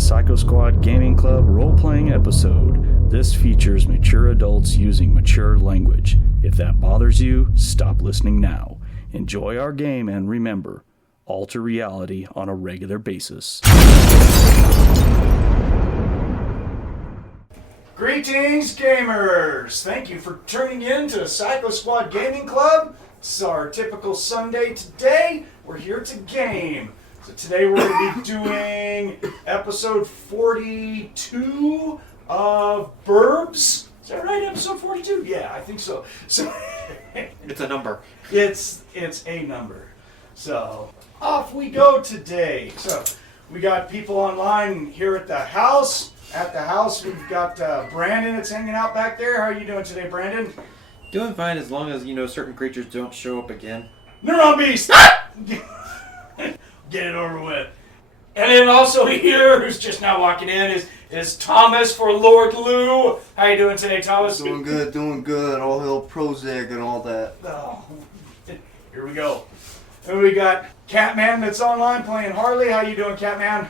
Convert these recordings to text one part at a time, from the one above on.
a Psycho Squad Gaming Club role-playing episode. This features mature adults using mature language. If that bothers you, stop listening now. Enjoy our game and remember, alter reality on a regular basis. Greetings, gamers! Thank you for tuning in to Psycho Squad Gaming Club. It's our typical Sunday today. We're here to game. So today we're going to be doing episode 42 of Burbs. Is that right? Episode 42? Yeah, I think so. So it's a number. It's a number. So off we go today. So we got people online here at the house. At the house, we've got Brandon that's hanging out back there. How are you doing today, Brandon? Doing fine as long as, certain creatures don't show up again. Neuron Beast! Get it over with. And then also here, who's just now walking in, is Thomas for Lord Lou. How you doing today, Thomas? Doing good. All hell Prozac and all that. Oh, here we go. And we got Catman that's online playing Harley. How you doing, Catman?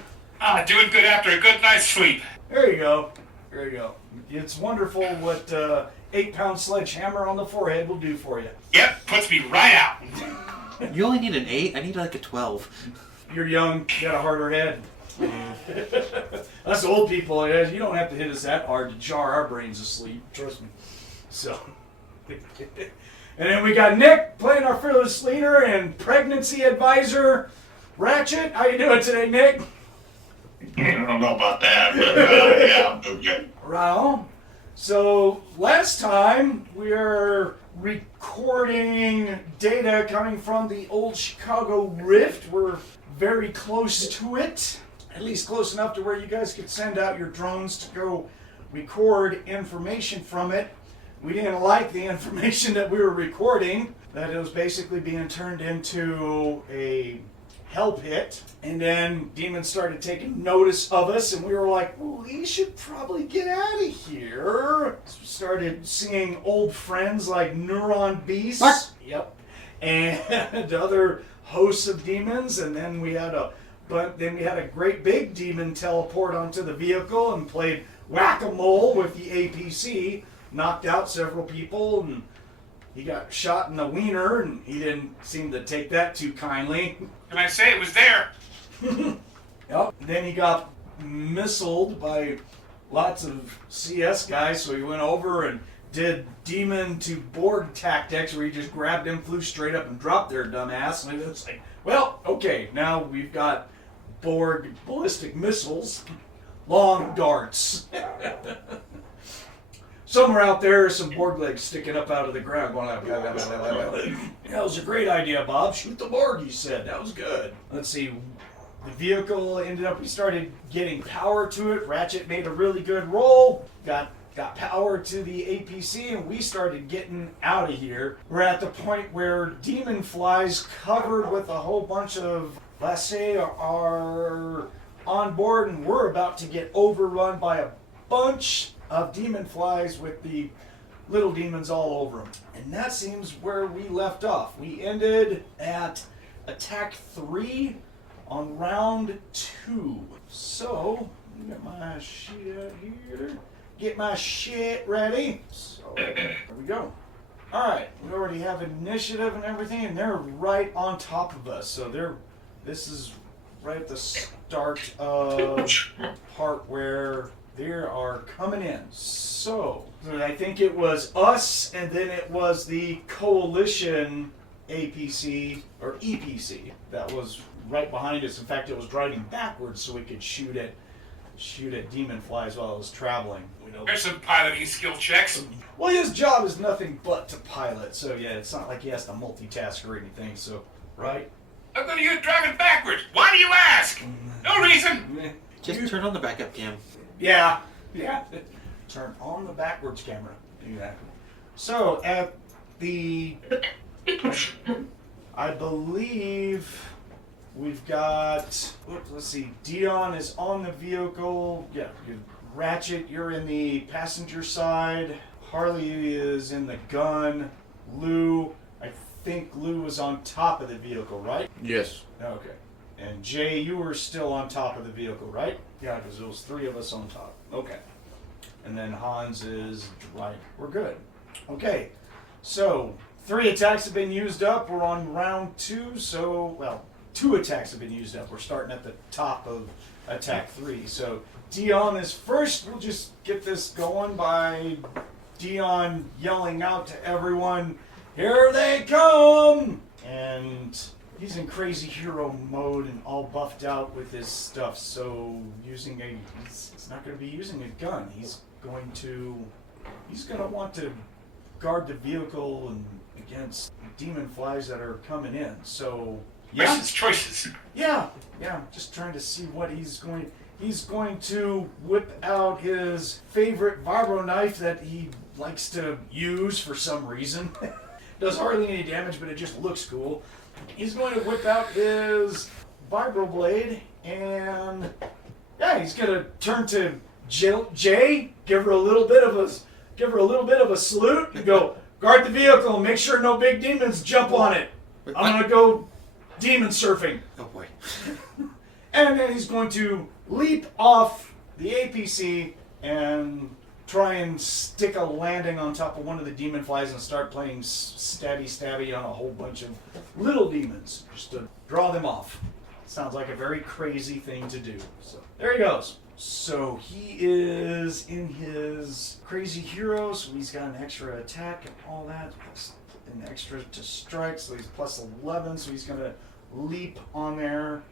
Doing good after a good night's sleep. There you go. There you go. It's wonderful what 8-pound sledgehammer on the forehead will do for you. Yep, puts me right out. You only need an 8? I need like a 12. You're young, you got a harder head. Us old people, you don't have to hit us that hard to jar our brains asleep. Trust me. So, and then we got Nick playing our fearless leader and pregnancy advisor, Ratchet. How you doing today, Nick? I don't know about that, but yeah, I'm doing good. Right on. So last time we were recording data coming from the old Chicago Rift. We're very close to it, at least close enough to where you guys could send out your drones to go record information from it. We didn't like the information that we were recording, that it was basically being turned into a hell pit, and then demons started taking notice of us, and we were like, we should probably get out of here. So we started seeing old friends like Neuron Beast, yep, and other hosts of demons, and then we had a great big demon teleport onto the vehicle and played whack-a-mole with the APC, knocked out several people, and he got shot in the wiener, and he didn't seem to take that too kindly. Can I say it was there? Yep. Then he got missiled by lots of CS guys, so he went over and did demon to Borg tactics, where he just grabbed him, flew straight up, and dropped their dumbass. And it was like, well, okay, now we've got Borg ballistic missiles, long darts. Somewhere out there, some Borg legs sticking up out of the ground going like, that was a great idea, Bob. Shoot the Borg, he said. That was good. Let's see. The vehicle ended up, we started getting power to it. Ratchet made a really good roll. Got power to the APC, and we started getting out of here. We're at the point where demon flies covered with a whole bunch of Laissez are on board, and we're about to get overrun by a bunch of demon flies with the little demons all over them. And that seems where we left off. We ended at attack 3 on round 2. So, get my shit out here. Get my shit ready. So, there we go. Alright, we already have initiative and everything, and they're right on top of us. So this is right at the start of part where they are coming in. So, I think it was us, and then it was the coalition APC, or EPC, that was right behind us. In fact, it was driving backwards so we could shoot at demon flies while it was traveling. There's some piloting skill checks. Well, his job is nothing but to pilot, so yeah, it's not like he has to multitask or anything, so, right? I'm going to use driving backwards. Why do you ask? No reason. Just turn on the backup cam. Yeah. Turn on the backwards camera. Do that. So, at the... I believe we've got... Let's see. Dion is on the vehicle. Yeah. Ratchet, you're in the passenger side. Harley is in the gun. Lou, I think Lou was on top of the vehicle, right? Yes. Okay. And Jay, you were still on top of the vehicle, right? Yeah, because there was 3 of us on top. Okay. And then Hanz is right. We're good. Okay. So 3 attacks have been used up. We're on round 2. So, well, 2 attacks have been used up. We're starting at the top of attack 3. So Dion is first. We'll just get this going by Dion yelling out to everyone, "Here they come!" And he's in crazy hero mode and all buffed out with his stuff. So he's not going to be using a gun. He's going to want to guard the vehicle and against demon flies that are coming in. So yeah, Racist choices. yeah, just trying to see what he's going. He's going to whip out his favorite vibro knife that he likes to use for some reason. Does hardly any damage, but it just looks cool. He's going to whip out his vibroblade, and yeah, he's going to turn to Jay, give her a little bit of a salute, and go guard the vehicle, and make sure no big demons jump on it. I'm going to go demon surfing. Oh boy. And then he's going to leap off the APC and try and stick a landing on top of one of the demon flies and start playing stabby on a whole bunch of little demons just to draw them off. Sounds like a very crazy thing to do. So there he goes. So he is in his crazy hero, so he's got an extra attack and all that, plus an extra to strike, so he's plus 11, so he's going to leap on there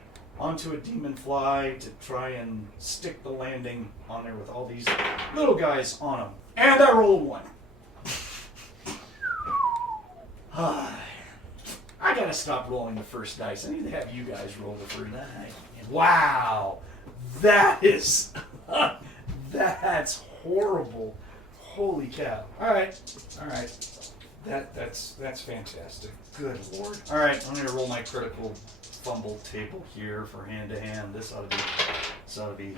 onto a demon fly to try and stick the landing on there with all these little guys on him. And I rolled 1. I gotta stop rolling the first dice. I need to have you guys roll the first dice. Wow, that's horrible. Holy cow! All right. That's fantastic. Good lord. All right, I'm gonna roll my critical fumble table here for hand to hand. This ought to be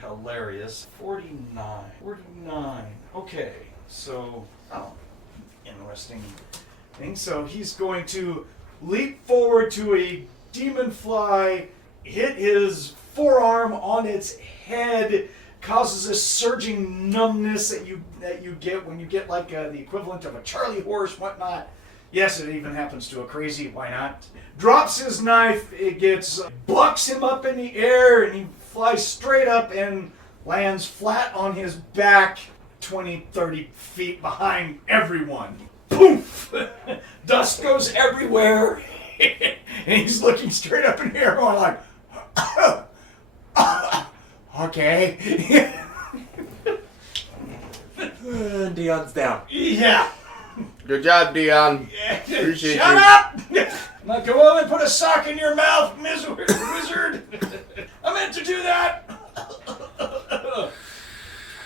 hilarious. 49. Okay, so interesting thing. So he's going to leap forward to a demon fly, hit his forearm on its head, causes a surging numbness that you get when you get like the equivalent of a Charlie horse, whatnot. Yes, it even happens to a crazy. Why not? Drops his knife. It bucks him up in the air, and he flies straight up and lands flat on his back, 20, 30 feet behind everyone. Poof! Dust goes everywhere, and he's looking straight up in the air, going like, okay. Dion's down. Yeah. Good job, Dion. Appreciate Shut you. up! I'm not going to put a sock in your mouth, wizard. I meant to do that.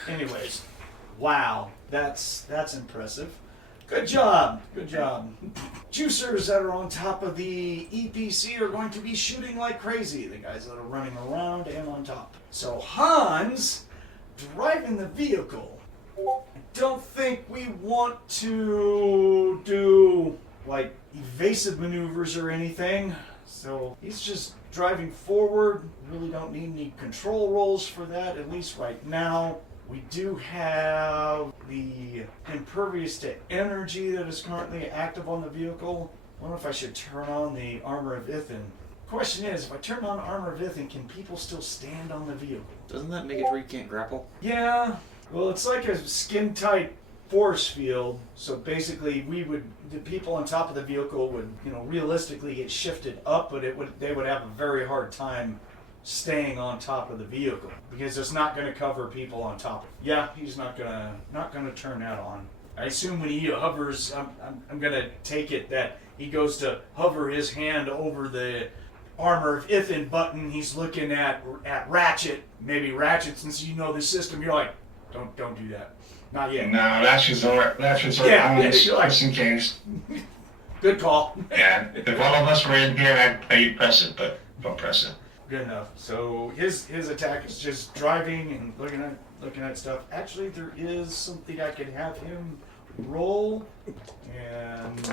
Anyways, wow, that's impressive. Good job. Juicers that are on top of the EPC are going to be shooting like crazy. The guys that are running around and on top. So Hanz, driving the vehicle. I don't think we want to do like evasive maneuvers or anything. So he's just driving forward. Really don't need any control rolls for that, at least right now. We do have the impervious to energy that is currently active on the vehicle. I wonder if I should turn on the armor of Ithin. Question is, if I turn on armor of Ithin, can people still stand on the vehicle? Doesn't that make it where you can't grapple? Yeah. Well, it's like a skin-tight force field. So basically, the people on top of the vehicle would, realistically get shifted up, but they would have a very hard time staying on top of the vehicle because it's not going to cover people on top. Yeah, he's not gonna turn that on. I assume when he hovers, I'm gonna take it that he goes to hover his hand over the armor of Ithin button. He's looking at Ratchet. Maybe Ratchet, since you know the system, you're like, don't do that. Not yet. No, Ratchet's alright. Yeah, on you're like, just in case. Good call. Yeah, if all of us were in here, I'd press it, but don't press it. Good enough. So his attack is just driving and looking at stuff. Actually, there is something I could have him roll, and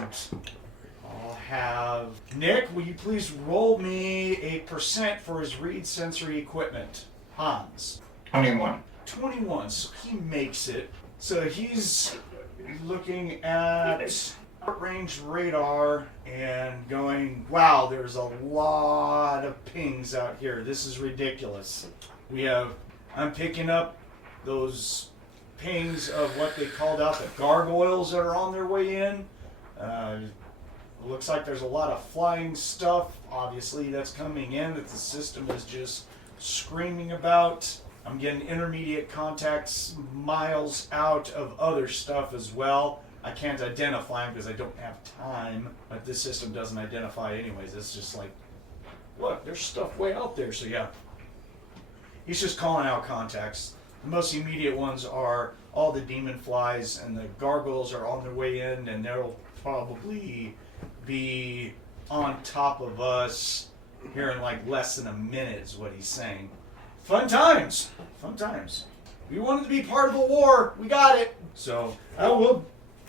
I'll have Nick, will you please roll me a percent for his read sensory equipment? Hans. 21. 21, so he makes it. So he's looking at short-range radar and going, wow, there's a lot of pings out here. This is ridiculous. I'm picking up those pings of what they called out the gargoyles that are on their way in. Looks like there's a lot of flying stuff, obviously, that's coming in that the system is just screaming about. I'm getting intermediate contacts miles out of other stuff as well. I can't identify them because I don't have time, but this system doesn't identify anyways. It's just like, look, there's stuff way out there. So yeah, he's just calling out contacts. The most immediate ones are all the demon flies, and the gargoyles are on their way in, and they'll probably be on top of us here in like less than a minute is what he's saying. Fun times. Fun times. We wanted to be part of a war. We got it. So I will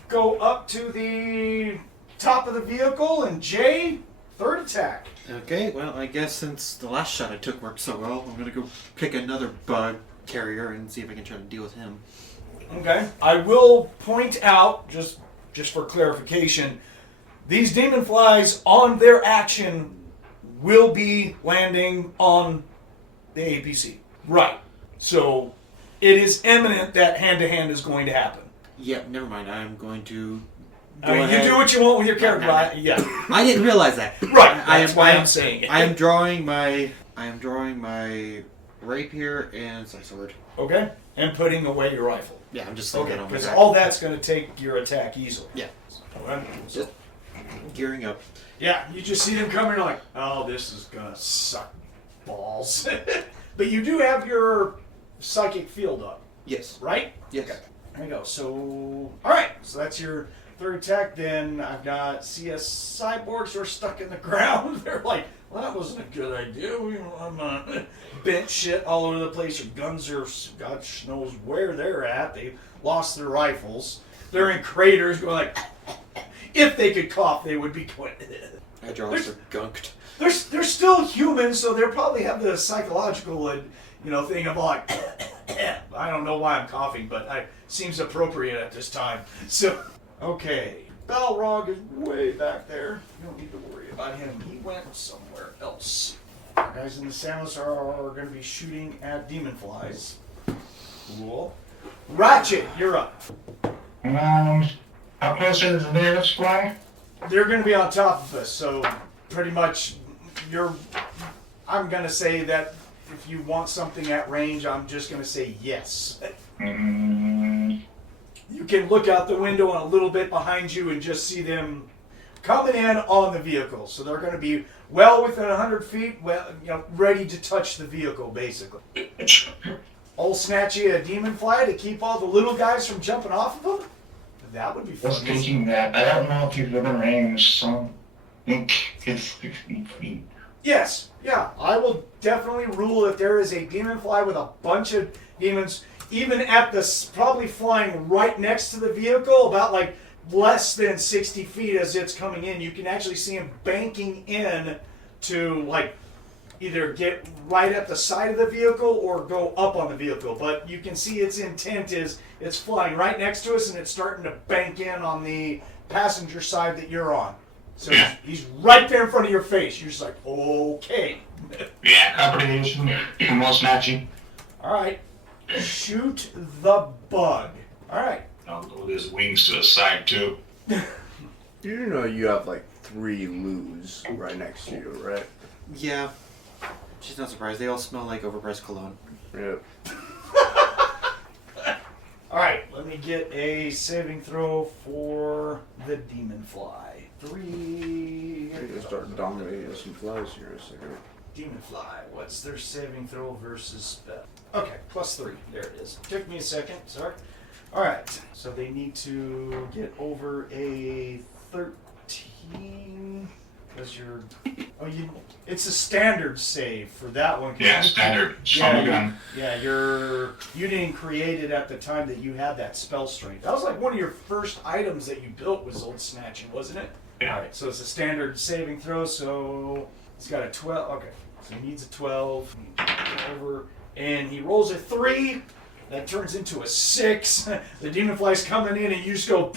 go up to the top of the vehicle, and Jay, third attack. Okay, well, I guess since the last shot I took worked so well, I'm gonna go pick another bug carrier and see if I can try to deal with him. Okay. I will point out, just for clarification, these demon flies on their action will be landing on the APC. Right. So it is imminent that hand-to-hand is going to happen. Yep, never mind. I'm going to I mean, you do what you want with your character. Yeah. I didn't realize that. Right. That's why I'm saying it. I am drawing my rapier and my sword. Okay. And putting away your rifle. Yeah, I'm just Okay. thinking on my Because back. all that's going to take your attack easily. Yeah. Okay. Just gearing up. Yeah. You just see them coming, like, oh, this is going to suck balls. But you do have your psychic field up, Yes. right? Yes. Okay. There you go. So, all right. So that's your third attack. Then I've got CS cyborgs who are stuck in the ground. They're like, well, that wasn't a good idea. I'm bent shit all over the place. Your guns are, God knows where they're at. They lost their rifles. They're in craters going like, if they could cough, they would be going. Hydraulics are gunked. They're still human, so they probably have the psychological, thing of like, I don't know why I'm coughing, but it seems appropriate at this time. So, okay, Balrog is way back there. You don't need to worry about him. He went somewhere else. Guys in the Samus are going to be shooting at demon flies. Cool. Ratchet, you're up. How close is the nearest fly? They're going to be on top of us, so pretty much I'm going to say that if you want something at range, I'm just going to say yes. You can look out the window and a little bit behind you and just see them coming in on the vehicle. So they're going to be well within 100 feet, ready to touch the vehicle, basically. I'll snatch you a demon fly to keep all the little guys from jumping off of them? That would be fun. Just thinking that. I don't know if he's within range, so I think it's 60 feet. Yes, yeah. I will definitely rule that there is a demon fly with a bunch of demons, even at probably flying right next to the vehicle, about like less than 60 feet as it's coming in. You can actually see him banking in to like either get right at the side of the vehicle or go up on the vehicle. But you can see its intent is it's flying right next to us and it's starting to bank in on the passenger side that you're on. So he's right there in front of your face. You're just like, okay. Yeah, comprehension. Most matching. All right. Shoot the bug. All right. I'll go with his wings to the side, too. You know you have like 3 loos right next to you, right? Yeah. She's not surprised. They all smell like overpriced cologne. Yep. All right. Let me get a saving throw for the demon fly. 3. You can start dominating some flies here in a second. Demon fly. What's their saving throw versus spell? Okay, +3. There it is. Took me a second. Sorry. All right. So they need to get over a 13. Because you're. It's a standard save for that one. Yeah, standard. Small gun. Yeah, you didn't create it at the time that you had that spell strength. That was like one of your first items that you built was old snatching, wasn't it? Alright, so it's a standard saving throw, so he's got a 12. Okay, so he needs a 12. Over, and he rolls a 3. That turns into a 6. The demon fly's coming in, and you just go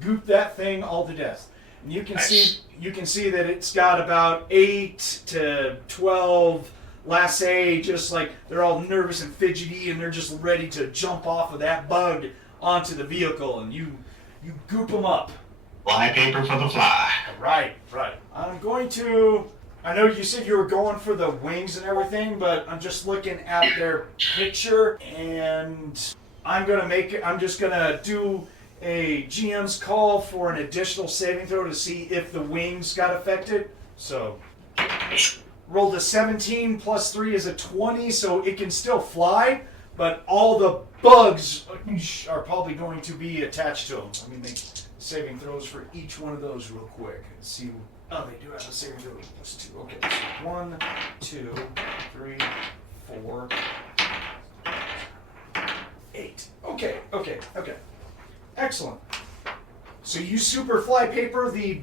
goop that thing all to death. And you can see that it's got about 8 to 12 lassé, just like they're all nervous and fidgety, and they're just ready to jump off of that bug onto the vehicle, and you goop them up. Fly paper for the fly. Right. I'm going to. I know you said you were going for the wings and everything, but I'm just looking at their picture, and I'm just gonna do a GM's call for an additional saving throw to see if the wings got affected. So, rolled a 17 plus 3 is a 20, so it can still fly, but all the bugs are probably going to be attached to them. Let me make saving throws for each one of those real quick. Let's see. Oh, they do have a saving throw plus 2. Okay, so 1, 2, 3, 4, 8. Okay. Excellent. So you super fly paper the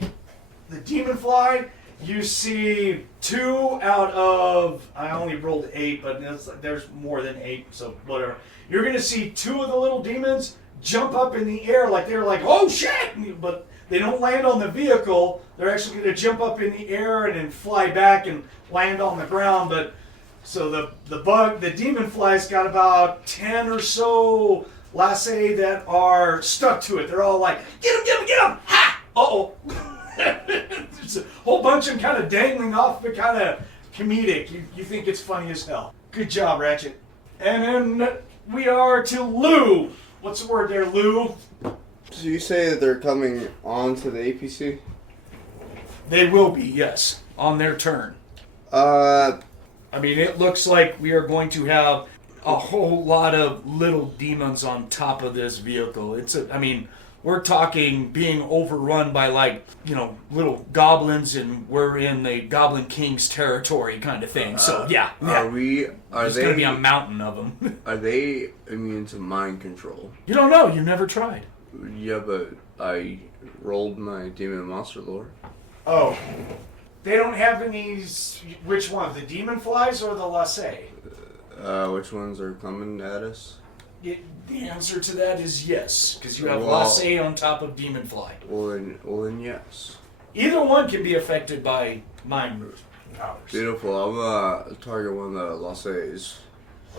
demon fly. You see 2 out of, I only rolled 8, but there's more than 8, so whatever. You're going to see 2 of the little demons jump up in the air like they're like, oh shit! But they don't land on the vehicle. They're actually going to jump up in the air and then fly back and land on the ground. But so the demon fly's got about 10 or so lassé that are stuck to it. They're all like, get him! Ha! Uh-oh. There's a whole bunch of them kind of dangling off, but kind of comedic. You think it's funny as hell. Good job, Ratchet. And then we are to Lou. What's the word there, Lou? So you say that they're coming on to the APC? They will be, yes, on their turn. Uh, I mean, it looks like we are going to have a whole lot of little demons on top of this vehicle. We're talking being overrun by little goblins, and we're in the Goblin King's territory kind of thing. So yeah. There's going to be a mountain of them. Are they immune to mind control? You don't know. You've never tried. Yeah, but I rolled my demon and monster lore. Oh, they don't have any. Which one? The demon flies or the lassé? Which ones are coming at us? The answer to that is yes, because you have lassé on top of demon fly. Well then yes. Either one can be affected by mind powers. Beautiful. I'm gonna target one of the lassés.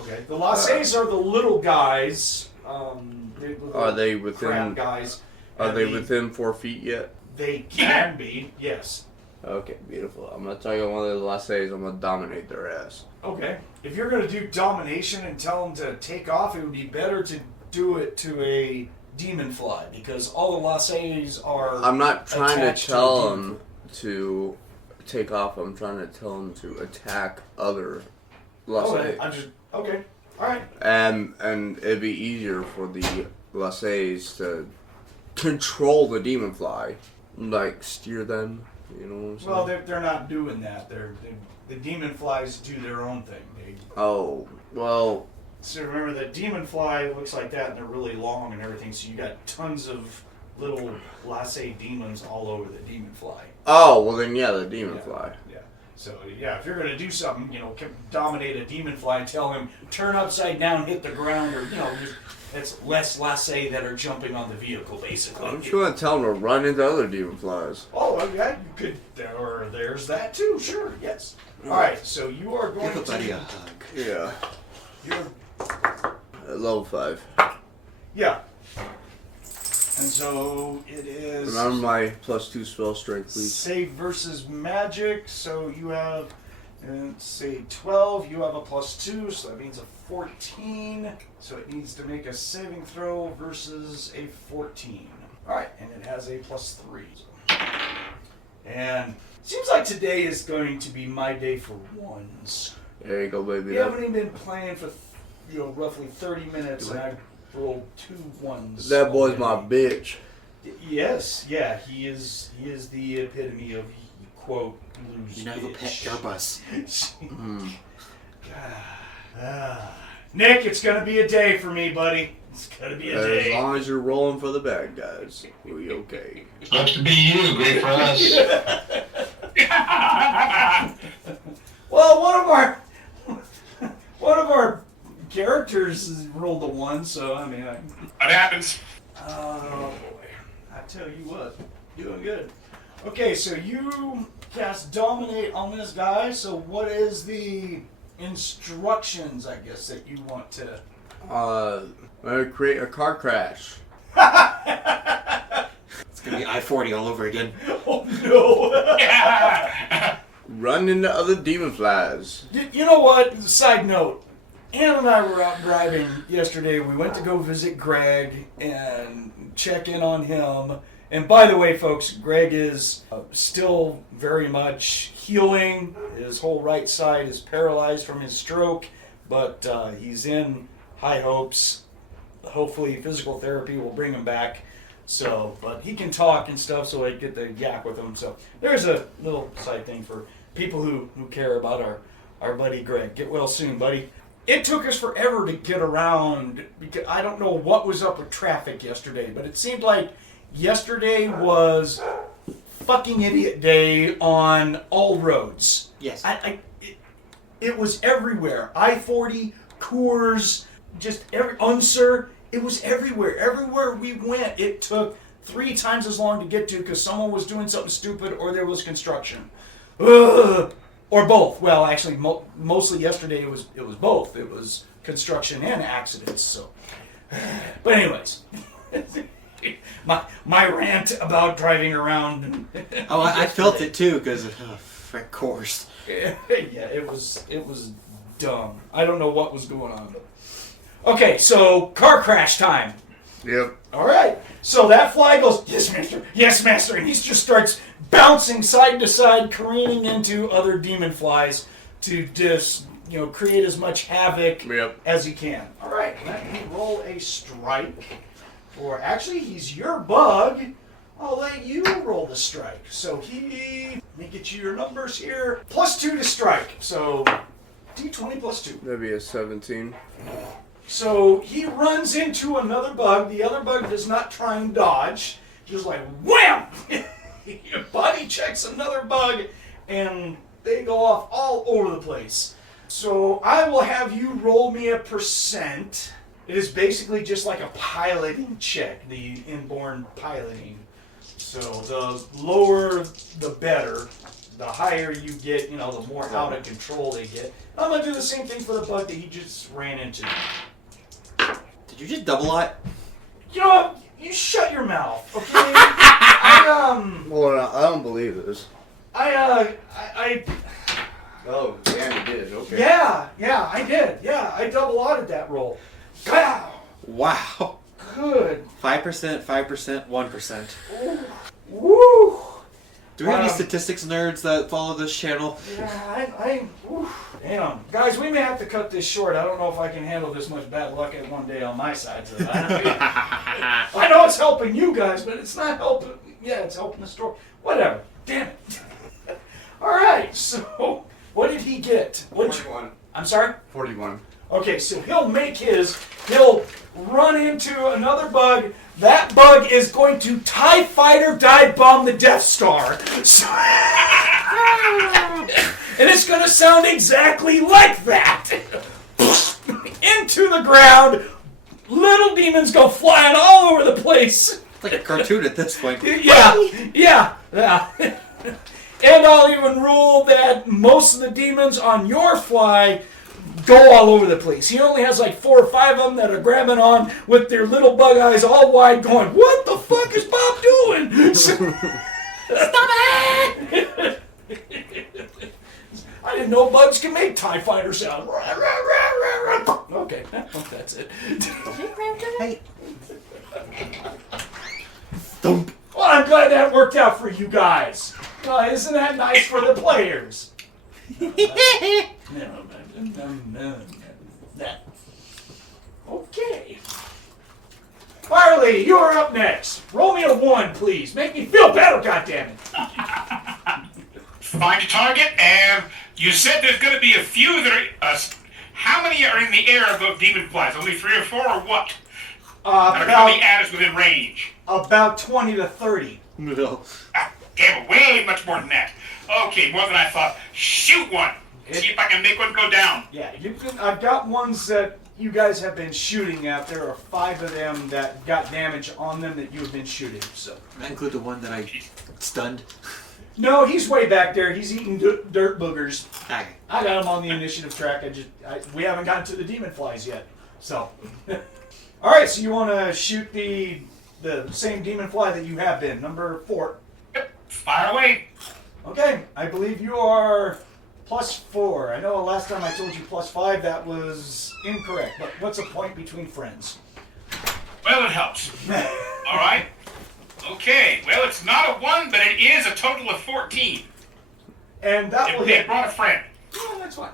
Okay. The lassés are the little guys. Are they within? Crab guys. Are they within 4 feet yet? They can be. Yes. Okay, beautiful. I'm gonna target one of the lassés. I'm gonna dominate their ass. Okay. If you're gonna do domination and tell them to take off, it would be better to do it to a demon fly, because all the lassés are. I'm not trying to tell them to take off. I'm trying to tell them to attack other lassés. Okay. All right. And it'd be easier for the lassés to control the demon fly, like steer them. You know what I'm saying? Well, they're not doing that. The demon flies do their own thing. Oh, well. So remember, the demon fly looks like that, and they're really long and everything. So you got tons of little lassé demons all over the demon fly. Oh, well then, yeah, the demon fly. Yeah. So yeah, if you're gonna do something, dominate a demon fly, and tell him turn upside down, hit the ground, or it's less lassé that are jumping on the vehicle, basically. I'm just gonna tell them to run into other demon flies. Oh, yeah, you could. There's that too. Sure, yes. All right, so you are going Give to a buddy a hug. Yeah. You're At level 5. Yeah. And so it is. Remember my +2 spell strength, please. Save versus magic. So you have, say 12. You have a +2, so that means a 14. So it needs to make a saving throw versus a 14. All right, and it has a +3. And seems like today is going to be my day for ones. There you go, baby. We haven't even been playing for roughly 30 minutes, and I rolled 2 ones. That boy's my bitch. Yes, yeah, he is the epitome of quote lose. You know the pet Airbus. Nick, it's gonna be a day for me, buddy. It's gotta be a As day. long as you're rolling for the bad guys, we'll be okay. Sucks to be you, great for us. Well, one of our characters has rolled a 1, so I mean, What happens? oh boy, I tell you what, doing good. Okay, so you cast Dominate on this guy. So what is the instructions, I guess, that you want to? Create a car crash. It's gonna be I-40 all over again. Oh no! Run into other demon flies. You know what? Side note. Ann and I were out driving yesterday. We went to go visit Greg and check in on him. And by the way, folks, Greg is still very much healing. His whole right side is paralyzed from his stroke, but he's in high hopes. Hopefully physical therapy will bring him back. So, but he can talk and stuff, so I get to yak with him. So there's a little side thing for people who care about our buddy Greg. Get well soon, buddy. It took us forever to get around because I don't know what was up with traffic yesterday, but it seemed like yesterday was fucking idiot day on all roads. Yes. It was everywhere. I-40, Coors, just Unser. It was everywhere. Everywhere we went, it took 3 times as long to get to because someone was doing something stupid or there was construction. Ugh. Or both. Well, actually, mostly yesterday it was both. It was construction and accidents. So, but anyways, my rant about driving around. Oh, I felt it too, because of course. Yeah, it was dumb. I don't know what was going on. But. Okay, so car crash time. Yep. All right. So that fly goes, yes, master, yes, master, and he just starts bouncing side to side, careening into other demon flies to just, create as much havoc as he can. All right, let me roll a strike. Or actually, he's your bug. I'll let you roll the strike. So let me get you your numbers here. +2 to strike. So D20 +2. That'd be a 17. So he runs into another bug. The other bug does not try and dodge. Just like wham! Your body checks another bug, and they go off all over the place. So I will have you roll me a %. It is basically just like a piloting check, the inborn piloting. So the lower, the better. The higher you get, the more out of control they get. I'm going to do the same thing for the bug that he just ran into. Did you just double it? You shut your mouth, okay? Hold on, I don't believe this. I Oh, damn, you did. Okay. Yeah, I did. Yeah, I double-audited that roll. Wow. Wow. Good. 5%, 5%, 1%. Woo. Do we have any statistics nerds that follow this channel? Yeah, damn. Guys, we may have to cut this short. I don't know if I can handle this much bad luck at one day on my side. So I know it's helping you guys, but it's not helping. Yeah, it's helping the story. Whatever. Damn it. All right, so what did he get? 41. I'm sorry? 41. Okay, so he'll run into another bug. That bug is going to TIE Fighter dive bomb the Death Star. So, and it's going to sound exactly like that. Into the ground. Little demons go flying all over the place. It's like a cartoon at this point. Yeah. And I'll even rule that most of the demons on your fly go all over the place. He only has like 4 or 5 of them that are grabbing on with their little bug eyes all wide going, what the fuck is Bob doing? Stop it! I didn't know bugs can make TIE Fighter sound. Okay, well, that's it. Hey. Thump. Well, I'm glad that worked out for you guys. Isn't that nice for the players? Okay. Harley, you're up next. Roll me a 1, please. Make me feel better, goddammit. Find a target, and you said there's going to be a few that are... how many are in the air above demon flies? Only 3 or 4, or what? that are going to be at us within range? About 20 to 30. No. Ah, damn, way much more than that. Okay, more than I thought. Shoot one. See if I can make one go down. Yeah, I've got ones that you guys have been shooting at. There are 5 of them that got damage on them that you have been shooting. So That include the one that I stunned. no, he's way back there. He's eating dirt boogers. Okay. I got him on the initiative track. We haven't gotten to the demon flies yet. So, all right. So you want to shoot the same demon fly that you have been, number 4. Yep, fire away. Okay, I believe you are +4. I know last time I told you +5. That was incorrect. But what's a point between friends? Well, it helps. All right. Okay, well, it's not a 1, but it is a total of 14. And that will It hit. brought a friend. Oh, that's fine.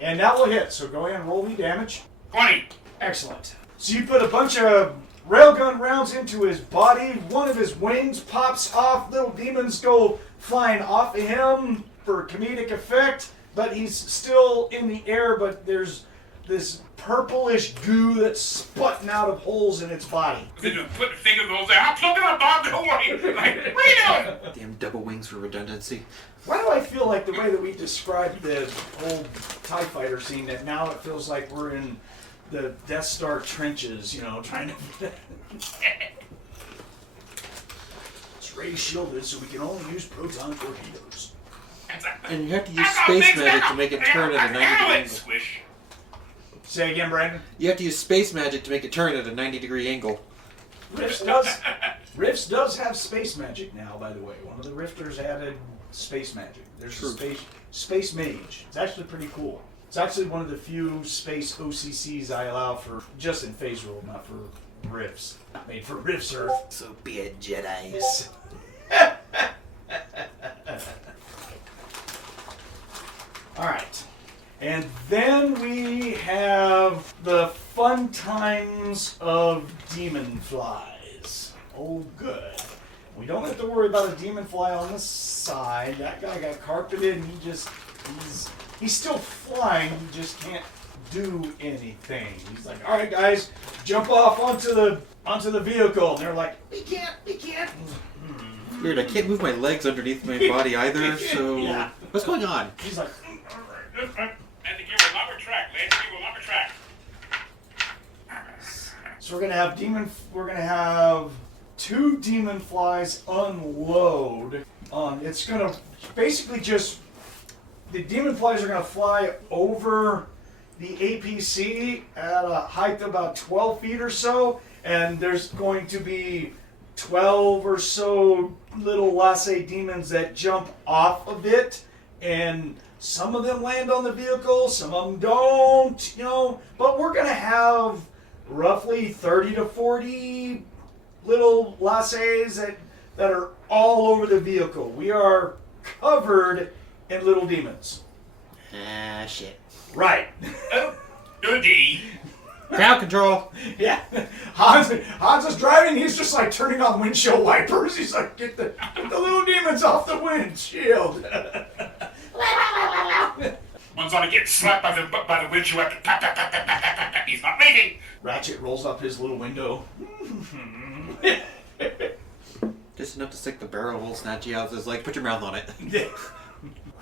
And that will hit. So go ahead and roll me damage. 20. Excellent. So you put a bunch of railgun rounds into his body. One of his wings pops off. Little demons go flying off of him for comedic effect. But he's still in the air, but there's this purplish goo that's sputting out of holes in its body. Then you put the finger in the hole there. I'm plugging a bomb, don't worry. Like, what are you doing? Damn double wings for redundancy. Why do I feel like the way that we described the old TIE fighter scene that now it feels like we're in the Death Star trenches, you know, trying to... It's ray shielded, so we can only use proton torpedoes. And you have to use space magic to make it turn at a 90-degree angle. Swish. Say again, Brandon. You have to use space magic to make it turn at a 90-degree angle. Rifts does have space magic now, by the way. One of the Rifters added space magic. There's True. a space mage. It's actually pretty cool. It's actually one of the few space OCCs I allow for just in phase rule, not for Rifts. Not made for Rifts Earth. So be a Jedi. Alright. And then we have the fun times of demon flies. Oh, good. We don't have to worry about a demon fly on this side. That guy got carpeted and he's still flying, he just can't do anything. He's like, alright guys, jump off onto the vehicle. And they're like, we can't. Weird, I can't move my legs underneath my body either, so... Yeah. What's going on? He's like, And to give a longer track, let's give a longer track. so we're gonna have 2 demon flies unload. It's gonna basically just the demon flies are gonna fly over the APC at a height of about 12 feet or so, and there's going to be 12 or so little lasse demons that jump off of it, and some of them land on the vehicle, some of them don't, you know, but we're going to have roughly 30 to 40 little lasses that are all over the vehicle. We are covered in little demons. Ah, shit. Right. Oh, goody. Crowd control! Yeah. Hanz is driving, he's just like turning on windshield wipers. He's like, get the little demons off the windshield. One's on to get slapped by the windshield after tap, tap, tap, tap, tap, tap, tap. He's not leaving. Ratchet rolls up his little window. Just enough to stick the barrel hole, snatch you out. It's like, put your mouth on it.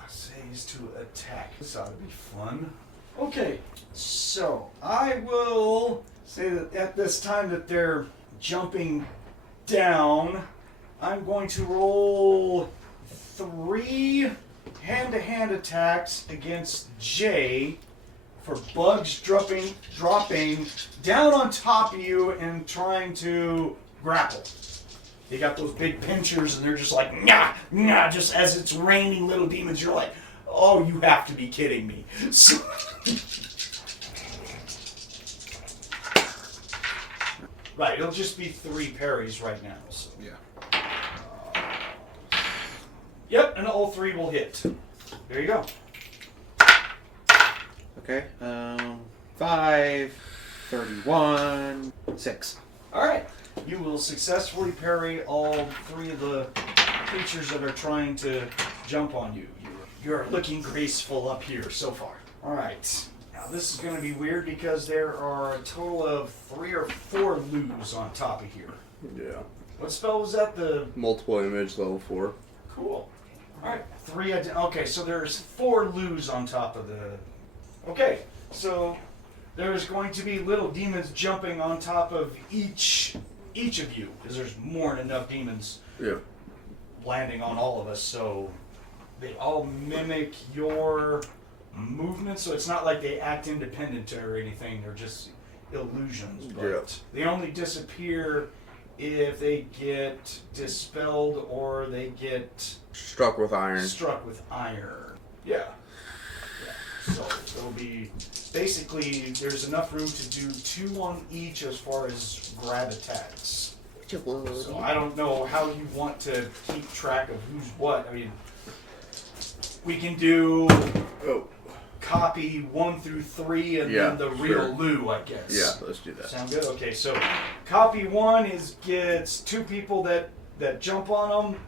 Says to attack. This ought to be fun. Okay, so I will say that at this time that they're jumping down, I'm going to roll 3 hand-to-hand attacks against Jay for bugs dropping down on top of you and trying to grapple. They got those big pinchers and they're just like, nah, nah, just as it's raining little demons, you're like, oh, you have to be kidding me. So, right, it'll just be 3 parries right now. So. Yeah. Yep, and all 3 will hit. There you go. Okay, 5, 31, 6. All right. You will successfully parry all 3 of the creatures that are trying to jump on you. You're looking graceful up here so far. All right. Now this is going to be weird because there are a total of 3 or 4 loos on top of here. Yeah. What spell was that? The Multiple image level 4. Cool. Alright, 3. Okay, so there's 4 loos on top of the. Okay, so there's going to be little demons jumping on top of each of you because there's more than enough demons Yeah. landing on all of us. So they all mimic your movement, so it's not like they act independent or anything. They're just illusions. But Yeah. they only disappear if they get dispelled or they get Struck with iron. struck with iron. Yeah. So it'll be basically there's enough room to do 2 on each as far as grab attacks. So I don't know how you want to keep track of who's what. I mean, we can do copy 1 through 3 and Yeah, then the sure. real Lou, I guess. Yeah, let's do that. Sound good? Okay, so copy 1 gets 2 people that jump on them.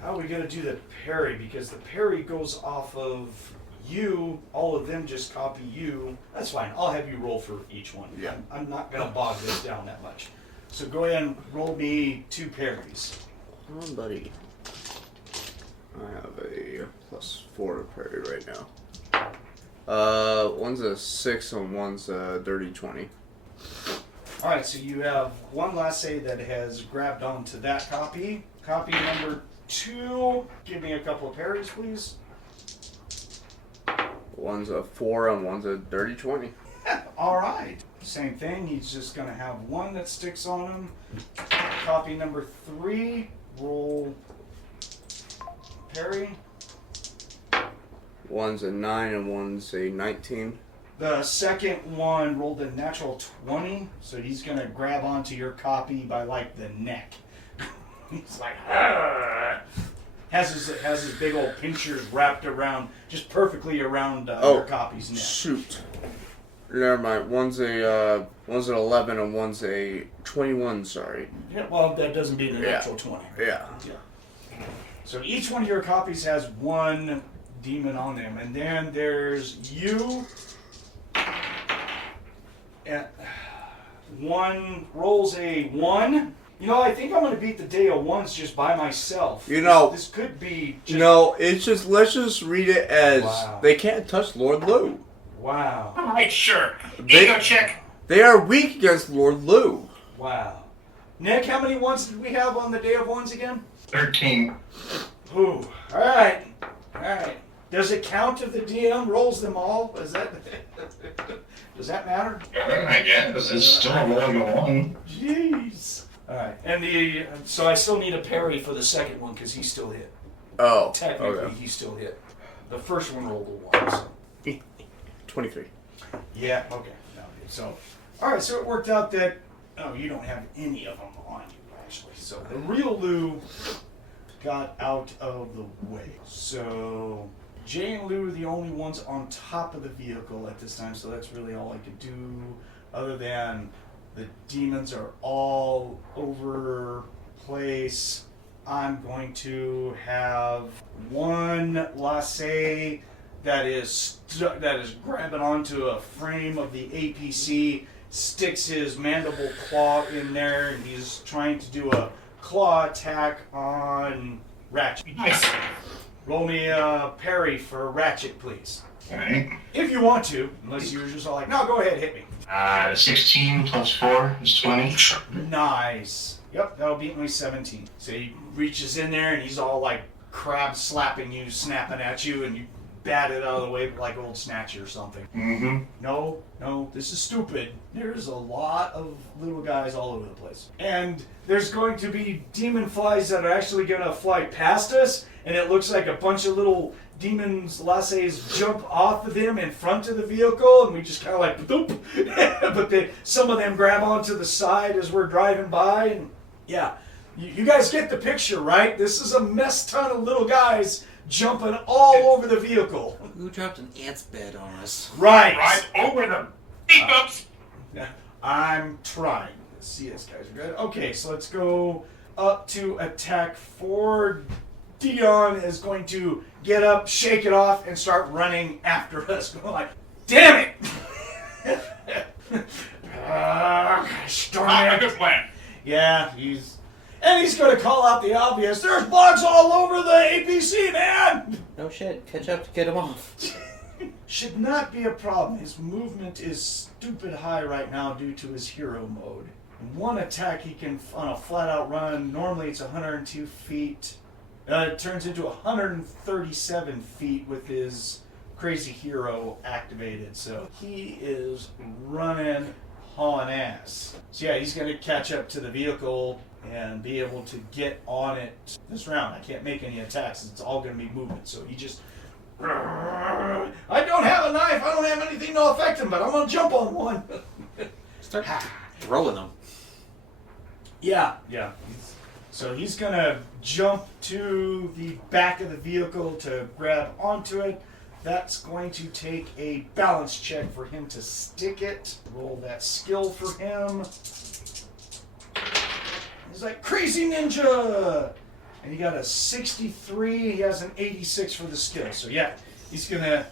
How are we gonna do the parry? Because the parry goes off of you. All of them just copy you. That's fine. I'll have you roll for each one. Yeah. I'm not gonna bog this down that much. So go ahead and roll me 2 parries. Come on, buddy. I have a +4 to parry right now. One's a 6 and one's a dirty 20. All right, so you have one lasso that has grabbed onto that copy. Copy number 2. Give me a couple of parries, please. One's a 4 and one's a dirty 20. All right. Same thing. He's just going to have one that sticks on him. Copy number 3. Roll parry. One's a 9 and one's a 19. The second one rolled a natural 20, so he's going to grab onto your copy by like the neck. He's like, "Argh." has his big old pinchers wrapped around, just perfectly around your copy's neck. Shoot. Never mind. One's an 11 and one's a 21. Sorry. Yeah, well, that doesn't beat a natural 20. Yeah. So each one of your copies has one demon on them, and then there's you. And one rolls a 1. You know, I think I'm going to beat the day of 1s just by myself. You know, this could be. Just, no, it's just let's just read it as they can't touch Lord Lou. Wow. All right, sure. Ego check. They are weak against Lord Lou. Wow. Nick, how many 1s did we have on the day of 1s again? 13. Ooh. All right. Does it count if the DM rolls them all? Does that matter? I guess it's still rolling a 1. Jeez. All right, and so I still need a parry for the second one because he still hit. Oh, Technically, okay. he still hit. The first one rolled a 1. So. 23. Yeah. Okay. No, so, all right. So it worked out that you don't have any of them on you actually. So the real Lou got out of the way. So Jay and Lou are the only ones on top of the vehicle at this time. So that's really all I could do, other than. The demons are all over place. I'm going to have one lasso that is grabbing onto a frame of the APC, sticks his mandible claw in there, and he's trying to do a claw attack on Ratchet. Nice. Roll me a parry for Ratchet, please. Alright. If you want to, unless you were just all like, no, go ahead, hit me. 16 plus 4 is 20. Nice. Yep, that'll beat me 17. So he reaches in there and he's all like crab slapping you, snapping at you, and you bat it out of the way like old Snatcher or something. Mm-hmm. No, this is stupid. There's a lot of little guys all over the place. And there's going to be demon flies that are actually going to fly past us, and it looks like a bunch of little demons' lassos jump off of them in front of the vehicle, and we just kind of like, boop. But some of them grab onto the side as we're driving by, and yeah. You guys get the picture, right? This is a mess ton of little guys jumping all over the vehicle. Who dropped an ant's bed on us? Right. Right over the beep ups. Yeah, I'm trying. Let's see, this guy's good. Okay, so let's go up to attack 4. Dion is going to get up, shake it off, and start running after us. Going like, damn it! Storm Not a it. good plan. Yeah, he's gonna call out the obvious. There's bugs all over the APC, man! No shit. Catch up to get him off. Should not be a problem. His movement is stupid high right now due to his hero mode. One attack he can, on a flat out run, normally it's 102 feet. It turns into 137 feet with his crazy hero activated. So he is running, hauling ass. So yeah, he's going to catch up to the vehicle and be able to get on it this round. I can't make any attacks. It's all going to be movement. So he just... I don't have a knife. I don't have anything to affect him, but I'm going to jump on one. Start throwing them. Yeah. So he's going to jump to the back of the vehicle to grab onto it. That's going to take a balance check for him to stick it. Roll that skill for him. He's like, crazy ninja! And he got a 63. He has an 86 for the skill. So yeah, he's gonna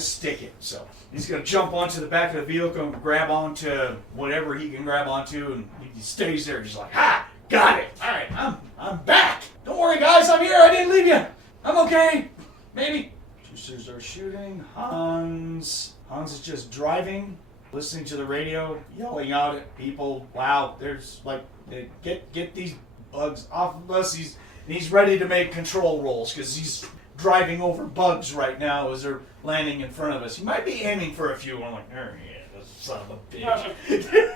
stick it. So he's gonna jump onto the back of the vehicle and grab onto whatever he can grab onto, and he stays there. He's like, ha! Got it! Alright, I'm back! Don't worry guys, I'm here, I didn't leave you! I'm okay! Maybe. Boosters are shooting. Hans is just driving, listening to the radio, yelling out at people. Wow, there's like, get these bugs off of us. He's ready to make control rolls because he's driving over bugs right now as they're landing in front of us. He might be aiming for a few. I'm like, oh yeah, this son of a bitch.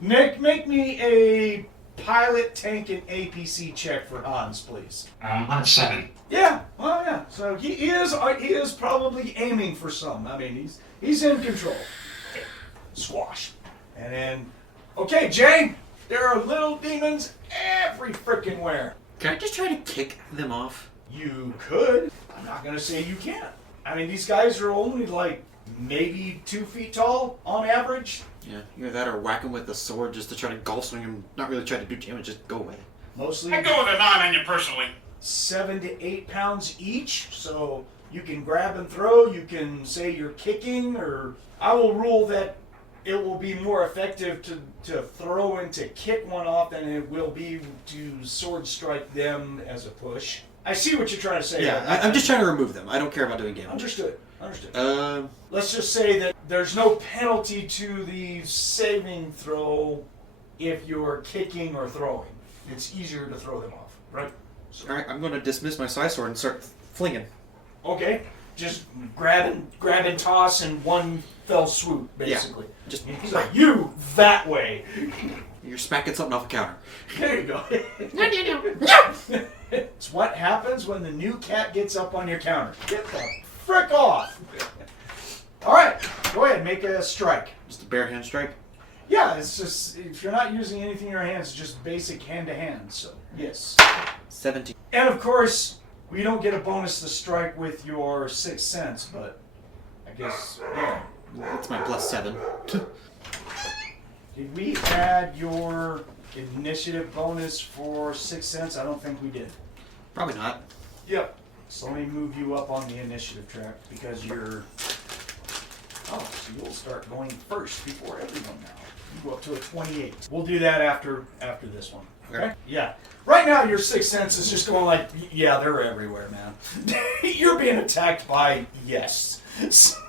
Nick, make me a pilot, tank, and APC check for Hans, please. I'm on 7. Yeah, well, yeah. So he is probably aiming for some. I mean, he's in control. Squash. And then, okay, Jay, there are little demons every frickin' where. Can I just try to kick them off? You could. I'm not gonna say you can't. I mean, these guys are only like maybe 2 feet tall on average. Yeah, either that or whack him with a sword just to try to gulp swing him, not really try to do damage, just go away. Mostly I go with a 9 on you personally. 7 to 8 pounds each, so you can grab and throw. You can say you're kicking, or I will rule that it will be more effective to throw and to kick one off than it will be to sword strike them as a push. I see what you're trying to say. Yeah, I'm just trying to remove them. I don't care about doing damage. Understood. Let's just say that there's no penalty to the saving throw if you're kicking or throwing. It's easier to throw them off, right? So, Alright, I'm going to dismiss my side sword and start flinging. okay, just grab and toss in one fell swoop, basically. Yeah, just He's like, you that way. You're smacking something off a counter. There you go. It's what happens when the new cat gets up on your counter. Get the frick off. All right, go ahead, make a strike. Just a bare hand strike. Yeah, it's just, if you're not using anything in your hands, it's just basic hand-to-hand, so yes. 17. And of course, we don't get a bonus to strike with your 6th sense, but I guess, yeah. That's my +7. Did we add your initiative bonus for 6th sense? I don't think we did. Probably not. Yep. So let me move you up on the initiative track because you're... Oh, so you'll start going first before everyone now. You go up to a 28. We'll do that after this one. Okay? Yeah. Right now, your 6th sense is just going like, yeah, they're everywhere, man. You're being attacked by yes.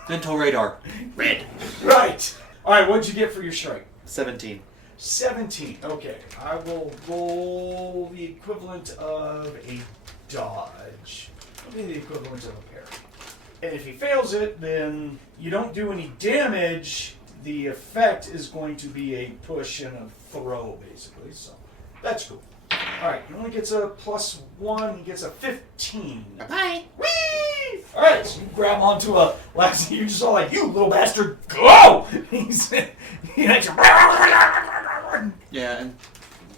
Mental radar. Red. Right. All right, what'd you get for your strike? 17. 17. Okay. I will roll the equivalent of a dodge. It'll be the equivalent of a parry. And if he fails it, then you don't do any damage. The effect is going to be a push and a throw, basically. So that's cool. All right, he only gets a +1. He gets a 15. Bye. Whee! All right, so you grab onto a last. You're just all like, "You little bastard, go!" Yeah, and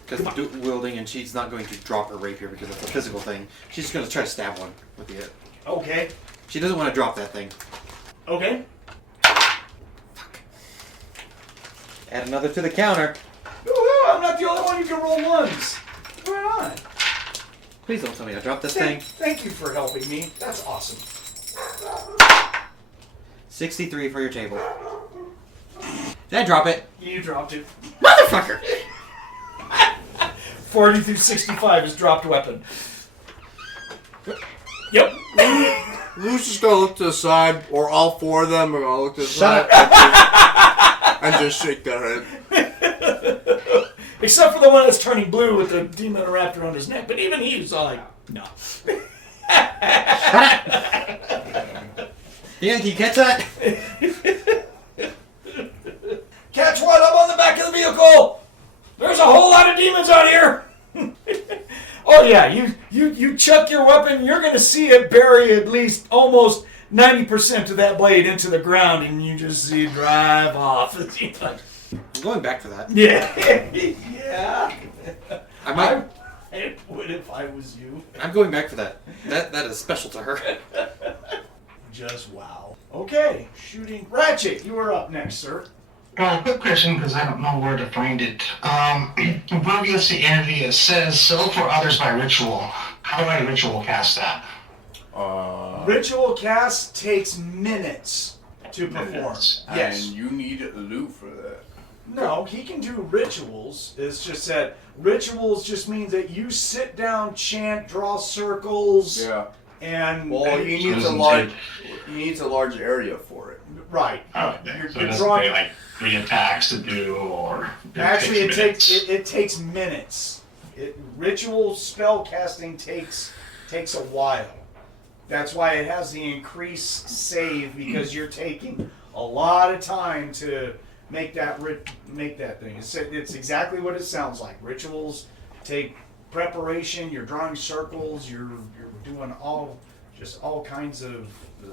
because of dual wielding, and she's not going to drop her rapier because it's a physical thing. She's just going to try to stab one with it. Okay. She doesn't want to drop that thing. Okay. Fuck. Add another to the counter. Woo-hoo, I'm not the only one who can roll ones. What's going on? Please don't tell me I dropped this thing. Thank you for helping me. That's awesome. 63 for your table. Did I drop it? You dropped it. Motherfucker! 40 through 65 is dropped weapon. Yep. Lou's just gonna look to the side, or all four of them are gonna look to the side and just shake their head. Except for the one that's turning blue with the demon raptor on his neck. But even he's like, no. Yeah, can you catch that? Catch one, I'm on the back of the vehicle! There's a whole lot of demons out here! Oh yeah, you chuck your weapon, you're gonna see it bury at least almost 90% of that blade into the ground, and you just see it drive off. I'm going back for that. Yeah. Yeah. I would if I was you. I'm going back for that. That is special to her. Just wow. Okay, shooting. Ratchet, you are up next, sir. Quick question, because I don't know where to find it. Burbs the energy, it says self or others by ritual. How do I ritual cast that? Ritual cast takes minutes to perform. Minutes. Yes. And you need Lou for that. No, he can do rituals. It's just that rituals just means that you sit down, chant, draw circles, Yeah. and Well, he needs a large area for it. right. Okay, You're, so you're it doesn't drawing. take like 3 attacks to do, or Actually, it minutes. takes minutes. Ritual spell casting takes a while. That's why it has the increased save, because you're taking a lot of time to make that thing. It's exactly what it sounds like. Rituals take preparation. You're drawing circles. You're doing all kinds of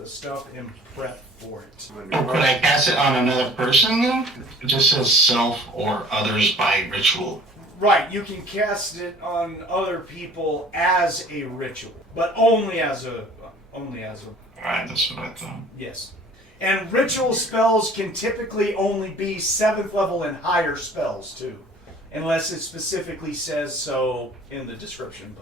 stuff in prep for it. Oh, could I cast it on another person then? It just says self or others by ritual. Right, you can cast it on other people as a ritual, but only as a Alright, that's what I thought. yes. And ritual spells can typically only be 7th level and higher spells too, unless it specifically says so in the description.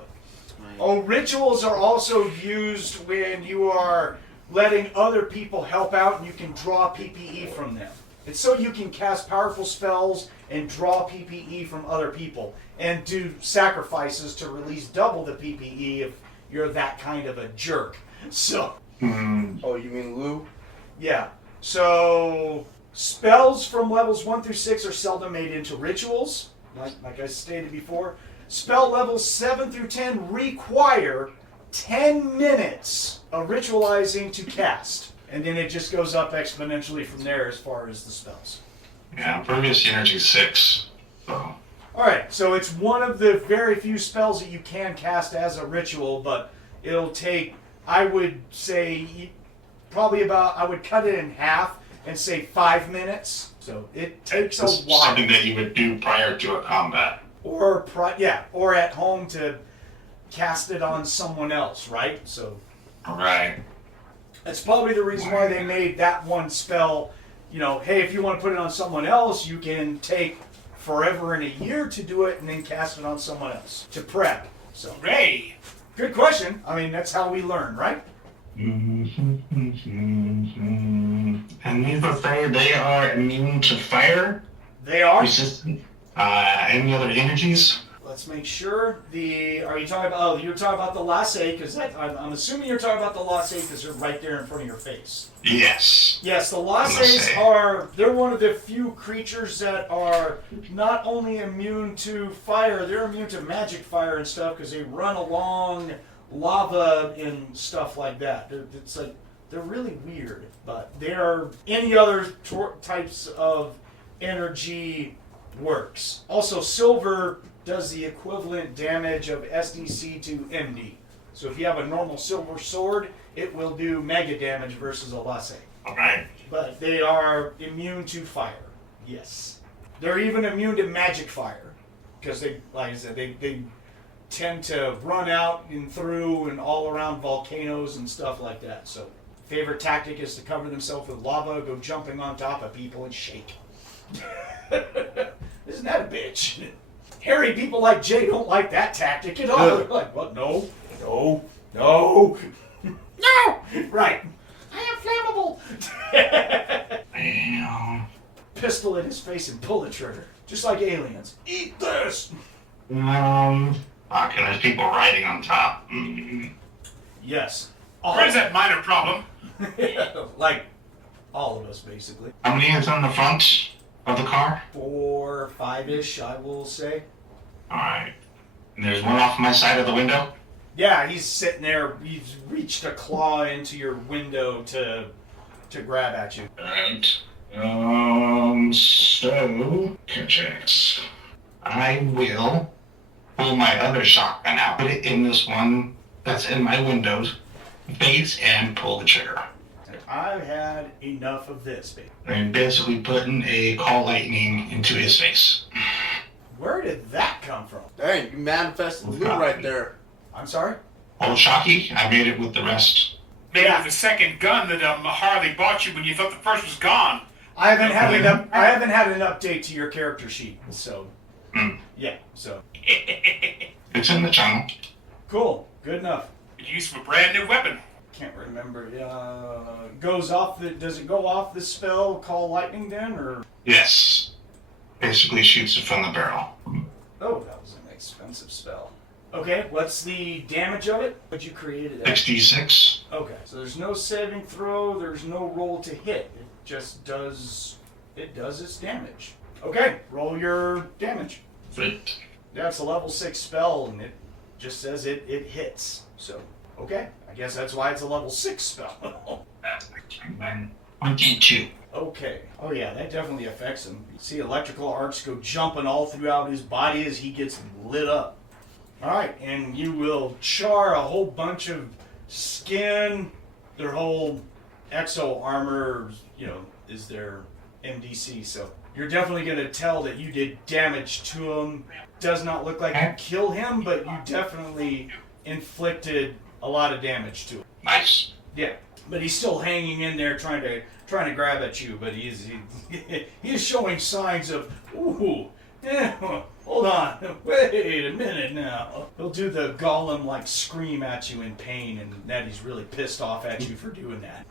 But rituals are also used when you are letting other people help out, and you can draw PPE from them. It's so you can cast powerful spells and draw PPE from other people, and do sacrifices to release double the PPE if you're that kind of a jerk. So. Oh, you mean Lou? Yeah. So spells from levels 1 through 6 are seldom made into rituals, like I stated before. Spell levels 7 through 10 require 10 minutes of ritualizing to cast. And then it just goes up exponentially from there as far as the spells. Yeah, previous energy 6. So Alright, so it's one of the very few spells that you can cast as a ritual, but it'll take, I would say, I would cut it in half and say 5 minutes. So it takes a while. Something that you would do prior to a combat. Or at home to cast it on someone else, right? So Right. that's probably the reason why they made that one spell. You know, hey, if you want to put it on someone else, you can take forever and a year to do it and then cast it on someone else to prep. So Hooray! good question. I mean, that's how we learn, right? And these will say they are immune to fire, They are. resistant, any other energies? Let's make sure. Are you talking about? Oh, you're talking about the lasse, because I'm assuming you're talking about the lasse because they're right there in front of your face. Yes. Yes, the lasses they're one of the few creatures that are not only immune to fire, they're immune to magic fire and stuff because they run along lava and stuff like that. They're really weird, but they're any other types of energy works. Also, silver does the equivalent damage of SDC to MD. So if you have a normal silver sword, it will do mega damage versus a lasse. Alright. But they are immune to fire. Yes. They're even immune to magic fire. Because they, like I said, they tend to run out and through and all around volcanoes and stuff like that. So favorite tactic is to cover themselves with lava, go jumping on top of people and shake. Isn't that a bitch? Hairy people like Jay don't like that tactic at all. They're like, what? No. Right. I am flammable. Damn. Pistol in his face and pull the trigger. Just like aliens. Eat this! Fucking, there's people riding on top. Yes. Where's that minor problem? Like, all of us, basically. How many is on the front of the car? 4, 5-ish, I will say. Alright. And there's one off my side of the window? Yeah, he's sitting there. He's reached a claw into your window to grab at you. Alright. So, checks. I will pull my other shotgun out, put it in this one that's in my windows, face, and pull the trigger. I've had enough of this, baby. I'm basically putting a call lightning into his face. Where did that come from? Dang, you manifested Lou right there. I'm sorry? Old Shocky, I made it with the rest. Maybe Yeah. with the second gun that Harley bought you when you thought the first was gone. I haven't had an update to your character sheet, so yeah, so It's in the channel. cool, good enough. Good use of a brand new weapon. Can't remember. Goes off the. Does it go off the spell? Call lightning then, or? Yes. Basically shoots it from the barrel. Oh, that was an expensive spell. Okay, what's the damage of it? What'd you create it at? 66. Okay, so there's no saving throw. There's no roll to hit. It just does. It does its damage. Okay, roll your damage. Right. That's a level 6 spell, and it just says it hits. So, okay. I guess that's why it's a level 6 spell. 22. Okay. Oh yeah, that definitely affects him. You see electrical arcs go jumping all throughout his body as he gets lit up. Alright, and you will char a whole bunch of skin. Their whole exo armor, is their MDC, so you're definitely going to tell that you did damage to him. Does not look like you kill him, but you definitely inflicted a lot of damage to him. Nice. Yeah, but he's still hanging in there trying to grab at you, but he is showing signs of, ooh, yeah, hold on, wait a minute now. He'll do the Gollum-like scream at you in pain, and that he's really pissed off at you for doing that.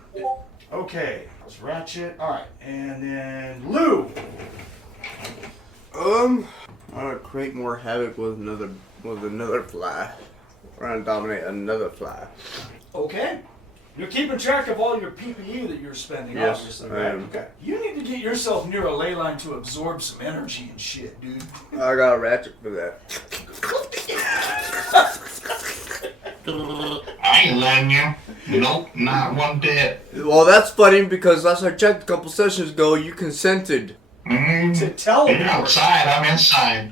Okay, that's Ratchet. All right, and then Lou. I'm gonna create more havoc with another fly. We're gonna dominate another fly. Okay. You're keeping track of all your PPE that you're spending, Yes, obviously, I right? am. Okay. You need to get yourself near a ley line to absorb some energy and shit, dude. I got a Ratchet for that. I ain't letting you. Nope, not one bit. Well, that's funny because last I checked a couple sessions ago, you consented. To teleport. You're outside, I'm inside.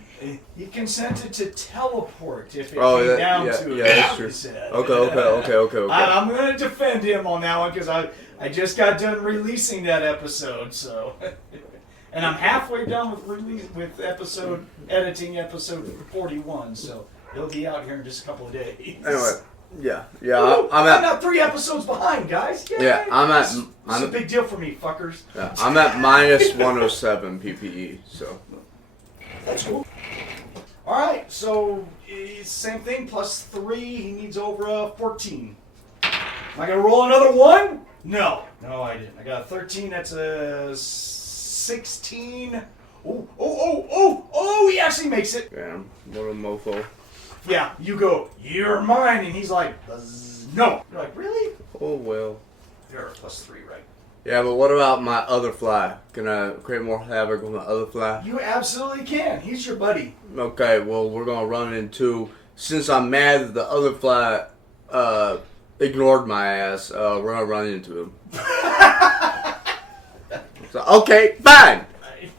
He consented to teleport if it Oh, came that- down yeah, to it. yeah, that's he true. said. Okay. I'm going to defend him on that one because I just got done releasing that episode, so. And I'm halfway done with editing episode 41, so he'll be out here in just a couple of days. Anyway, yeah, Ooh, I'm I'm at. not 3 episodes behind, guys. Yay. Yeah, It's a big deal for me, fuckers. Yeah, I'm at minus 107 PPE. So That's cool. Alright, so same thing, plus 3. He needs over 14. Am I going to roll another 1? No, I didn't. I got a 13. That's a 16. Oh, he actually makes it. damn, what a mofo. Yeah, you go, you're mine. And he's like, no. You're like, really? Oh well. You're a plus 3, right? Yeah, but what about my other fly? Can I create more havoc with my other fly? You absolutely can. He's your buddy. Okay, well, we're gonna run into. Since I'm mad that the other fly ignored my ass, we're gonna run into him. So, okay, fine.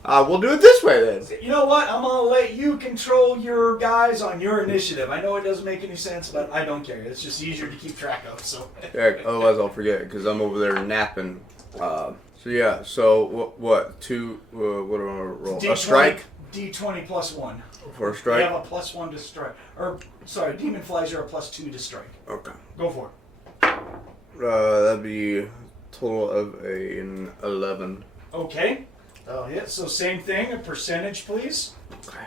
We'll do it this way then. You know what? I'm going to let you control your guys on your initiative. I know it doesn't make any sense, but I don't care. It's just easier to keep track of, so. Yeah, otherwise I'll forget because I'm over there napping. So yeah, so what? Two? What do I roll? D20, A strike D20 plus 1. for a You strike. have a plus 1 to strike. Or, sorry, demon flies are a plus 2 to strike. Okay. Go for it. That'd be a total of an 11. Okay. That'll hit. So same thing. A percentage, please. Okay.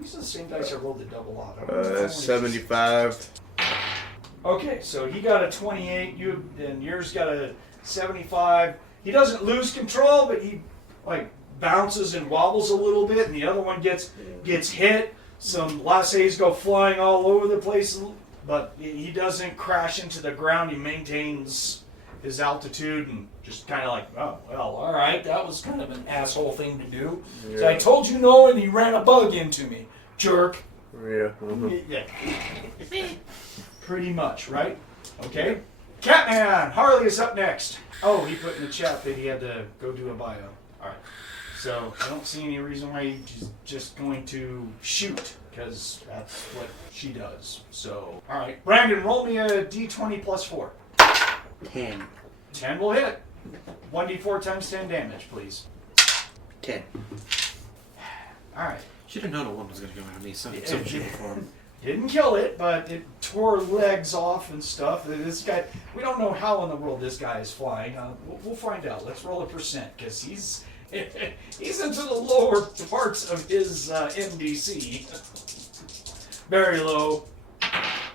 These are the same dice I rolled the double on. 75. Okay, so he got a 28, and yours got a 75. He doesn't lose control, but he like bounces and wobbles a little bit, and the other one gets hit. Some laissez go flying all over the place, but he doesn't crash into the ground. He maintains his altitude and just kind of like, oh, well, all right, that was kind of an asshole thing to do. Yeah. So I told you no, and he ran a bug into me, jerk. Yeah. Yeah. Pretty much, right? Okay. Catman! Harley is up next. Oh, he put in the chat that he had to go do a bio. Alright. So, I don't see any reason why he's just going to shoot, because that's what she does. So, alright. Brandon, roll me a d20 plus 4. 10. 10 will hit. 1d4 times 10 damage, please. 10. Alright. Should have known a 1 was going to go out of me. Some shit before. Didn't kill it, but it tore legs off and stuff. This guy, we don't know how in the world this guy is flying. We'll find out. Let's roll a percent, because he's into the lower parts of his MDC. Very low.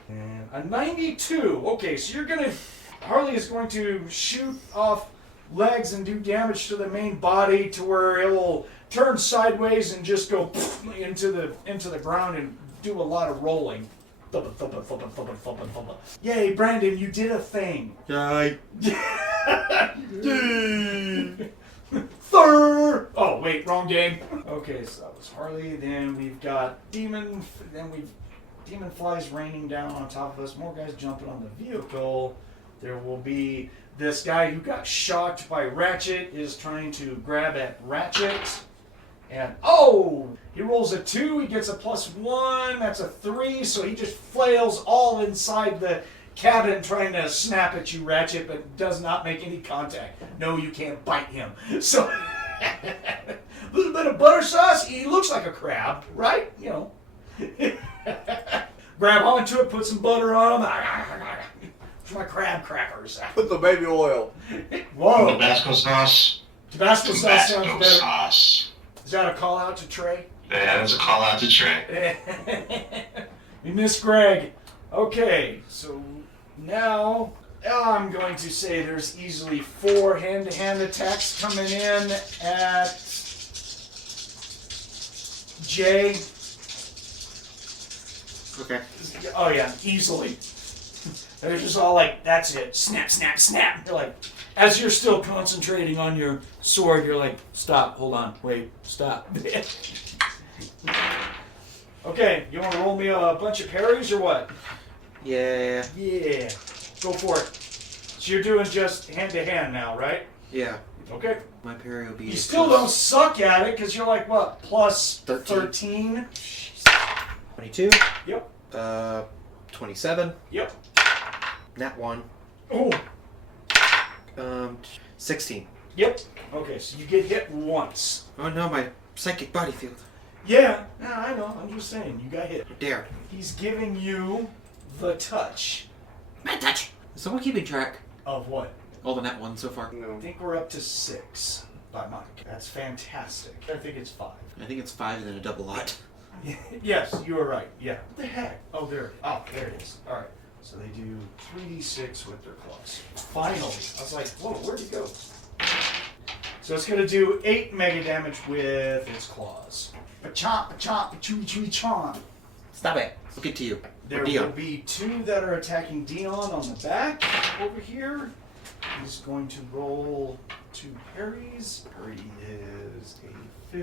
And a 92. Okay, so Harley is going to shoot off legs and do damage to the main body to where it will turn sideways and just go into the ground and do a lot of rolling. Yay, Brandon, you did a thing. Yay. Third. Oh, wait, wrong game. Okay, so that was Harley. Then we've got Demon. Then Demon flies raining down on top of us. More guys jumping on the vehicle. There will be this guy who got shocked by Ratchet is trying to grab at Ratchet. And, he rolls a 2, he gets a +1, that's a 3, so he just flails all inside the cabin trying to snap at you, Ratchet, but does not make any contact. No, you can't bite him. So, a little bit of butter sauce, he looks like a crab, right? You know. Grab onto it, put some butter on him. Where's my crab crackers? Put the baby oil. Whoa. Tabasco sauce. Tabasco sauce sounds better. Sauce. Is that a call out to Trey? Yeah, that's a call out to Trey. We miss Greg. Okay, so now I'm going to say there's easily 4 hand-to-hand attacks coming in at Jay. Okay. Oh yeah, easily. They're just all like, that's it. Snap, snap, snap. They're like, as you're still concentrating on your sword, you're like, stop, hold on, wait, stop. Okay, you want to roll me a bunch of parries or what? Yeah. Yeah, go for it. So you're doing just hand-to-hand now, right? Yeah. Okay. My parry will be... You still don't suck at it, because you're like, what, plus 13? 22. Yep. 27. Yep. Nat 1. Oh. 16. Yep. Okay, so you get hit once. Oh no, my psychic body field. Yeah, I know. I'm just saying, you got hit. I dared. He's giving you the touch. My touch! Is someone keeping track? Of what? All the Nat 1s so far? I think we're up to 6 by Mike. That's fantastic. I think it's 5. I think it's 5 and then a double lot. Yes, you were right. Yeah. What the heck? Oh, there it is. All right. So they do 3d6 with their claws. Finally. I was like, whoa, where'd he go? So it's going to do 8 mega damage with its claws. Pachomp, pachomp, pachoom, chewy, chomp. Stop it. We'll get to you. There will be 2 that are attacking Dion on the back over here. He's going to roll 2 parries. Parry is a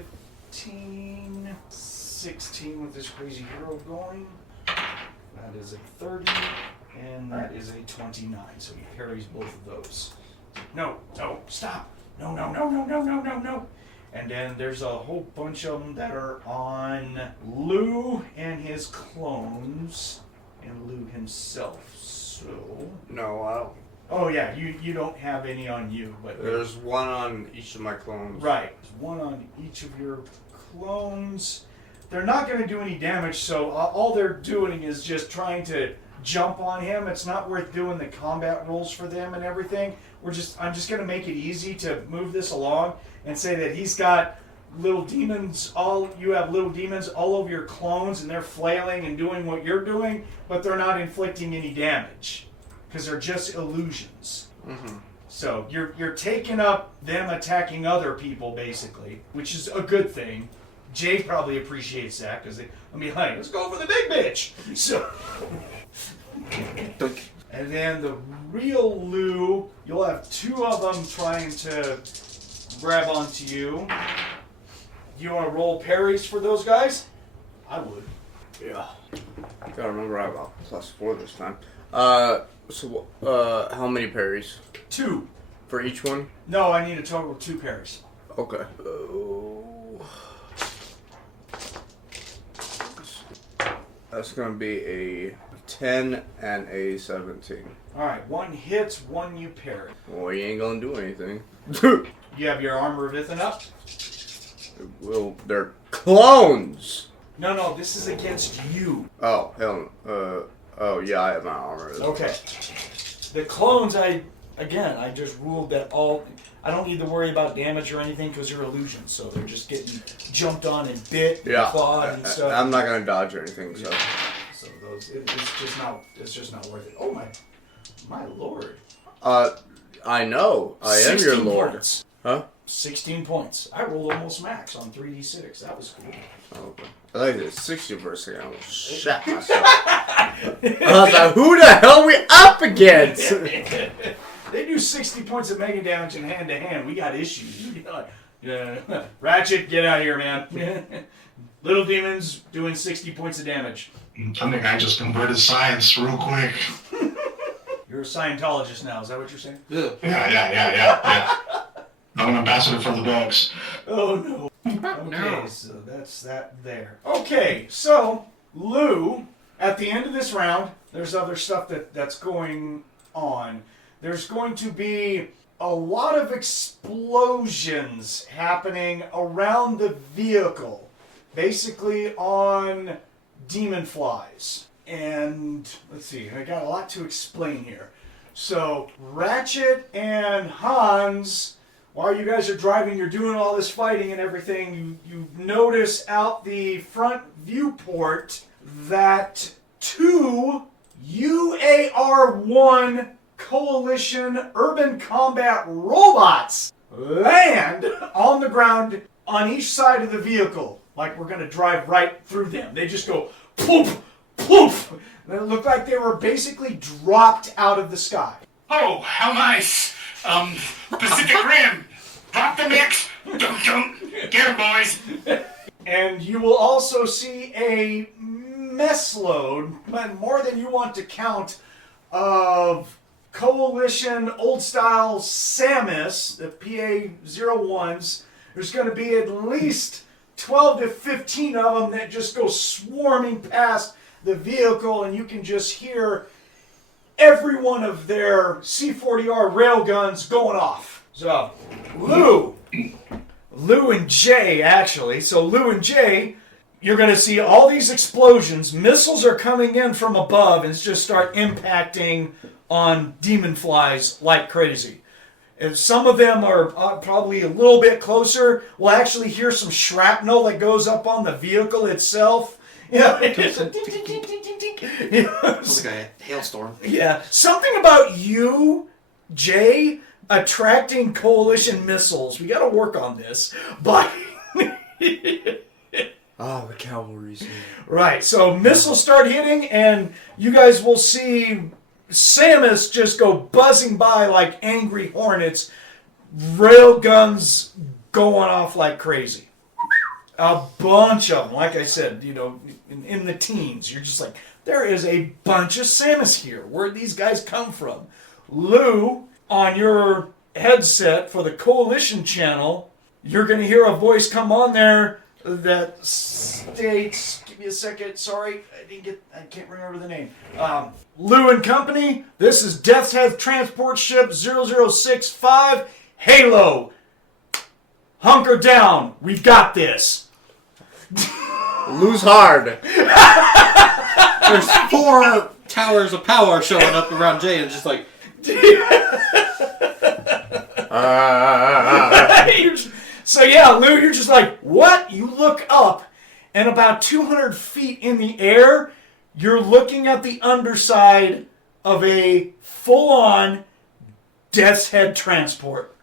15, 16 with this crazy hero going. That is a 30, and that is a 29. So he parries both of those. No, stop. No. And then there's a whole bunch of them that are on Lou and his clones, and Lou himself. So... No, I don't. Oh yeah, you don't have any on you, but... There's 1 on each of my clones. Right. There's 1 on each of your clones. They're not going to do any damage, so all they're doing is just trying to jump on him. It's not worth doing the combat rolls for them and everything. I'm just going to make it easy to move this along and say that he's got little demons, you have little demons all over your clones, and they're flailing and doing what you're doing, but they're not inflicting any damage because they're just illusions. Mm-hmm. So you're taking up them attacking other people basically, which is a good thing. Jay probably appreciates that because I mean, like, let's go for the big bitch. So, and then the real Lou, you'll have two of them trying to grab onto you. Do you want to roll parries for those guys? I would. Yeah. Gotta remember I have a +4 this time. So how many parries? 2. For each one? No, I need a total of 2 parries. Okay. That's gonna be a 10 and a 17. Alright, 1 hits, 1 you parry. Well, you ain't gonna do anything. You have your armor of Ithan up? Well, they're clones! No, this is against you. Oh, hell no. Oh, yeah, I have my armor. Okay. The clones, I just ruled that I don't need to worry about damage or anything because they're illusions, so they're just getting jumped on and bit and clawed and stuff. I'm not gonna dodge or anything, so. So those, it's just not worth it. Oh my lord. I know. I am your lord. Points. Huh? 16 points. I rolled almost max on 3d6. That was cool. Oh, okay. I thought you did 60 for a second. I almost shot myself. I was like, who the hell are we up against? They do 60 points of mega damage in hand to hand. We got issues. Yeah. Ratchet, get out of here, man. Little demons doing 60 points of damage. I think I just converted science real quick. You're a Scientologist now. Is that what you're saying? Yeah. I'm an ambassador for the dogs. Oh, no. Okay, so that's that there. Okay, so, Lou, at the end of this round, there's other stuff that's going on. There's going to be a lot of explosions happening around the vehicle, basically on demon flies. And, let's see, I got a lot to explain here. So, Ratchet and Hanz, while you guys are driving, you're doing all this fighting and everything, you notice out the front viewport that 2 UAR-1 Coalition urban combat robots land on the ground on each side of the vehicle, like we're going to drive right through them. They just go poof, poof. And it looked like they were basically dropped out of the sky. Oh, how nice. Pacific Rim. Drop the mix. Dum. Get 'em, boys. And you will also see a mess load, more than you want to count, of Coalition old-style Samus, the PA-01s. There's going to be at least 12 to 15 of them that just go swarming past the vehicle, and you can just hear every one of their C-40R railguns going off. So, Lou and Jay, actually. So, Lou and Jay, you're going to see all these explosions. Missiles are coming in from above and just start impacting on demon flies like crazy. And some of them are probably a little bit closer. We'll actually hear some shrapnel that goes up on the vehicle itself. It's like a hailstorm. Yeah. Something about you, Jay, attracting coalition missiles. We got to work on this. But Oh, the cavalry's here. right. So missiles start hitting, and you guys will see Samus just go buzzing by like angry hornets, railguns going off like crazy. A bunch of them, like I said, in the teens. You're just like, there is a bunch of Samus here. Where'd these guys come from? Lou, on your headset for the Coalition channel, you're going to hear a voice come on there that states, give me a second, sorry, I can't remember the name. Lou and Company, this is Death's Head Transport Ship 0065, Halo. Hunker down, we've got this. Lose hard. There's 4 towers of power showing up around Jay, and just like... So yeah, Lou, you're just like, what? You look up, and about 200 feet in the air, you're looking at the underside of a full-on Death's Head transport.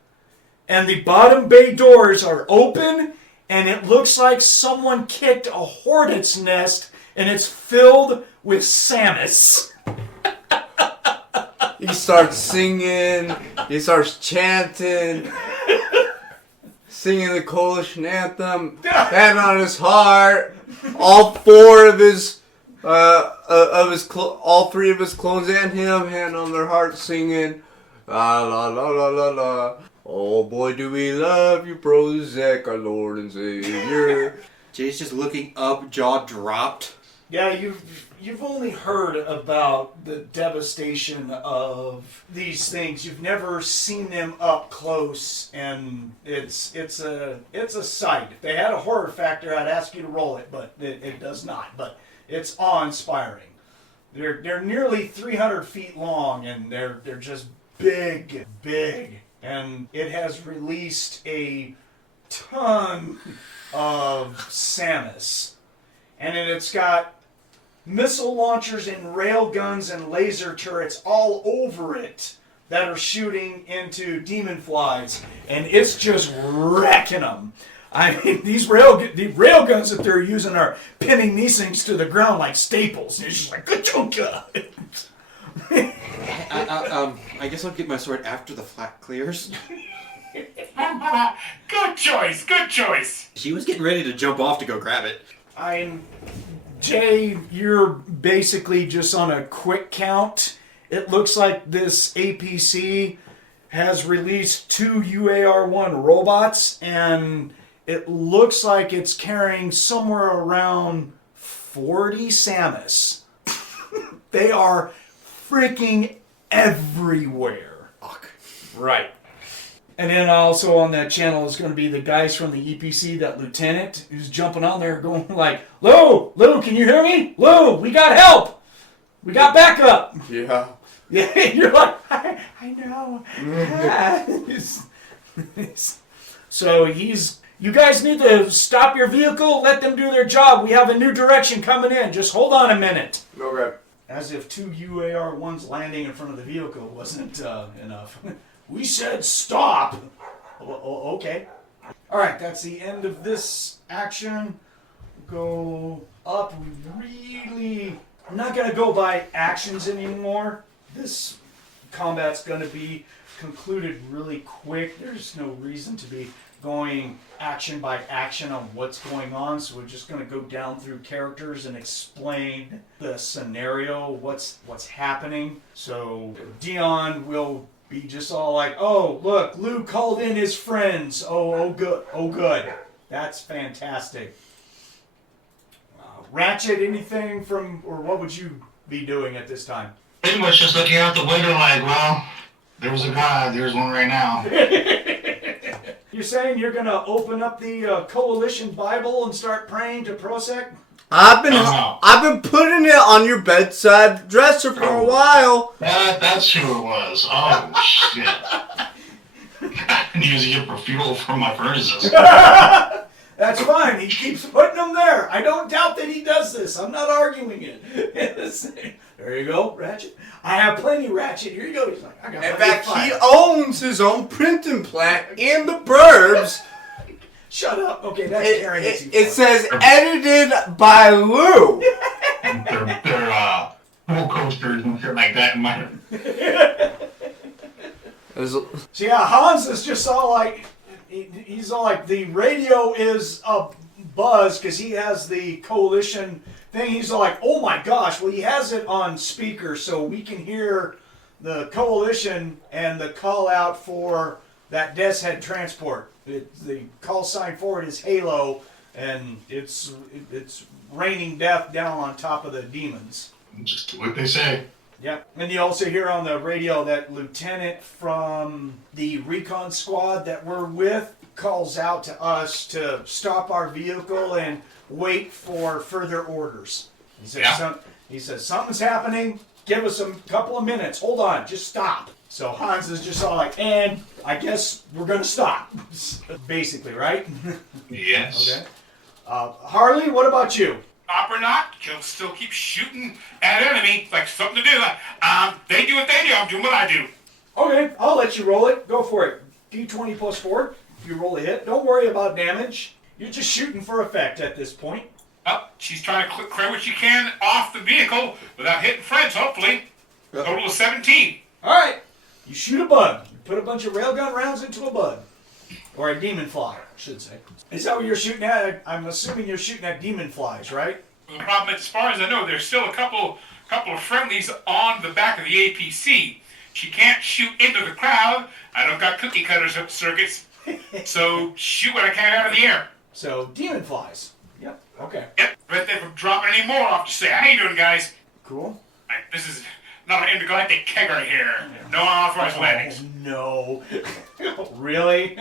And the bottom bay doors are open, and it looks like someone kicked a hornet's nest, and it's filled with Samus. He starts singing, he starts chanting, singing the coalition anthem, hand on his heart, all four of his, all three of his clones and him, hand on their heart, singing, la la la la la la. Oh boy, do we love you, Prozac, our Lord and Savior. Jay's just looking up, jaw dropped. Yeah, you've only heard about the devastation of these things. You've never seen them up close, and it's a sight. If they had a horror factor, I'd ask you to roll it, but it does not. But it's awe-inspiring. They're nearly 300 feet long, and they're just big, and it has released a ton of Samus, and then it's got missile launchers and rail guns and laser turrets all over it that are shooting into demon flies, and it's just wrecking them. I mean, the rail guns that they're using are pinning these things to the ground like staples. And it's just like, good job. I guess I'll get my sword after the flak clears. Good choice. She was getting ready to jump off to go grab it. Jay, you're basically just on a quick count. It looks like this APC has released 2 UAR-1 robots, and it looks like it's carrying somewhere around 40 Samus. They are freaking everywhere. Fuck. Right. And then also on that channel is going to be the guys from the EPC, that lieutenant who's jumping on there going like, Lou, can you hear me? Lou, we got help. We got backup. Yeah. Yeah, you're like, I know. So you guys need to stop your vehicle, let them do their job. We have a new direction coming in. Just hold on a minute. Okay. As if 2 UAR-1s landing in front of the vehicle wasn't enough. We said stop! Okay. Alright, that's the end of this action. Go up. I'm not going to go by actions anymore. This combat's going to be concluded really quick. There's no reason to be going action by action on what's going on, so we're just going to go down through characters and explain the scenario, what's happening. So Dion will be just all like, oh, look, Lou called in his friends. Oh, good. That's fantastic. Ratchet, anything from, or what would you be doing at this time? Pretty much just looking out the window like, well, there was a guy, there's one right now. You're saying you're going to open up the Coalition Bible and start praying to Prosec? I've been putting it on your bedside dresser for a while. That's who it was. Oh, shit. I've been using it for fuel for my furnaces. That's fine. He keeps putting them there. I don't doubt that he does this. I'm not arguing it. There you go, Ratchet. I have plenty, Ratchet. Here you go. He's like, I got. In fact, he owns his own printing plant in the Burbs. Shut up. Okay, that's carrying it too far. It says edited by Lou. They're pool coasters and shit like that in my. So yeah, Hanz is just all like, he's all like, the radio is a buzz because he has the Coalition thing. He's all like, oh my gosh, well he has it on speaker so we can hear the Coalition and the call out for that Death's Head transport. The call sign for it is Halo, and it's raining death down on top of the demons. Just do what they say. Yep. And you also hear on the radio that lieutenant from the recon squad that we're with calls out to us to stop our vehicle and wait for further orders. He says, he says something's happening. give us a couple of minutes. Hold on, just stop. So Hanz is just all like, and I guess we're gonna stop. Basically, right? Yes. Okay. Harley, what about you? Stop or not, he'll still keep shooting at enemy like something to do. They do what they do. I'm doing what I do. Okay, I'll let you roll it. Go for it. D20 plus 4. If you roll a hit, don't worry about damage. You're just shooting for effect at this point. Oh, she's trying to clear what she can off the vehicle without hitting friends, hopefully. Total of 17. All right. You shoot a bug. You put a bunch of railgun rounds into a bug. Or a demon fly, I should say. Is that what you're shooting at? I'm assuming you're shooting at demon flies, right? The problem, as far as I know, there's still a couple of friendlies on the back of the APC. She can't shoot into the crowd. I don't got cookie cutters up circuits. So shoot what I can out of the air. So, demon flies. Yep. Okay. Yep, prevent them from dropping any more off to say, how you doing, guys? Cool. This is not an intergalactic kegger here. No unauthorized landings. Oh, no. Really?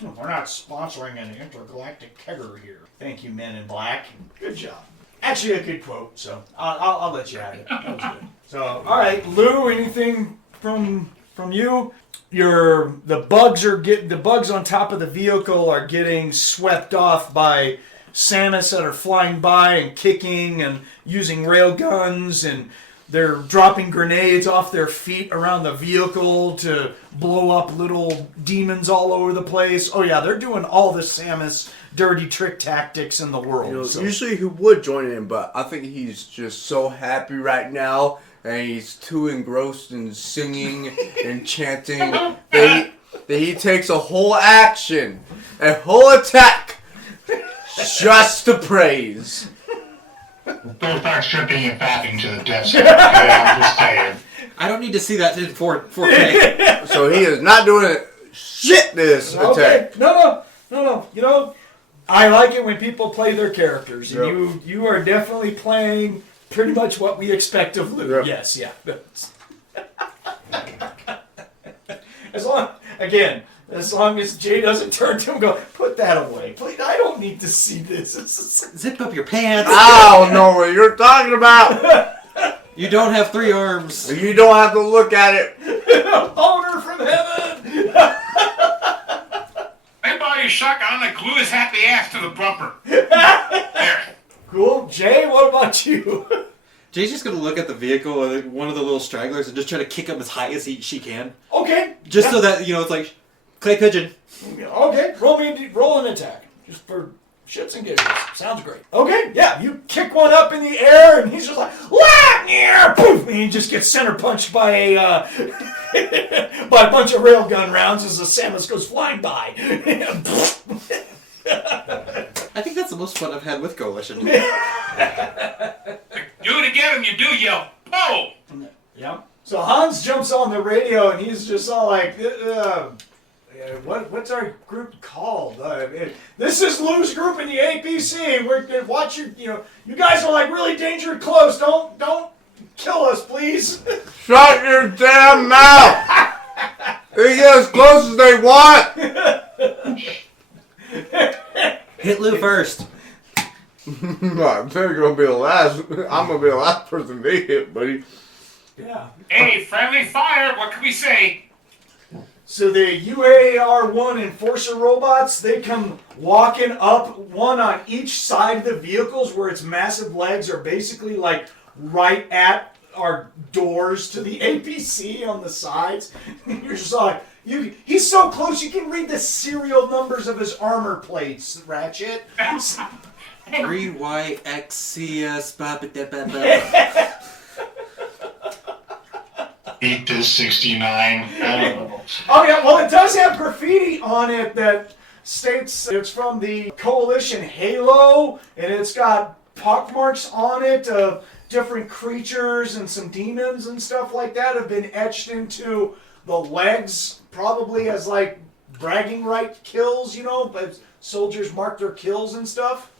We're not sponsoring an intergalactic kegger here. Thank you, Men in Black. Good job. Actually, a good quote, so I'll let you have it. That was good. So, all right, Lou, anything from you? The bugs on top of the vehicle are getting swept off by Samus that are flying by and kicking and using rail guns, and they're dropping grenades off their feet around the vehicle to blow up little demons all over the place. Oh yeah, they're doing all the Samus dirty trick tactics in the world. You know, so. usually he would join in, but I think he's just so happy right now, and he's too engrossed in singing and chanting that he takes a whole action, a whole attack, just to praise. Don't start stripping and fapping to the desk. I'm just saying. I don't need to see that in 4K. So he is not doing shit this Okay, attack. no. You know, I like it when people play their characters, and Yep. you are definitely playing pretty much what we expect of Lou. Yep. Yes, yeah. As long as Jay doesn't turn to him and go, put that away. Please, I don't need to see this. Zip up your pants. I don't know what you're talking about. You don't have 3 arms. You don't have to look at it. Owner from heaven! They buy you a shotgun and glue his happy ass to the bumper. There. Cool. Jay, what about you? Jay's just gonna look at the vehicle of one of the little stragglers and just try to kick him as high as she can. Okay. Just so that, it's like, clay pigeon. Okay, roll an attack. Just for shits and giggles. Sounds great. Okay, yeah, you kick one up in the air, and he's just like, wah! Yeah, poof! And he just gets center punched by a by a bunch of railgun rounds as the Samus goes flying by. I think that's the most fun I've had with Coalition. Do it again and you do yell, "Whoa!" Yeah. So Hanz jumps on the radio, and he's just all like, what's our group called? This is Lou's group in the APC. We're watch you guys are like really dangerous close. Don't kill us, please. Shut your damn mouth. They get as close as they want. Hit Lou first. I'm gonna be the last. I'm gonna be the last person they hit, buddy. Yeah. Hey, friendly fire, what can we say? So the UAR-1 Enforcer robots, they come walking up, one on each side of the vehicles where its massive legs are basically like right at our doors to the APC on the sides. You're just like, he's so close you can read the serial numbers of his armor plates, Ratchet. 3YXCS. Eat this 69. I don't know. Oh yeah, well it does have graffiti on it that states it's from the Coalition Halo, and it's got pockmarks on it of different creatures and some demons and stuff like that have been etched into the legs, probably as like bragging right kills, but soldiers mark their kills and stuff.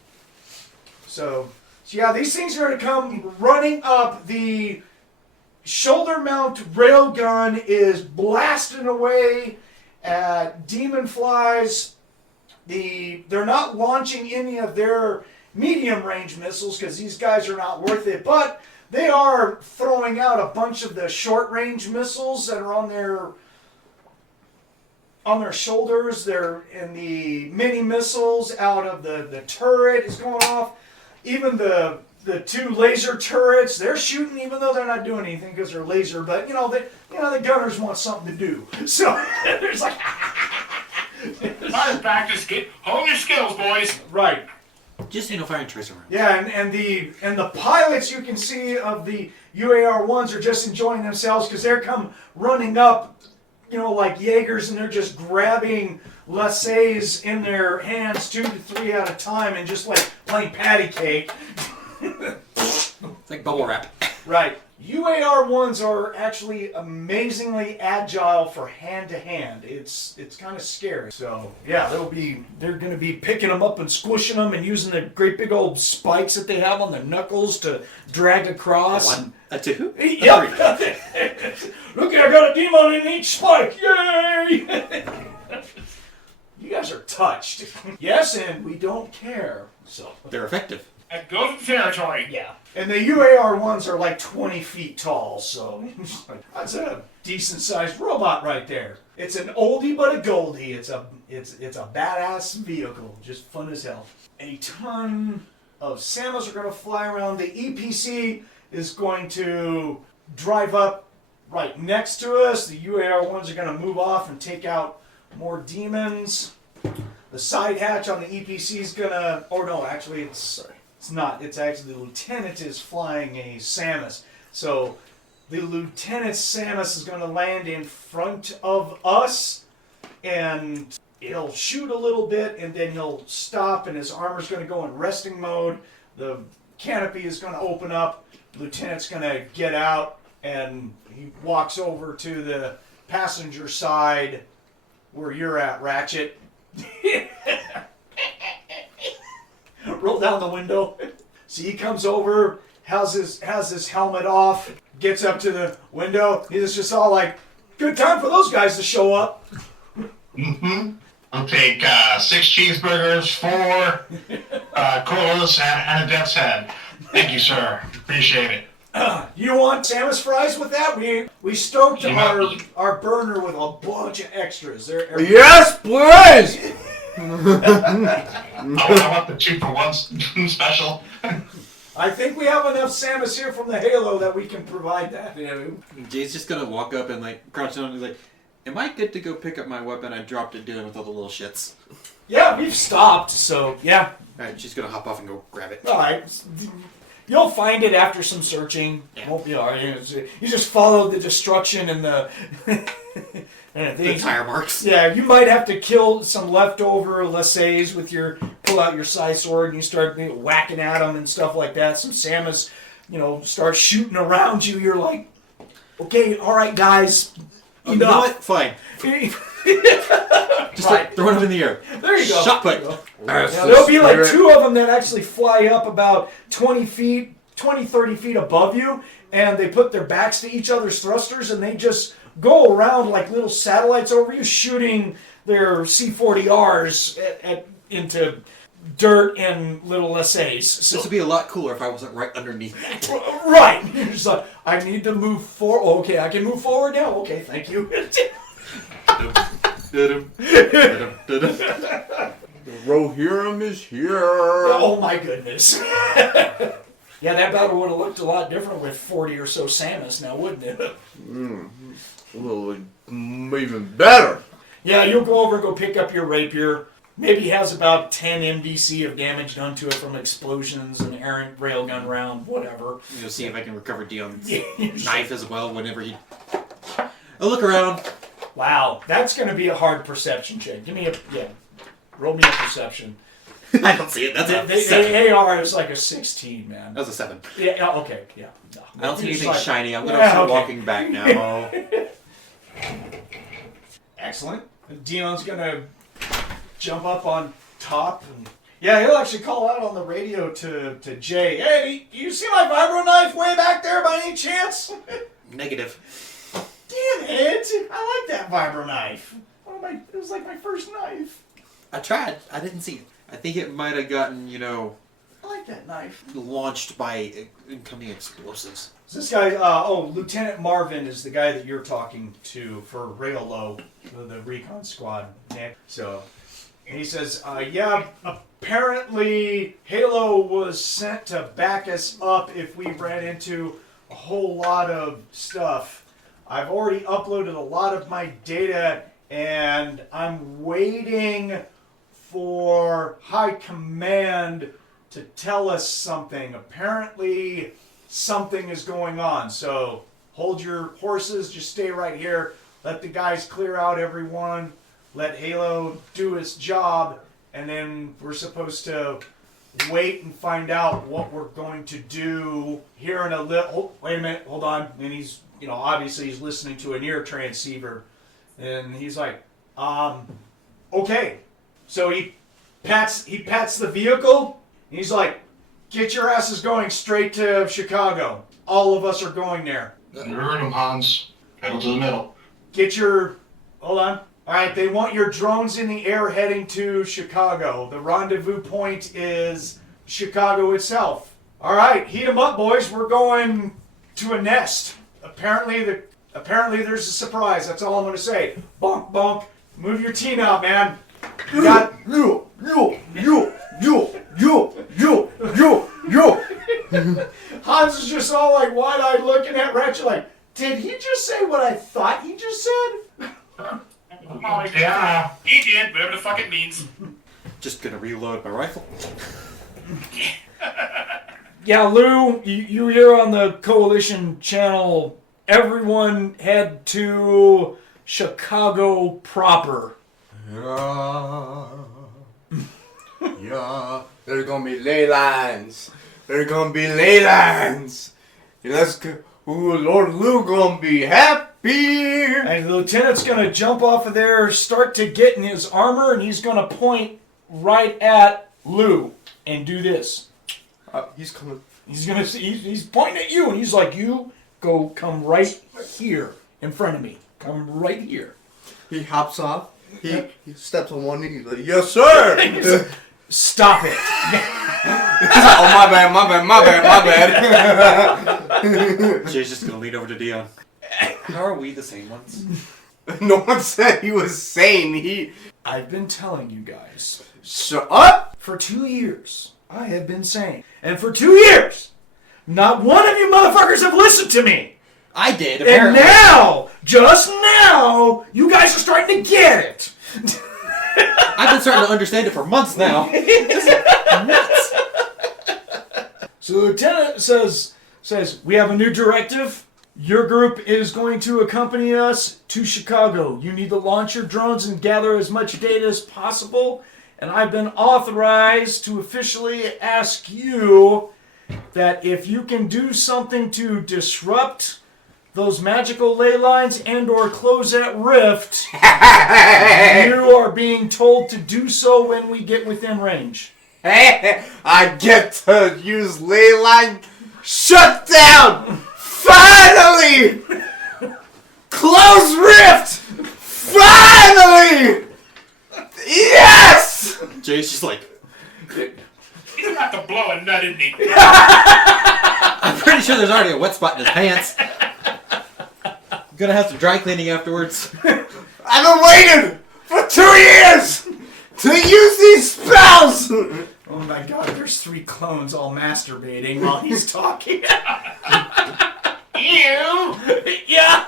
So yeah, these things are going to come running up. The shoulder mount railgun is blasting away at demon flies. They're not launching any of their medium range missiles because these guys are not worth it, but They are throwing out a bunch of the short-range missiles that are on their shoulders. They're in the mini missiles out of the turret is going off. Even the two laser turrets, they're shooting even though they're not doing anything because they're laser. But the gunners want something to do. So there's like Fire practice. Hone your skills, boys. right. Just ain't no fire and tracer around. Yeah, and the pilots you can see of the UAR-1s are just enjoying themselves because they're come running up, like Jaegers, and they're just grabbing laissez in their hands 2 to 3 at a time and just like playing patty cake. It's like bubble wrap. Right. UAR-1s are actually amazingly agile for hand-to-hand. It's kind of scary. So, yeah, they're going to be picking them up and squishing them and using the great big old spikes that they have on their knuckles to drag across. A two? Yep. Look, I got a demon in each spike. Yay! You guys are touched. Yes, and we don't care. So They're effective. And go to the territory. yeah. And the UAR-1s are like 20 feet tall, so that's a decent-sized robot right there. It's an oldie but a goldie. It's a badass vehicle, just fun as hell. A ton of Samus are going to fly around. The EPC is going to drive up right next to us. The UAR-1s are going to move off and take out more demons. The side hatch on the EPC is going to... Oh, no, actually, it's not. It's actually the lieutenant is flying a Samus. So the lieutenant Samus is going to land in front of us, and he'll shoot a little bit, and then he'll stop, and his armor's going to go in resting mode. The canopy is going to open up. The lieutenant's going to get out, and he walks over to the passenger side where you're at, Ratchet. Roll down the window. So he comes over, has his helmet off, gets up to the window. He's just all like, good time for those guys to show up. Mm-hmm. I'll take 6 cheeseburgers, 4 colas, and a death's head. Thank you, sir. Appreciate it. You want Samus fries with that? We stoked our burner with a bunch of extras. Yes, please! I want the 2-for-1 special. I think we have enough Samus here from the Halo that we can provide that. Jay's just gonna walk up and crouch down and he's like, am I good to go pick up my weapon? I dropped it doing with all the little shits. Yeah, we've stopped, so yeah. Alright, she's gonna hop off and go grab it. Alright. You'll find it after some searching. Yeah. Won't be alright. You just follow the destruction and the... The tire marks. Yeah, you might have to kill some leftover laissez with pull out your side sword and you start whacking at them and stuff like that. Some Samus, start shooting around you. You're like, okay, all right, guys, You know what? Fine. Just Right. throw them in the air. There you go. Shot put. Yeah, there'll be like 2 of them that actually fly up about 20, 30 feet above you, and they put their backs to each other's thrusters, and they just go around like little satellites over you, shooting their C-40Rs into dirt and little laissez. So, This would be a lot cooler if I wasn't right underneath that. right. You're just like, I need to move forward. Okay, I can move forward now. Okay, thank you. The Rohirrim is here. Oh my goodness. Yeah, that battle would have looked a lot different with 40 or so Samus now, wouldn't it? Well, even better. Yeah, you'll go over and go pick up your rapier. Maybe has about 10 MDC of damage done to it from explosions and errant railgun round, whatever. You'll see if I can recover Dion's knife as well whenever he... I'll look around. Wow, that's going to be a hard perception check. Roll me a perception. I don't see it. That's a 7. The AR is like a 16, man. That was a 7. Yeah, okay, yeah. No. I don't see It's anything like- shiny. I'm going to Yeah, start okay. walking back now. Excellent. Dion's going to jump up on top. And yeah, he'll actually call out on the radio to Jay. Hey, do you see my vibro knife way back there by any chance? Negative. Damn it! I like that vibro knife. It was like my first knife. I tried. I didn't see it. I think it might have gotten, I like that knife. Launched by incoming explosives. So this guy, Lieutenant Marvin is the guy that you're talking to for Railo, the recon squad. Nick. So, and he says, yeah, apparently Halo was sent to back us up if we ran into a whole lot of stuff. I've already uploaded a lot of my data, and I'm waiting for High Command to tell us something. Apparently, something is going on. So, hold your horses, just stay right here. Let the guys clear out everyone. Let Halo do its job, and then we're supposed to wait and find out what we're going to do here in a little. Oh, wait a minute, hold on. And he's, obviously he's listening to an ear transceiver, and he's like, okay. So he pats the vehicle, and he's like, get your asses going straight to Chicago. All of us are going there. You heard him, Hanz. Pedal to the middle. Hold on. All right, they want your drones in the air heading to Chicago. The rendezvous point is Chicago itself. All right, heat them up, boys. We're going to a nest. Apparently there's a surprise. That's all I'm going to say. Bonk, bonk. Move your team out, man. You got... Hanz is just all like wide-eyed looking at Ratchet like, did he just say what I thought he just said? Oh, yeah. He did, whatever the fuck it means. Just gonna reload my rifle. Yeah, Lou, you hear on the Coalition channel, everyone head to Chicago proper. Yeah. There's gonna be ley lines. There's gonna be ley lines. Let's go. Ooh, Lord Lou gonna be happy. And the lieutenant's gonna jump off of there, start to get in his armor, and he's gonna point right at Lou and do this. He's coming. He's pointing at you, and he's like, you come right here in front of me. Come right here. He hops off. He steps on one knee. He's like, yes, sir. Stop it. Oh, my bad. Jay's just gonna lean over to Dion. How are we the same ones? No one said he was sane. I've been telling you guys. Shut up! For 2 years, I have been saying. And for 2 years, not one of you motherfuckers have listened to me. I did, apparently. And now, just now, you guys are starting to get it. I've been starting to understand it for months now. Nuts. So the lieutenant says, we have a new directive. Your group is going to accompany us to Chicago. You need to launch your drones and gather as much data as possible. And I've been authorized to officially ask you that if you can do something to disrupt those magical ley lines and or close that rift, you are being told to do so when we get within range. I get to use ley line shutdown! Finally! Close rift! Finally! Yes! Jay's just like... He's about to blow a nut, isn't he? I'm pretty sure there's already a wet spot in his pants. I'm gonna have some dry cleaning afterwards. I've been waiting for 2 years to use these spells! Oh my god, there's 3 clones all masturbating while he's talking. You? Yeah!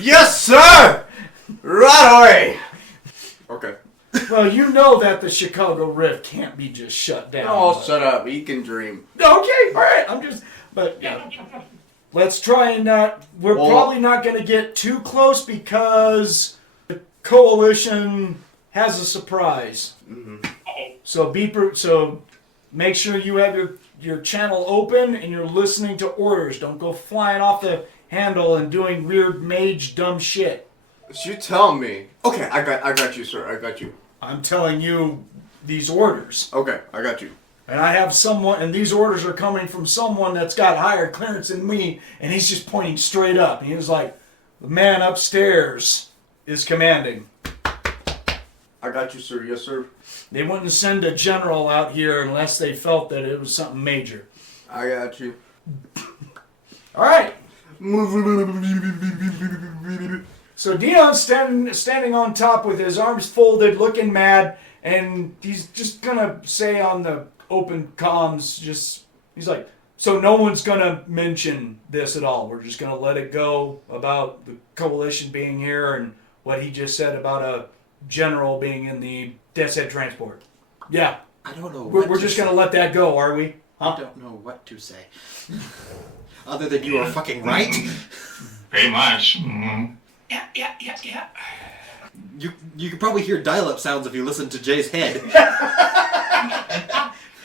Yes, sir! Right away! Okay. Well, you know that the Chicago Rift can't be just shut down. Oh, shut up. He can dream. Okay, alright, but yeah. Let's try and we're probably not going to get too close because the Coalition has a surprise. Mm-hmm. So make sure you have your channel open and you're listening to orders. Don't go flying off the handle and doing weird mage dumb shit. You tell me. Okay, I got you, sir. I got you. I'm telling you these orders. Okay, I got you. And I have someone, and these orders are coming from someone that's got higher clearance than me, and he's just pointing straight up. He was like, the man upstairs is commanding. I got you, sir. Yes, sir. They wouldn't send a general out here unless they felt that it was something major. I got you. All right. So Dion's standing on top with his arms folded, looking mad, and he's just gonna say on the open comms, he's like, so no one's gonna mention this at all. We're just gonna let it go about the coalition being here and what he just said about a general being in the Death's Head transport. Yeah. I don't know. We're just gonna let that go, are we? I don't know what to say. Other than you are fucking right. Pretty much. Mm-hmm. Yeah. You could probably hear dial-up sounds if you listen to Jay's head.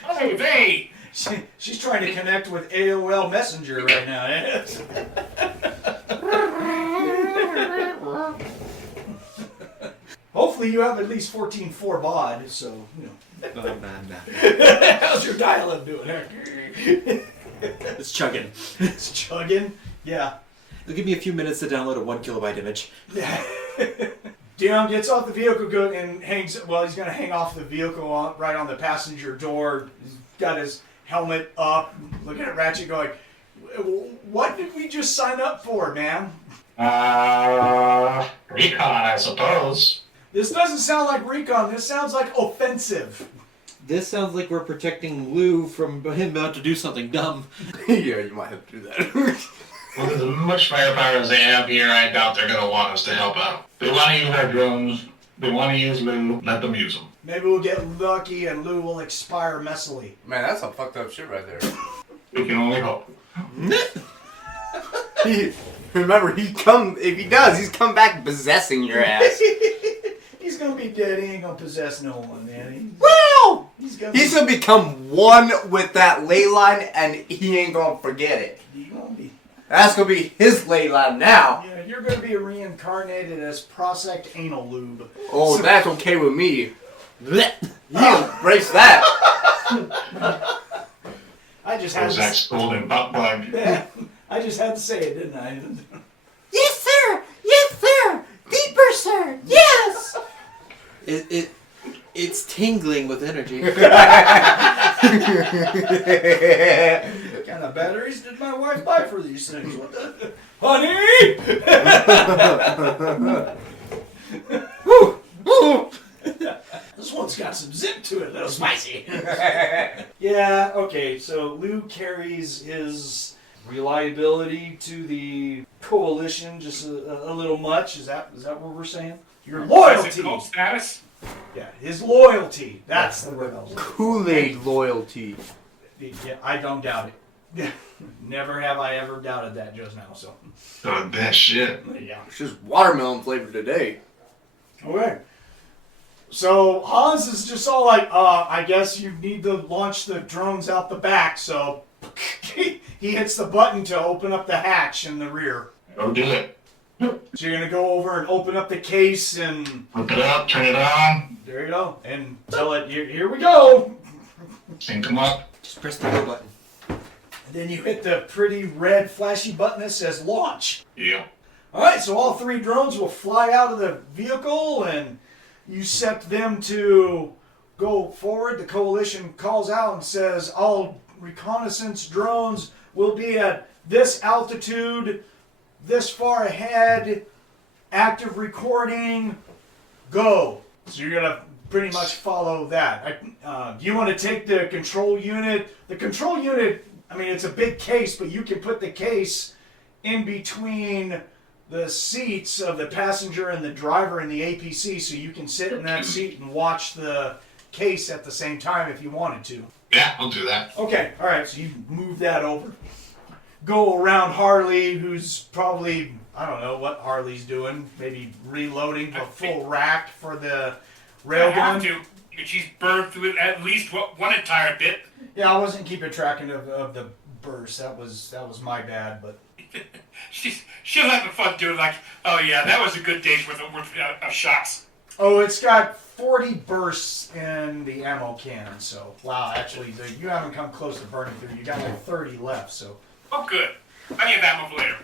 Oh, they. She's trying to connect with AOL Messenger right now. Hopefully you have at least 14.4 baud, so, you know. How's your dial-up doing? It's chugging. It's chugging? Yeah. It'll give me a few minutes to download a 1 kilobyte image. Dion gets off the vehicle and he's going to hang off the vehicle right on the passenger door. He's got his helmet up, looking at Ratchet going, what did we just sign up for, man? Recon, I suppose. This doesn't sound like recon. This sounds like offensive. This sounds like we're protecting Lou from him about to do something dumb. Yeah, you might have to do that. Well, with as much firepower as they have here, I doubt they're going to want us to help out. They want to use our drones. They want to use Lou. Let them use them. Maybe we'll get lucky and Lou will expire messily. Man, that's some fucked up shit right there. We can only hope. Remember, if he does, he's come back possessing your ass. He's gonna be dead. He ain't gonna possess no one, man. Well, He's gonna become one with that ley line, and he ain't gonna forget it. That's gonna be his ley line now. Yeah, you're gonna be reincarnated as Prosect Anal Lube. Oh, so, that's okay with me. You embrace that. I just had Prozac's golden butt plug. Yeah, I just had to say it, didn't I? Yes, sir. Yes, sir. Deeper, sir. Yes. It's tingling with energy. What kind of batteries did my wife buy for these things? What the... Honey! Woo! Woo! This one's got some zip to it, a little spicy. Yeah, okay, so Lou carries his reliability to the coalition just a little much. Is that what we're saying? Your loyalty. Gold status? Yeah, his loyalty. That's the word I was looking for. Kool-Aid loyalty. Yeah, I don't doubt it. Never have I ever doubted that just now, so. The best shit. Yeah. It's just watermelon flavor today. Okay. So Hanz is just all like, I guess you need to launch the drones out the back, so he hits the button to open up the hatch in the rear. Go do it. So you're gonna go over and open up the case and Flip it up, turn it on, there you go, and tell it, here we go. sync them up. Just press the go button. And then you hit the pretty red flashy button that says launch. Yeah. Alright, so all three drones will fly out of the vehicle and you set them to go forward. The coalition calls out and says all reconnaissance drones will be at this altitude, this far ahead, active recording, go. So you're going to pretty much follow that. You want to take the control unit. The control unit, I mean, it's a big case, but you can put the case in between the seats of the passenger and the driver in the APC, so you can sit in that seat and watch the case at the same time if you wanted to. Yeah, I'll do that. Okay, all right, so you move that over. Go around Harley, who's probably, I don't know what Harley's doing, maybe reloading a full rack for the I have railgun. to. She's burned through at least one entire bit. Yeah, I wasn't keeping track of the burst. That was my bad, but She'll have fun doing like, oh yeah, that was a good day's worth of shots. oh, it's got 40 bursts in the ammo can. So wow, actually, you haven't come close to burning through. You got like 30 left. So, Oh good. Plenty of ammo for later.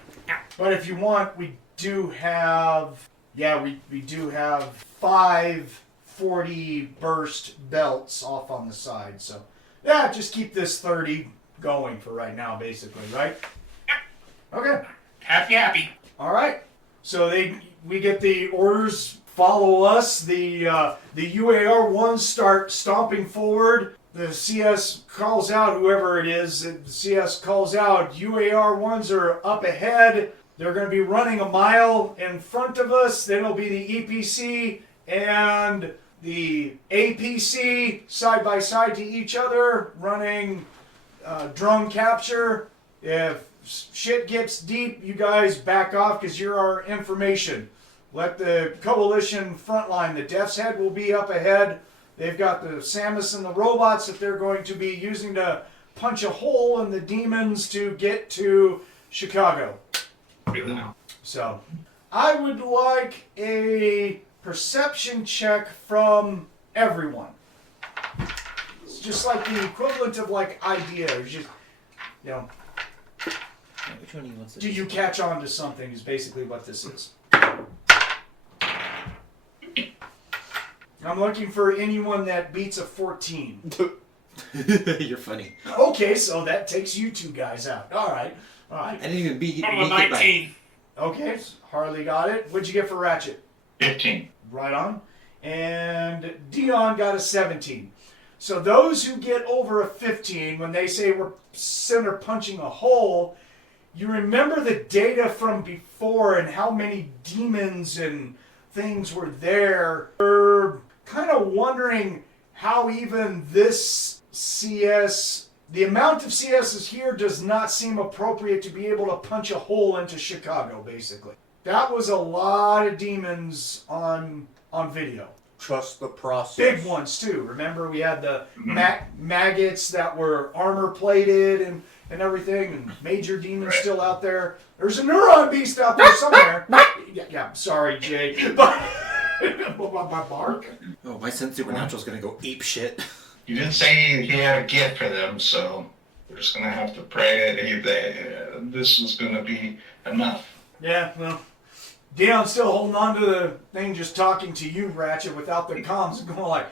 but if you want, we do have we do have 5 40 burst belts off on the side. So, yeah, just keep this 30 going for right now, basically, right? Okay. Happy. All right. So we get the orders. Follow us. The UAR ones start stomping forward. The CS calls out whoever it is. The CS calls out. UAR ones are up ahead. They're going to be running a mile in front of us. Then it'll be the EPC and the APC side by side to each other, running drone capture. If shit gets deep, you guys back off because you're our information. Let the coalition frontline. The Death's Head will be up ahead. They've got the Samus and the robots that they're going to be using to punch a hole in the demons to get to Chicago. Really now. So, I would like a perception check from everyone. It's just like the equivalent of like idea. It's just, you know, Which one do you want to do you catch on to something is basically what this is. I'm looking for anyone that beats a 14. You're funny. Okay, so that takes you two guys out. All right. I didn't even beat Total of it by 19. Okay, so Harley got it. What'd you get for Ratchet? 15. Right on. And Dion got a 17. So those who get over a 15, when they say we're center punching a hole, you remember the data from before and how many demons and things were there. You're kind of wondering how even this CS, the amount of CSs here does not seem appropriate to be able to punch a hole into Chicago, basically. That was a lot of demons on video. Trust the process. Big ones too. Remember we had the maggots that were armor plated and everything, and major demons still out there. There's a neuron beast out there somewhere. Yeah, sorry, Jay. But my bark. Oh, my sense supernatural's gonna go ape shit. You didn't say he had a gift for them, so we're just gonna have to pray that this is gonna be enough. Yeah, well, Dion's still holding on to the thing, just talking to you, Ratchet, without the comms, and going like,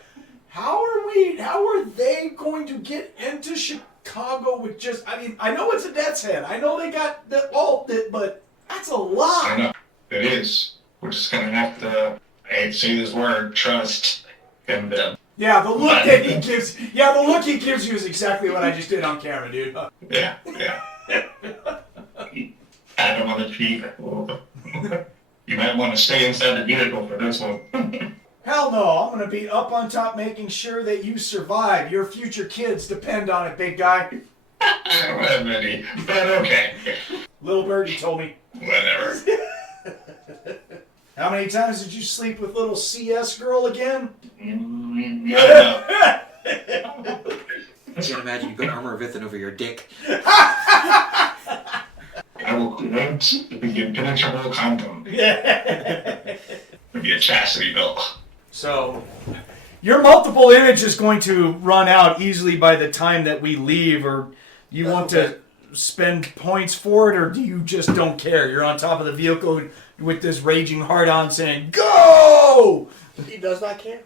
how are they going to get into Chicago with just, I mean, I know it's a Death's Head. I know they got the alt, but that's a lot. I know. It is. We're just gonna have to, I hate to say this word, trust in them. Yeah, the look that he gives, the look he gives you is exactly what I just did on camera, dude. Yeah. Adam on the cheek. You might want to stay inside the vehicle for this one. Hell no, I'm going to be up on top making sure that you survive. Your future kids depend on it, big guy. I don't have any, but okay. Little birdie told me. Whatever. How many times did you sleep with little CS girl again? Not enough. I can't imagine you put armor of Ithan over your dick. I will create the impenetrable condom. Yeah. It'll be a chastity belt. So, your multiple image is going to run out easily by the time that we leave, or you want to spend points for it, or do you just don't care? You're on top of the vehicle with this raging heart on saying, go! He does not care.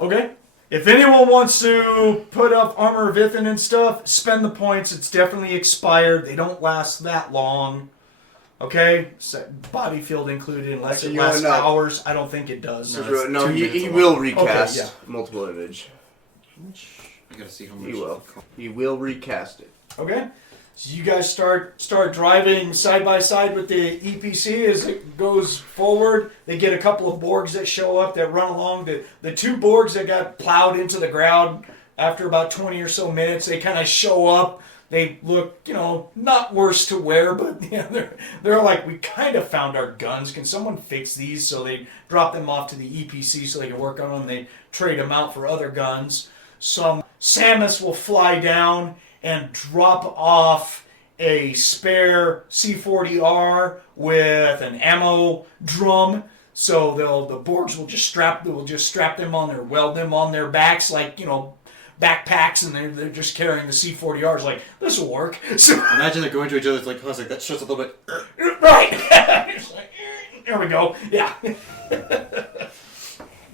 Okay. If anyone wants to put up Armor of Ithan and stuff, spend the points. It's definitely expired. They don't last that long. Okay? So, body field included unless it lasts hours. I don't think it does. No, he will recast multiple image. I gotta see how much. He will. He will recast it. Okay? So you guys start driving side by side with the EPC as it goes forward. They get a couple of Borgs that show up that run along. The two Borgs that got plowed into the ground after about 20 or so minutes, they kind of show up. They look, not worse to wear, but they're like, we kind of found our guns. Can someone fix these? So they drop them off to the EPC so they can work on them. They trade them out for other guns. Some Samus will fly down and drop off a spare C-40R with an ammo drum. So the Borgs will just strap them on weld them on their backs like, backpacks, and they're just carrying the C-40Rs like, this will work. So, imagine they're going to each other, it's like, I was like, that shows a little bit. Right. There we go. Yeah.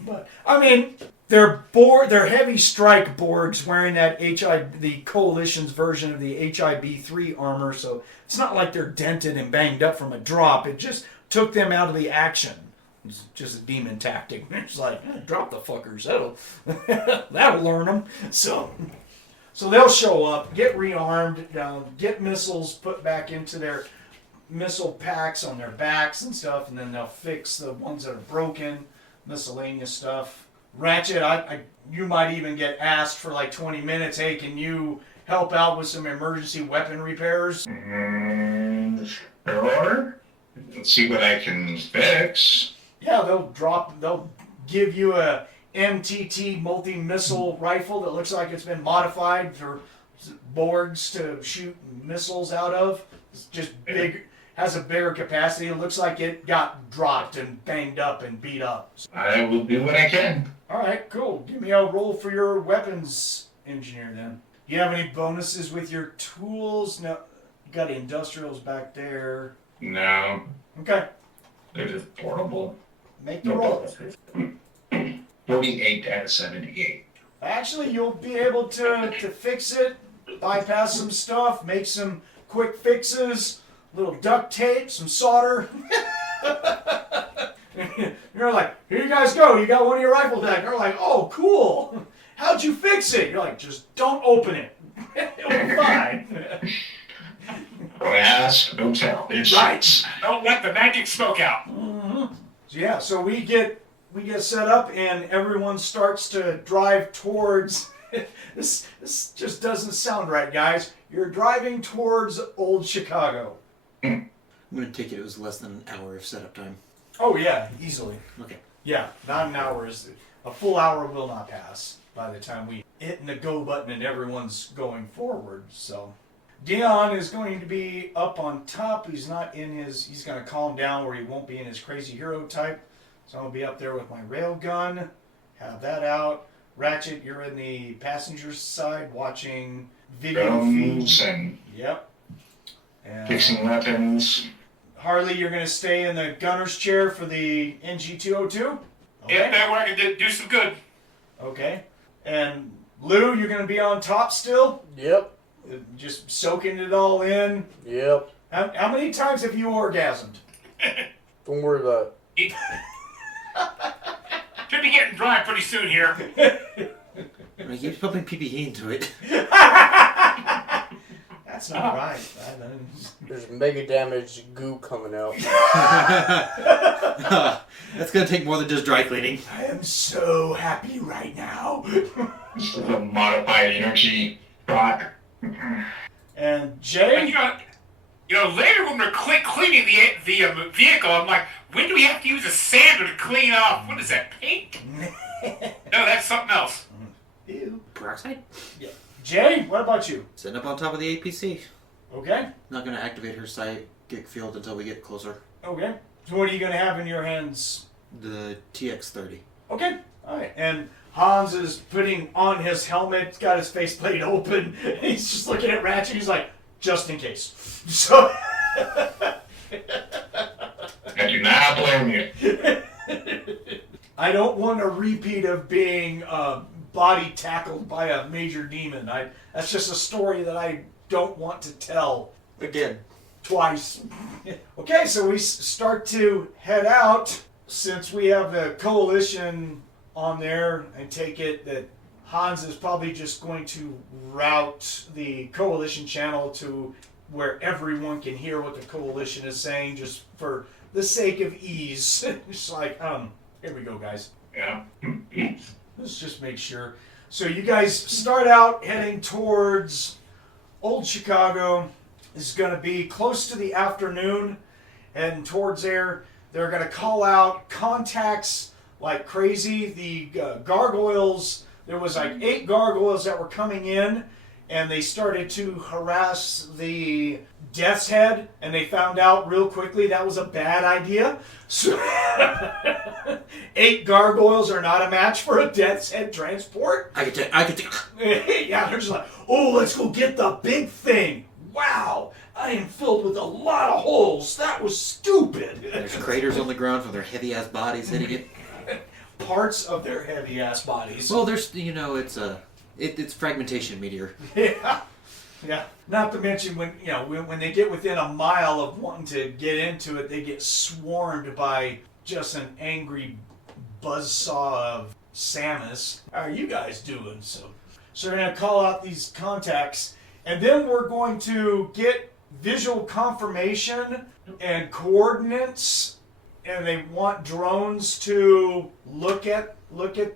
But I mean, they're heavy strike Borgs wearing that the Coalition's version of the HIB-3 armor, so it's not like they're dented and banged up from a drop. It just took them out of the action. It's just a demon tactic. It's like, drop the fuckers. That'll learn them. So they'll show up, get rearmed, get missiles put back into their missile packs on their backs and stuff, and then they'll fix the ones that are broken, miscellaneous stuff. Ratchet, you might even get asked for like 20 minutes, hey, can you help out with some emergency weapon repairs? Sure. Let's see what I can fix. Yeah, they'll give you a MTT multi-missile rifle that looks like it's been modified for Borgs to shoot missiles out of. It's just big, has a bigger capacity. It looks like it got dropped and banged up and beat up. I will do what I can. All right, cool. Give me a roll for your weapons engineer then. Do you have any bonuses with your tools? No, you got industrials back there. No, Okay, they're just portable. make the roll. 48 out of 78. Actually, you'll be able to fix it, bypass some stuff, make some quick fixes, little duct tape, some solder. You're like, here you guys go. You got one of your rifle back. They're like, oh, cool. How'd you fix it? You're like, just don't open it. It'll be fine. Don't ask, don't tell. It's Right. Don't let the magic smoke out. Mm-hmm. So yeah, so we get set up and everyone starts to drive towards. This just doesn't sound right, guys. You're driving towards Old Chicago. I'm going to take it was less than an hour of setup time. Oh yeah, easily. Okay. Yeah, not an hour. A full hour will not pass by the time we hit the go button and everyone's going forward. So Dion is going to be up on top. He's not in his. He's going to calm down where he won't be in his crazy hero type. So I'll be up there with my rail gun. Have that out. Ratchet, you're in the passenger side watching video guns feeds. and Yep. And fixing weapons. Harley, you're going to stay in the gunner's chair for the NG-202? If that where I can do some good. Okay. And Lou, you're going to be on top still? Yep. Just soaking it all in? Yep. How many times have you orgasmed? Don't worry about Should be getting dry pretty soon here. I keep pumping PPE into it. That's not right. it. There's mega damage goo coming out. That's going to take more than just dry cleaning. I am so happy right now. This is a modified energy rock. And And Jay? later when we're cleaning the vehicle, I'm like, when do we have to use a sander to clean off? What is that, paint? No, that's something else. Ew. Peroxide? Jay, what about you? Sitting up on top of the APC. Okay. Not going to activate her psychic field until we get closer. Okay. So what are you going to have in your hands? The TX-30. Okay. All right. And Hanz is putting on his helmet, got his faceplate open. He's just looking at Ratchet. He's like, just in case. So. I do not blame you. I don't want a repeat of being body tackled by a major demon. That's just a story that I don't want to tell Again. twice. Okay, so we start to head out. Since we have the Coalition on there, I take it that Hanz is probably just going to route the Coalition channel to where everyone can hear what the Coalition is saying, just for the sake of ease. It's like, here we go, guys. Yeah. Let's just make sure. So you guys start out heading towards Old Chicago. It's going to be close to the afternoon. Heading towards there. They're going to call out contacts like crazy. The gargoyles, there was like 8 gargoyles that were coming in. And they started to harass the Death's Head, and they found out real quickly that was a bad idea. So 8 gargoyles are not a match for a Death's Head transport. I could take. Yeah, they're just like, oh, let's go get the big thing. Wow, I am filled with a lot of holes. That was stupid. There's craters on the ground from their heavy-ass bodies hitting it. parts of their heavy ass bodies. Well, there's it's fragmentation meteor. Yeah. Yeah. Not to mention when they get within a mile of wanting to get into it, they get swarmed by just an angry buzzsaw of Samus. How are you guys doing? So we're gonna call out these contacts, and then we're going to get visual confirmation and coordinates, and they want drones to look at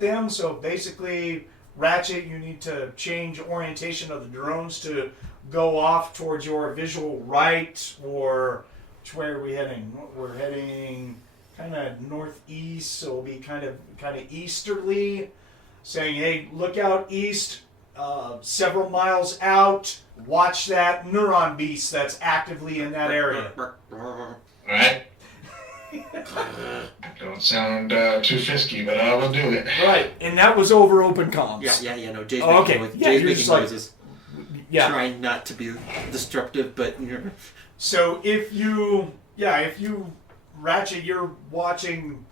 them. So basically, Ratchet, you need to change orientation of the drones to go off towards your visual right, or which way are we heading? We're heading kind of northeast, so it'll be kind of easterly, saying, hey, look out east, several miles out, watch that neuron beast that's actively in that area. Right? Don't sound too fisky, but I will do it. Right, and that was over open comms. Yeah, no, Jay's okay. making, Yeah, Jay's you're making just like- noises. Yeah. Trying not to be disruptive, but So if you Ratchet, you're watching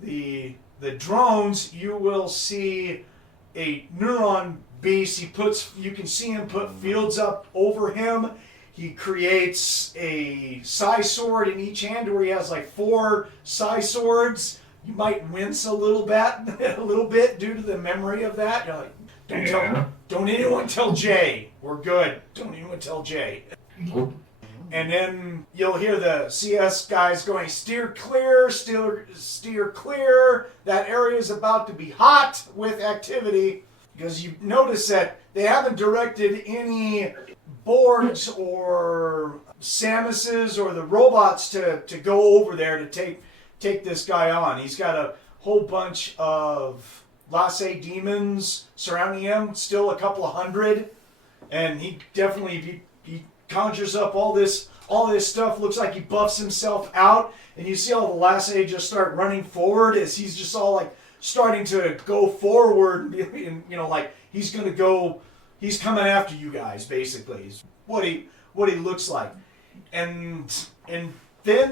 the drones, you will see a neuron beast. You can see him put fields up over him. He creates a psi sword in each hand, where he has like 4 psi swords. You might wince a little bit due to the memory of that. You're like, don't anyone tell Jay. We're good. Don't anyone tell Jay. Nope. And then you'll hear the CS guys going, steer clear, steer clear. That area is about to be hot with activity. Because you notice that they haven't directed any Burbs or Samuses or the robots to go over there to take this guy on. He's got a whole bunch of Lasse demons surrounding him, still a couple of hundred, and he definitely he conjures up all this stuff. Looks like he buffs himself out, and you see all the Lasse just start running forward as he's just all like starting to go forward, and like he's coming after you guys, basically is what he looks like. And then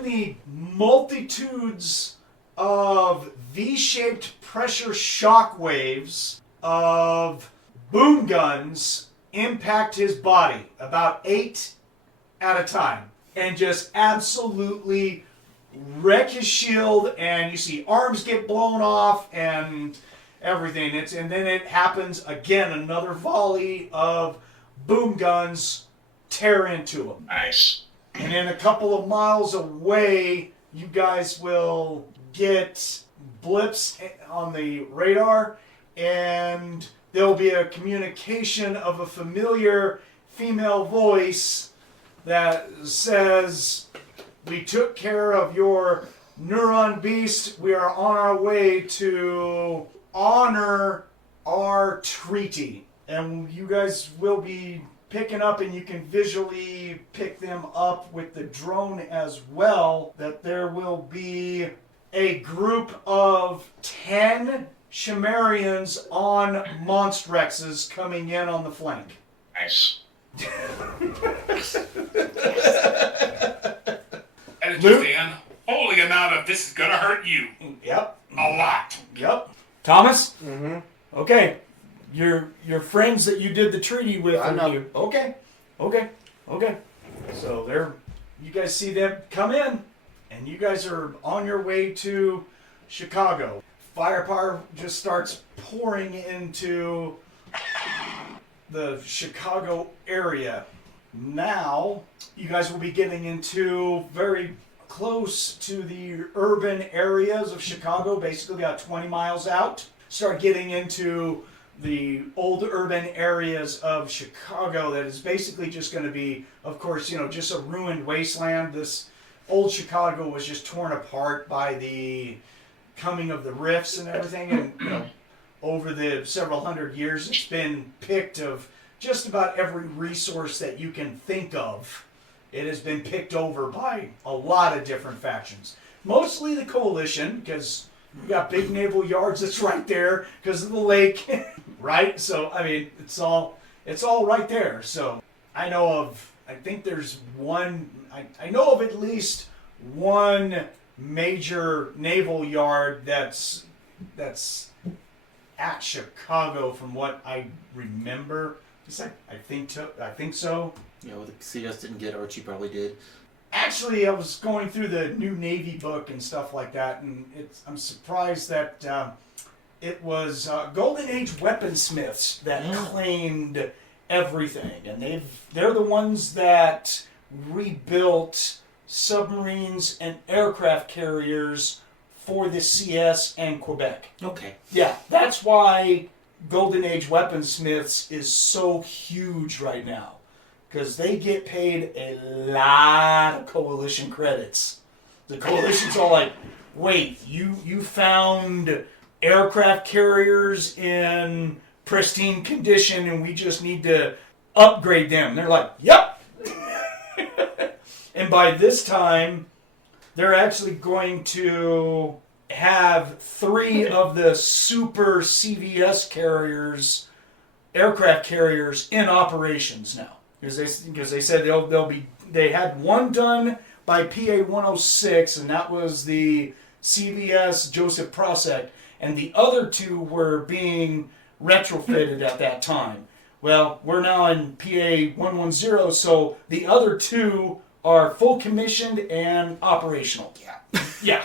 the multitudes of V-shaped pressure shock waves of boom guns impact his body, about 8 at a time, and just absolutely wreck his shield, and you see arms get blown off and everything. And then it happens again, another volley of boom guns tear into him. Nice. And then a couple of miles away, you guys will get blips on the radar, and there'll be a communication of a familiar female voice that says, we took care of your neuron beast. We are on our way to honor our treaty. And you guys will be picking up, and you can visually pick them up with the drone as well, that there will be a group of 10 Chimerians on Monstrexes coming in on the flank. Nice. That is just an unholy amount of this is gonna hurt you. Yep. A lot. Yep. Thomas? Mm-hmm. Okay. Your friends that you did the treaty with. I know. You. Okay. So you guys see them come in, and you guys are on your way to Chicago. Firepower just starts pouring into the Chicago area. Now, you guys will be getting into very close to the urban areas of Chicago, basically about 20 miles out. Start getting into the old urban areas of Chicago that is basically just going to be, of course, just a ruined wasteland. This old Chicago was just torn apart by the coming of the RIFTS and everything, and over the several hundred years, it's been picked of just about every resource that you can think of. It has been picked over by a lot of different factions. Mostly the Coalition, because we got big naval yards that's right there because of the lake, right? So, I mean, it's all right there. So, I think there's one, I know of at least one major naval yard that's that's at Chicago, from what I remember. I think so. Yeah, well, the CS didn't get Archie probably did. Actually, I was going through the new Navy book and stuff like that, and I'm surprised that it was Golden Age weaponsmiths that claimed everything, and they're the ones that rebuilt submarines and aircraft carriers for the CS and Quebec. Okay. Yeah, that's why Golden Age weaponsmiths is so huge right now. Because they get paid a lot of coalition credits. The coalition's all like, wait, you found aircraft carriers in pristine condition and we just need to upgrade them. And they're like, yep. And by this time, they're actually going to have 3 of the super CVS carriers, aircraft carriers, in operations now. Because they said they had one done by PA 106, and that was the CVS Joseph Prospect, and the other 2 were being retrofitted at that time. Well, we're now in PA 110, so the other 2 are full commissioned and operational. Yeah.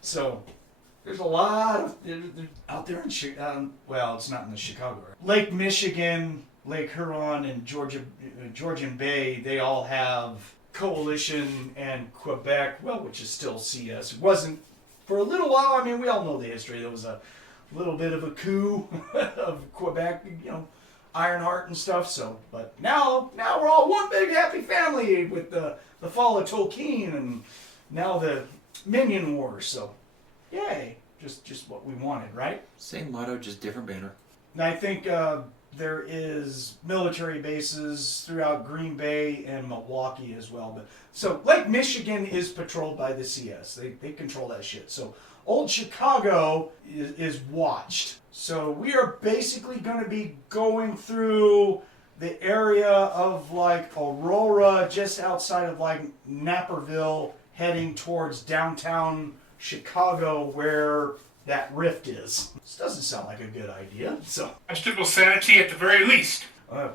So there's a lot of out there in Chicago. Well, it's not in the Chicago area. Lake Michigan, Lake Huron, and Georgian Bay. They all have coalition, and Quebec, well, which is still CS. It wasn't for a little while. I mean, we all know the history. There was a little bit of a coup of Quebec, Ironheart and stuff. So, but now we're all one big happy family with the fall of Tolkien and now the Minion Wars. So, yay. Just what we wanted, right? Same motto, just different banner. And I think there is military bases throughout Green Bay and Milwaukee as well. But so Lake Michigan is patrolled by the CS. They control that shit. So Old Chicago is watched. So we are basically going to be going through the area of like Aurora, just outside of like Naperville, heading towards downtown Chicago, where that rift is. This doesn't sound like a good idea. So Vegetable sanity at the very least.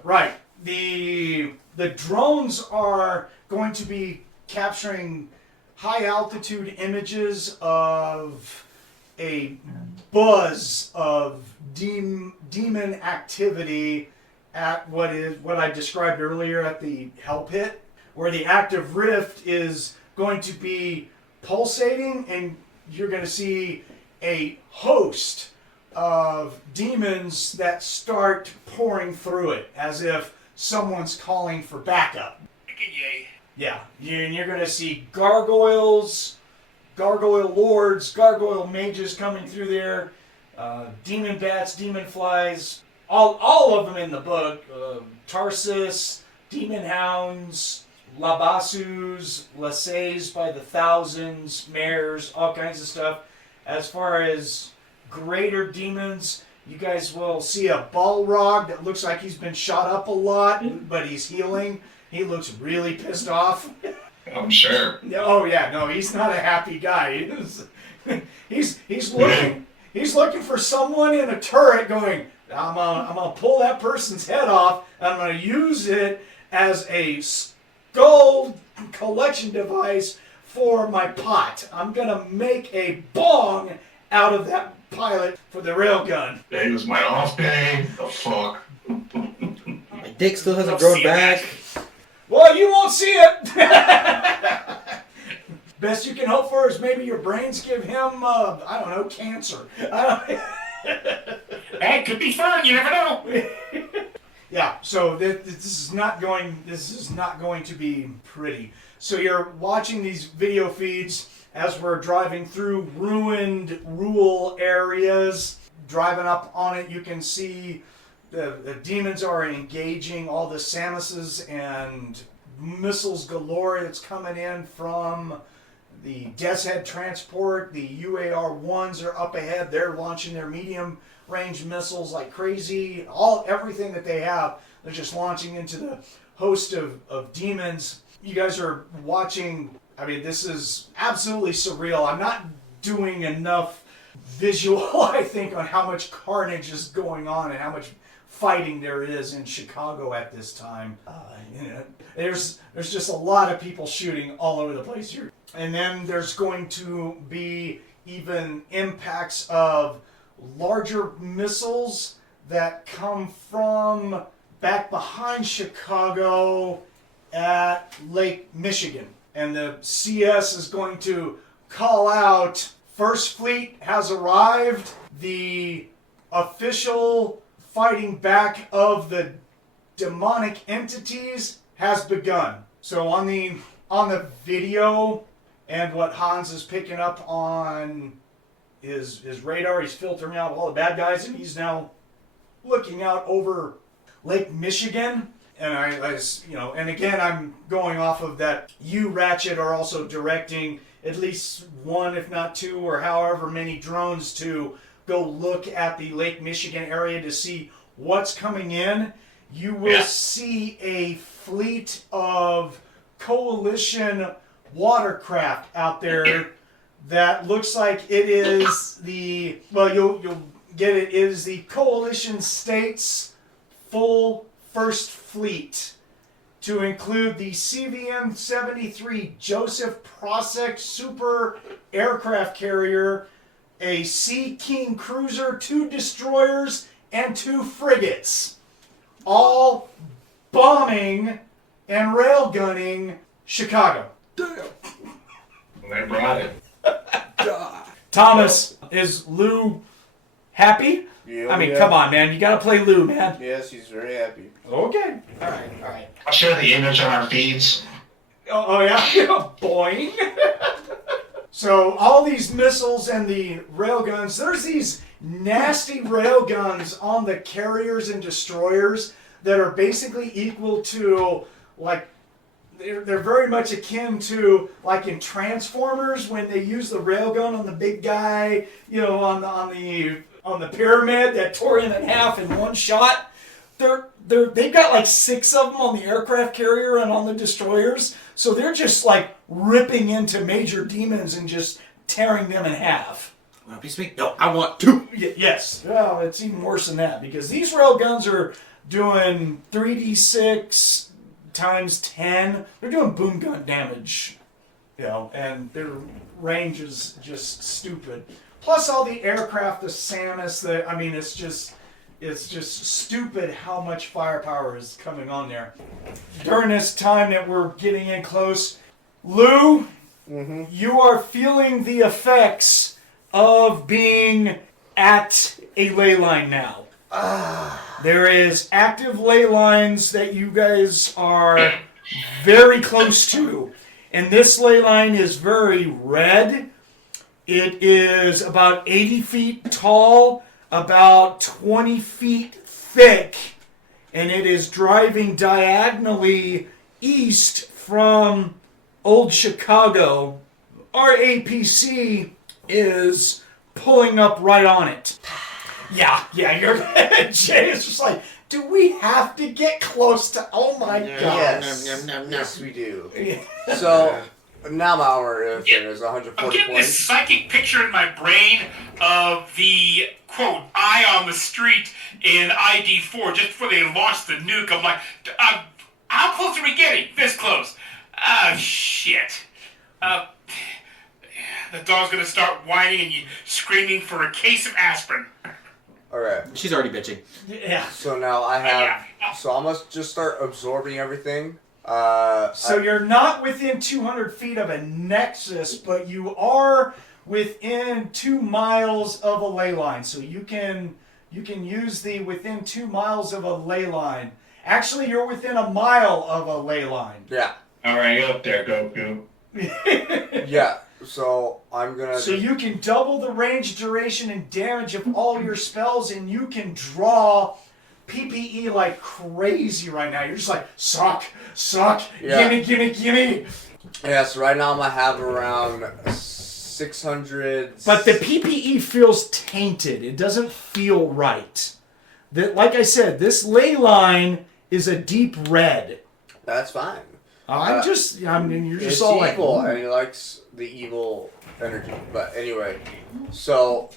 right, the drones are going to be capturing high altitude images of a buzz of demon activity at what I described earlier at the Hell Pit, where the active rift is going to be pulsating, and you're going to see a host of demons that start pouring through it as if someone's calling for backup. Yay. Yeah, and you're going to see gargoyles, gargoyle lords, gargoyle mages coming through there, demon bats, demon flies, all of them in the book, Tarsus, demon hounds, Labasus, Lassays by the thousands, mares, all kinds of stuff. As far as greater demons, you guys will see a Balrog that looks like he's been shot up a lot, but he's healing. He looks really pissed off. I'm sure. Oh yeah, no, he's not a happy guy. He's looking for someone in a turret going, I'm gonna pull that person's head off, and I'm gonna use it as a skull collection device for my pot. I'm gonna make a bong out of that pilot for the railgun. Today was my off day. The fuck. My dick still hasn't grown back. Well, you won't see it. Best you can hope for is maybe your brains give him, I don't know, cancer. That could be fun. You never know. Yeah, so this is not going to be pretty. So you're watching these video feeds as we're driving through ruined rural areas. Driving up on it, you can see the demons are engaging all the Samuses and missiles galore that's coming in from the Death's Head transport. The UAR-1s are up ahead. They're launching their medium range missiles like crazy. Everything that they have, they're just launching into the host of demons. You guys are watching. I mean, this is absolutely surreal. I'm not doing enough visual, I think, on how much carnage is going on and how much fighting there is in Chicago at this time. There's just a lot of people shooting all over the place here. And then there's going to be even impacts of larger missiles that come from back behind Chicago at Lake Michigan. And the CS is going to call out, First Fleet has arrived. The official fighting back of the demonic entities has begun. So on the video and what Hanz is picking up on his radar, he's filtering out all the bad guys, and he's now looking out over Lake Michigan. And and again, I'm going off of that. You, Ratchet, are also directing at least one, if not two, or however many drones to go look at the Lake Michigan area to see what's coming in. You will see a fleet of coalition watercraft out there that looks like it is the, well, you'll get it, it is the coalition states full First Fleet, to include the CVN-73 Joseph Prosek Super Aircraft Carrier, a Sea King cruiser, 2 destroyers, and 2 frigates, all bombing and railgunning Chicago. They brought it. Thomas, is Lou happy? Yeah, I mean, come on, man. You gotta play Lou, man. Yes, he's very happy. Okay. All right. I'll share the image on our feeds. Oh yeah? Boing. So all these missiles and the railguns, there's these nasty railguns on the carriers and destroyers that are basically equal to, like, they're very much akin to, like in Transformers when they use the railgun on the big guy, on the pyramid that tore him in half in one shot. They've got like 6 of them on the aircraft carrier and on the destroyers, so they're just like ripping into major demons and just tearing them in half. Want a piece of me? No, I want 2. Yes. Well, it's even worse than that, because these railguns are doing 3d6 times 10. They're doing boom gun damage, and their range is just stupid. Plus all the aircraft, the Samus, it's just stupid how much firepower is coming on there. During this time that we're getting in close, Lou, you are feeling the effects of being at a ley line now. There is active ley lines that you guys are very close to. And this ley line is very red. It is about 80 feet tall, about 20 feet thick, and it is driving diagonally east from Old Chicago. Our APC is pulling up right on it. Yeah, you're Jay is just like, do we have to get close to, oh my god. Yes, we do. So, now my armor is 140 I'm getting points. this psychic picture in my brain of the, quote, eye on the street in ID4 just before they launched the nuke. I'm like, how close are we getting? This close. Shit. The dog's gonna start whining and screaming for a case of aspirin. Alright. She's already bitching. Yeah. So now I have... So I must just start absorbing everything. You're not within 200 feet of a nexus, but you are within 2 miles of a ley line. So you can use the within 2 miles of a ley line. Actually, you're within a mile of a ley line. Yeah. Alright, get up there, Goku. Yeah. So I'm gonna... So you can double the range, duration, and damage of all your spells, and you can draw PPE like crazy right now. You're just like, suck, Yeah. gimme. Yeah, so right now I'm gonna have around 600... But the PPE feels tainted. It doesn't feel right. Like I said, this ley line is a deep red. That's fine. I mean, you're just It's all like, evil, "Ooh." and he likes the evil energy. But anyway, so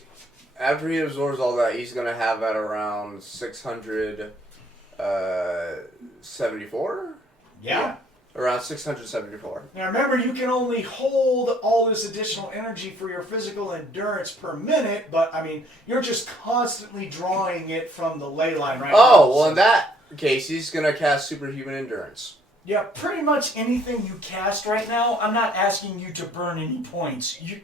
after he absorbs all that, he's gonna have at around 674. Yeah. Around 674. Now remember, you can only hold all this additional energy for your physical endurance per minute, but I mean, you're just constantly drawing it from the ley line right now. Oh, well, in that case, he's gonna cast superhuman endurance. Yeah, pretty much anything you cast right now, I'm not asking you to burn any points. You're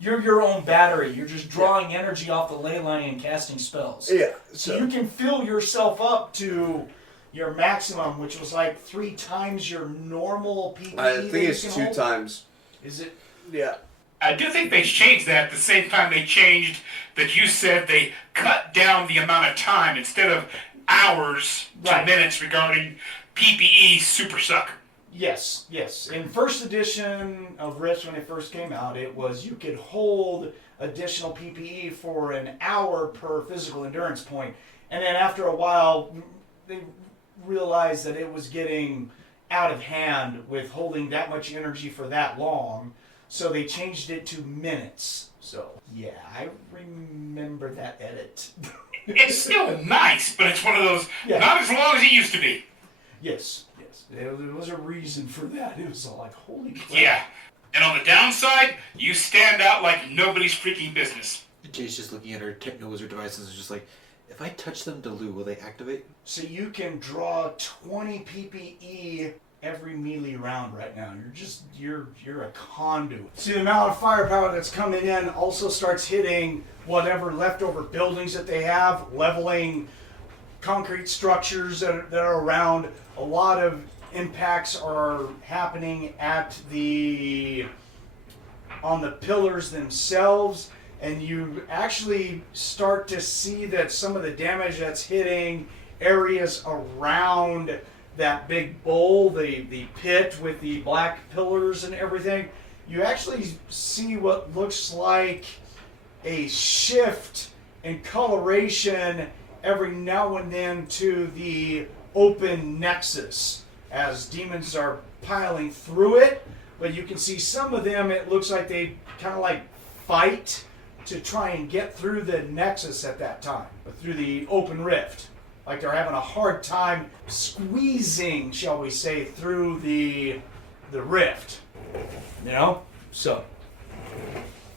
your own battery. You're just drawing energy off the ley line and casting spells. Yeah. So you can fill yourself up to your maximum, which was like 3 times your normal PPE. I think that you it's can 2 hold. times. Is it? Yeah. I do think they changed that at the same time they changed that you said they cut down the amount of time instead of hours to Right. minutes regarding PPE super suck. Yes. In first edition of RIFTS, when it first came out, it was you could hold additional PPE for an hour per physical endurance point. And then after a while, they realized that it was getting out of hand with holding that much energy for that long. So they changed it to minutes. So, yeah, I remember that edit. It's still nice, but it's one of those, Yeah. not as long as it used to be. Yes. There was a reason for that. It was all like, holy crap. Yeah. And on the downside, you stand out like nobody's freaking business. Jay's just looking at her Techno-Wizard devices and just like, if I touch them to Lou, will they activate? So you can draw 20 PPE every melee round right now. You're a conduit. See, the amount of firepower that's coming in also starts hitting whatever leftover buildings that they have, leveling concrete structures that are around. A lot of impacts are happening on the pillars themselves, and you actually start to see that some of the damage that's hitting areas around that big bowl, the pit with the black pillars and everything, you actually see what looks like a shift in coloration every now and then to the open nexus as demons are piling through it. But you can see some of them, it looks like they kind of like fight to try and get through the nexus at that time, through the open rift. Like they're having a hard time squeezing, shall we say, through the rift. You know? So.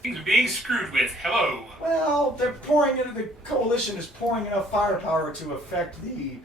Things are being screwed with. Hello. Well, the coalition is pouring enough firepower to affect the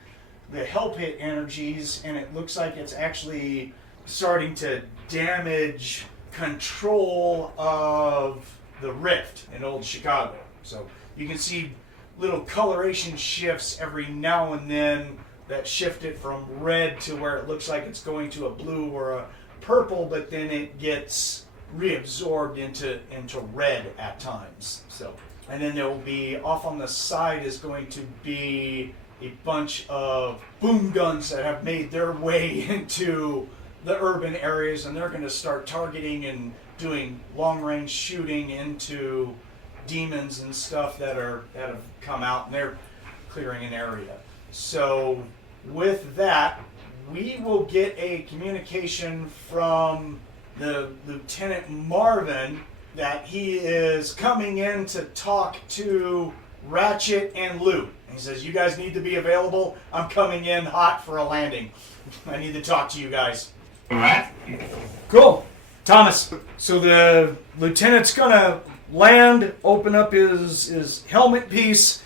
help hit energies, and it looks like it's actually starting to damage control of the rift in old Chicago. So you can see little coloration shifts every now and then that shift it from red to where it looks like it's going to a blue or a purple, but then it gets reabsorbed into red at times. So, and then there will be off on the side is going to be a bunch of boom guns that have made their way into the urban areas, and they're going to start targeting and doing long-range shooting into demons and stuff that have come out, and they're clearing an area. So with that, we will get a communication from the Lieutenant Marvin that he is coming in to talk to Ratchet and Lou. He says, you guys need to be available. I'm coming in hot for a landing. I need to talk to you guys. Alright. Cool. Thomas, so the lieutenant's gonna land, open up his helmet piece,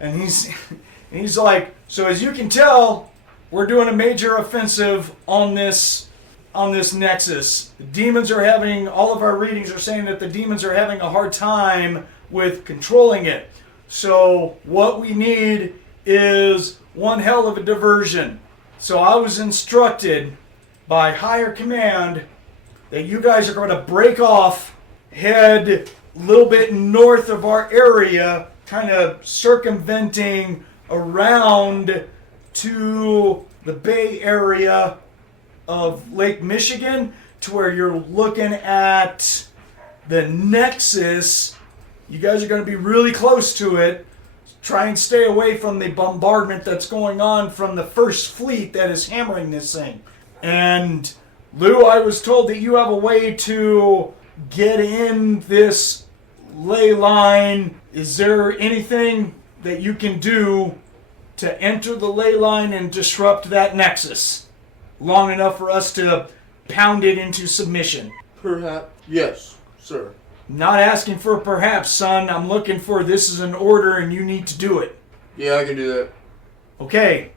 and he's like, so as you can tell, we're doing a major offensive on this nexus. The demons are having, all of our readings are saying that the demons are having a hard time with controlling it. So what we need is one hell of a diversion. So I was instructed by higher command that you guys are going to break off, head a little bit north of our area, kind of circumventing around to the Bay Area of Lake Michigan, to where you're looking at the Nexus. You guys are going to be really close to it. Try and stay away from the bombardment that's going on from the First Fleet that is hammering this thing. And Lou, I was told that you have a way to get in this ley line. Is there anything that you can do to enter the ley line and disrupt that nexus long enough for us to pound it into submission? Perhaps. Yes, sir. Not asking for perhaps, son. I'm looking for this is an order and you need to do it. Yeah, I can do that. Okay.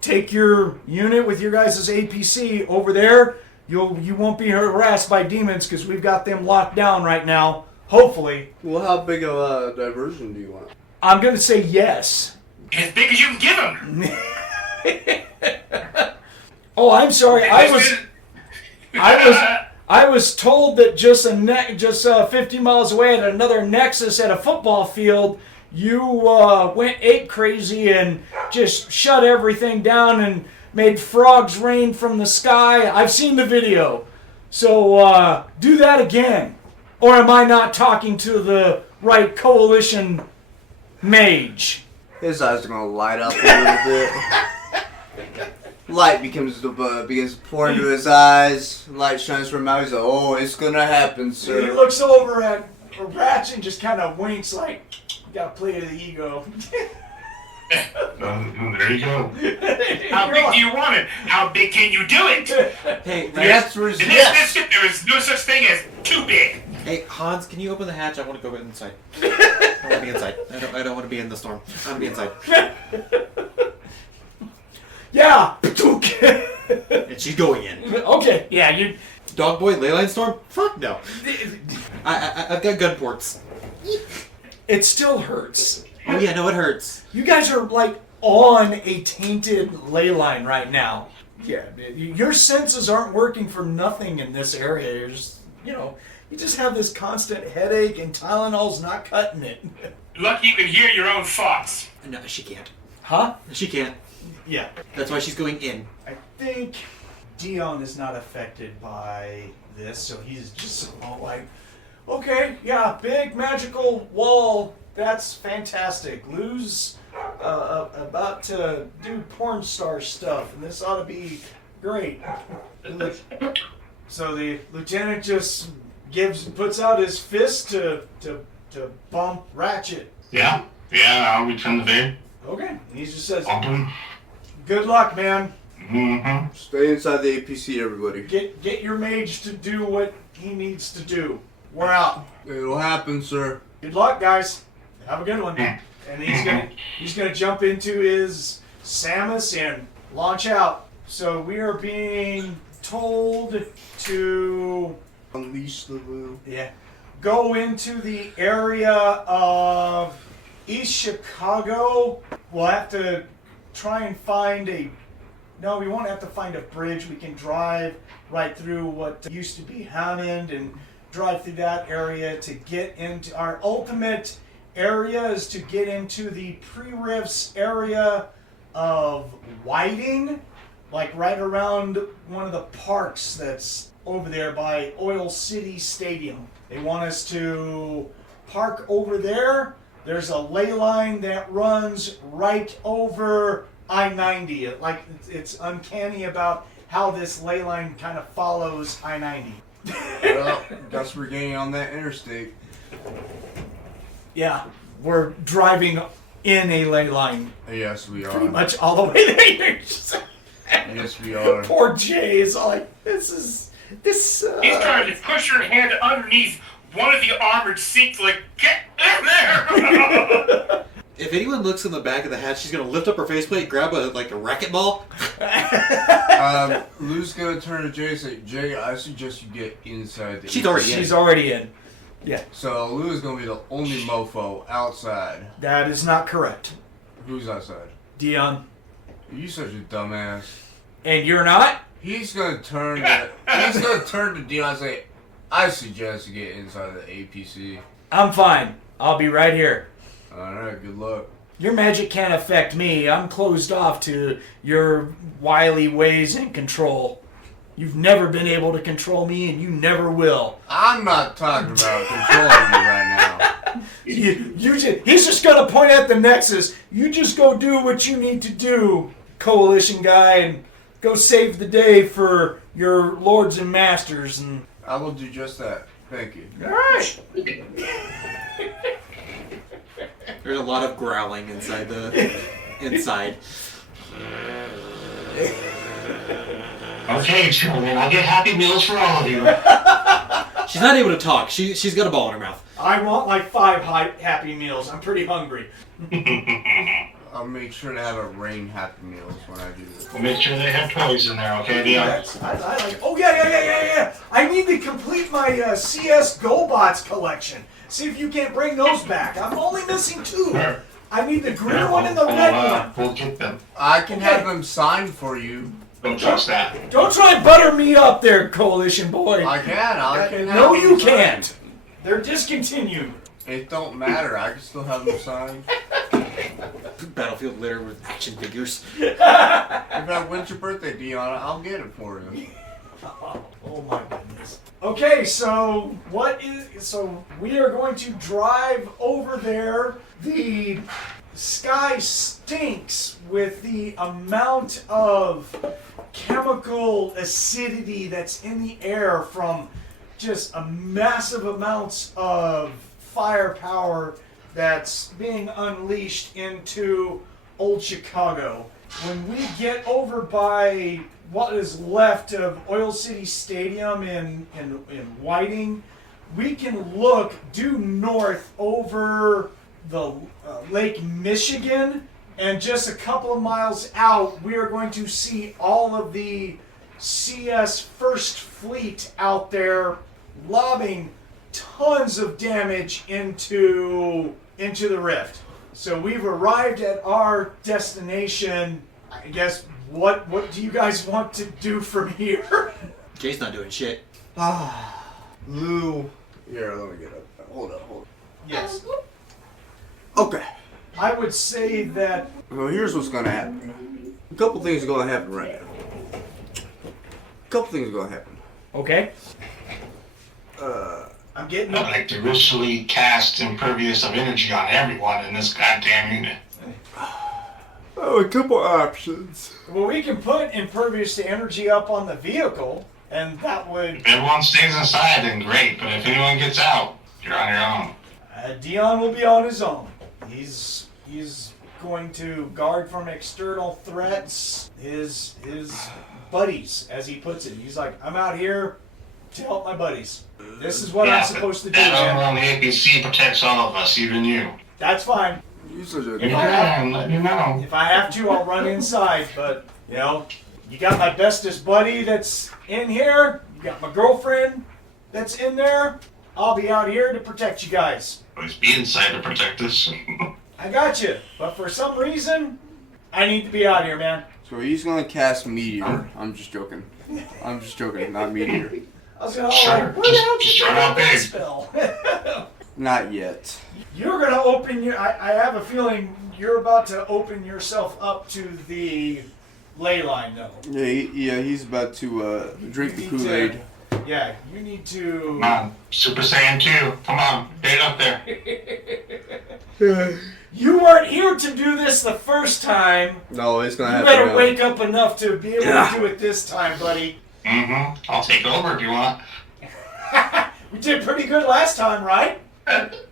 Take your unit with your guys' APC over there. You won't be harassed by demons because we've got them locked down right now. Hopefully. Well, how big of a diversion do you want? I'm going to say yes. As big as you can give them. Oh, I'm sorry. I was told that just 50 miles away at another nexus at a football field, you went ape crazy and just shut everything down and made frogs rain from the sky. I've seen the video. So do that again. Or am I not talking to the right coalition mage? His eyes are gonna light up a little bit. Light begins to pour into his eyes. Light shines from out. He's like, "Oh, it's gonna happen, He sir." looks over at Ratchet and just kind of winks like, gotta play to the ego. There you go. How big do you want it? How big can you do it? Hey, The answer is In this yes. biscuit, there is no such thing as too big. hey, Hanz, can you open the hatch? I want to go inside. I want to be inside. I don't want to be in the storm. I want to be inside. Yeah. And she's going in. Okay. Yeah. You. Dog boy, leyline storm? Fuck no. I've got gun ports. It still hurts. Oh yeah, no, it hurts. You guys are like on a tainted ley line right now. Yeah. Your senses aren't working for nothing in this area. You're just, you just have this constant headache and Tylenol's not cutting it. Lucky you can hear your own thoughts. No, she can't. Huh? She can't. Yeah. That's why she's going in. I think Dion is not affected by this, so he's just all like, okay, yeah, big magical wall. That's fantastic. Lou's about to do porn star stuff, and this ought to be great. So the lieutenant just puts out his fist to bump Ratchet. Yeah, I'll return the favor. Okay, and he just says, Bump him. "Good luck, man. Mm-hmm. Stay inside the APC, everybody. Get your mage to do what he needs to do. We're out. It'll happen, sir. Good luck, guys. Have a good one." And he's gonna jump into his Samus and launch out. So we are being told to Unleash the Lou. go into the area of East Chicago. We'll have to try and find no, we won't have to find a bridge. We can drive right through what used to be Hammond and drive through that area to get into our ultimate area is to get into the pre-rifts area of Whiting, like right around one of the parks that's over there by Oil City Stadium. They want us to park over there. There's a ley line that runs right over I-90. It's uncanny about how this ley line kind of follows I-90. Well, guess we're getting on that interstate. Yeah, we're driving in a ley line Yes, we pretty are. much all the way there. You're just- Yes, we are. Poor Jay is like, this. He's trying to push her head underneath one of the armored seats, like, get in there! If anyone looks in the back of the hatch, she's gonna lift up her faceplate, grab a racquetball. Lou's gonna turn to Jay and say, "Jay, I suggest you get inside the She's already in. She's already in. Yeah, So Lou is gonna be the only mofo outside. that is not correct. Who's outside? Dion. You such a dumbass. And you're not? He's gonna turn to Dion and say, "I suggest you get inside the APC." I'm fine. I'll be right here. Alright, good luck. Your magic can't affect me. I'm closed off to your wily ways and control. You've never been able to control me, and you never will. I'm not talking about controlling you right now. He's just gonna point at the Nexus. You just go do what you need to do, Coalition guy, and go save the day for your lords and masters. And I will do just that. Thank you. all right. There's a lot of growling inside the inside. Okay, children, I'll get Happy Meals for all of you. She's not able to talk. She's got a ball in her mouth. I want like 5 Happy Meals. I'm pretty hungry. I'll make sure to have a rain Happy Meals when I do this. We'll make sure they have toys in there, okay, Dion? I like. Oh yeah. I need to complete my CS GoBots collection. See if you can't bring those back. I'm only missing 2. Sure. I need the green one and the red one. We'll get them. I can have them signed for you. Don't trust that. Don't try and butter me up there, Coalition boy. I can have No, them you signed. can't. They're discontinued. It don't matter. I can still have them signed. Battlefield litter with action figures. If when's your birthday, Dion? I'll get it for you. Oh my goodness. Okay, so we are going to drive over there. The sky stinks with the amount of chemical acidity that's in the air from just a massive amounts of firepower that's being unleashed into old Chicago. When we get over by what is left of Oil City Stadium in Whiting, we can look due north over the Lake Michigan, and just a couple of miles out, we are going to see all of the CS First Fleet out there lobbing tons of damage into the rift. So we've arrived at our destination. I guess what do you guys want to do from here? Jay's not doing shit. Lou. Here, let me get up. Hold up. Yes. Okay. I would say that Well, here's what's gonna happen. A couple things are gonna happen right now. okay. I'm getting I'd up. like to ritually cast Impervious of Energy on everyone in this goddamn unit. Oh, a couple options. Well, we can put impervious to energy up on the vehicle, and that would. If everyone stays inside, then great, but if anyone gets out, you're on your own. Dion will be on his own. He's going to guard from external threats. His buddies, as he puts it. He's like, I'm out here to help my buddies. This is what I'm supposed to do, That man. over on the APC protects all of us, even you. That's fine. You such a If you can, let me know. If I have to, I'll run inside. But you got my bestest buddy that's in here. You got my girlfriend that's in there. I'll be out here to protect you guys. Always be inside to protect us. I got you. But for some reason, I need to be out here, man. So he's gonna cast Meteor. I'm just joking, not Meteor. I was gonna Sure, like, where the hell did just you run get out that big. spell? Not yet. You're gonna open your. I have a feeling you're about to open yourself up to the ley line, though. Yeah, he's about to drink the You need Kool-Aid. Yeah, you need to. Come on, Super Saiyan 2. Come on, get it up there. You weren't here to do this the first time. No, it's gonna You have better to. wake up enough to be able to do it this time, buddy. Mm-hmm. I'll take over if you want. We did pretty good last time, right?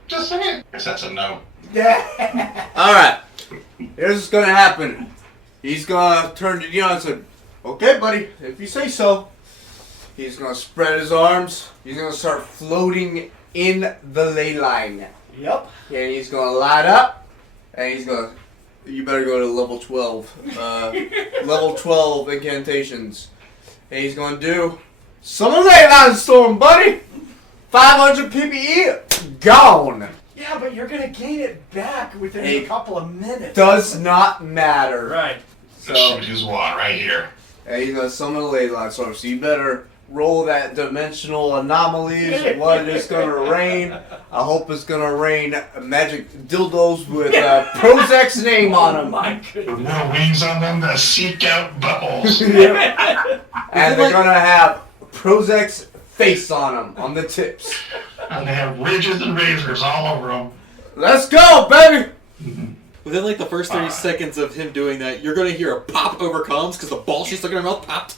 Just saying. Guess that's a no. Yeah. All right. Here's what's gonna happen. He's gonna turn to Dion and say, "Okay, buddy, if you say so." He's gonna spread his arms. He's gonna start floating in the ley line. Yep. And he's gonna light up. And he's gonna. You better go to level 12. Level 12 incantations. And he's gonna do. Summon ley line storm, buddy. 500 PPE gone. Yeah, but you're gonna gain it back within a It couple of minutes. Does not matter. Right. So, So, shoot his wand right here. and he's gonna summon a ley line storm. So you better roll that dimensional anomalies. What it's gonna rain. I hope it's gonna rain magic dildos with Prozac's name on them. My With goodness. little wings on them that seek out buttholes. And they're gonna have Prozac's face on them, on the tips. And they have ridges and razors all over them. Let's go, baby! Within like the first 30 seconds of him doing that, you're going to hear a pop over comms because the ball she stuck in her mouth popped.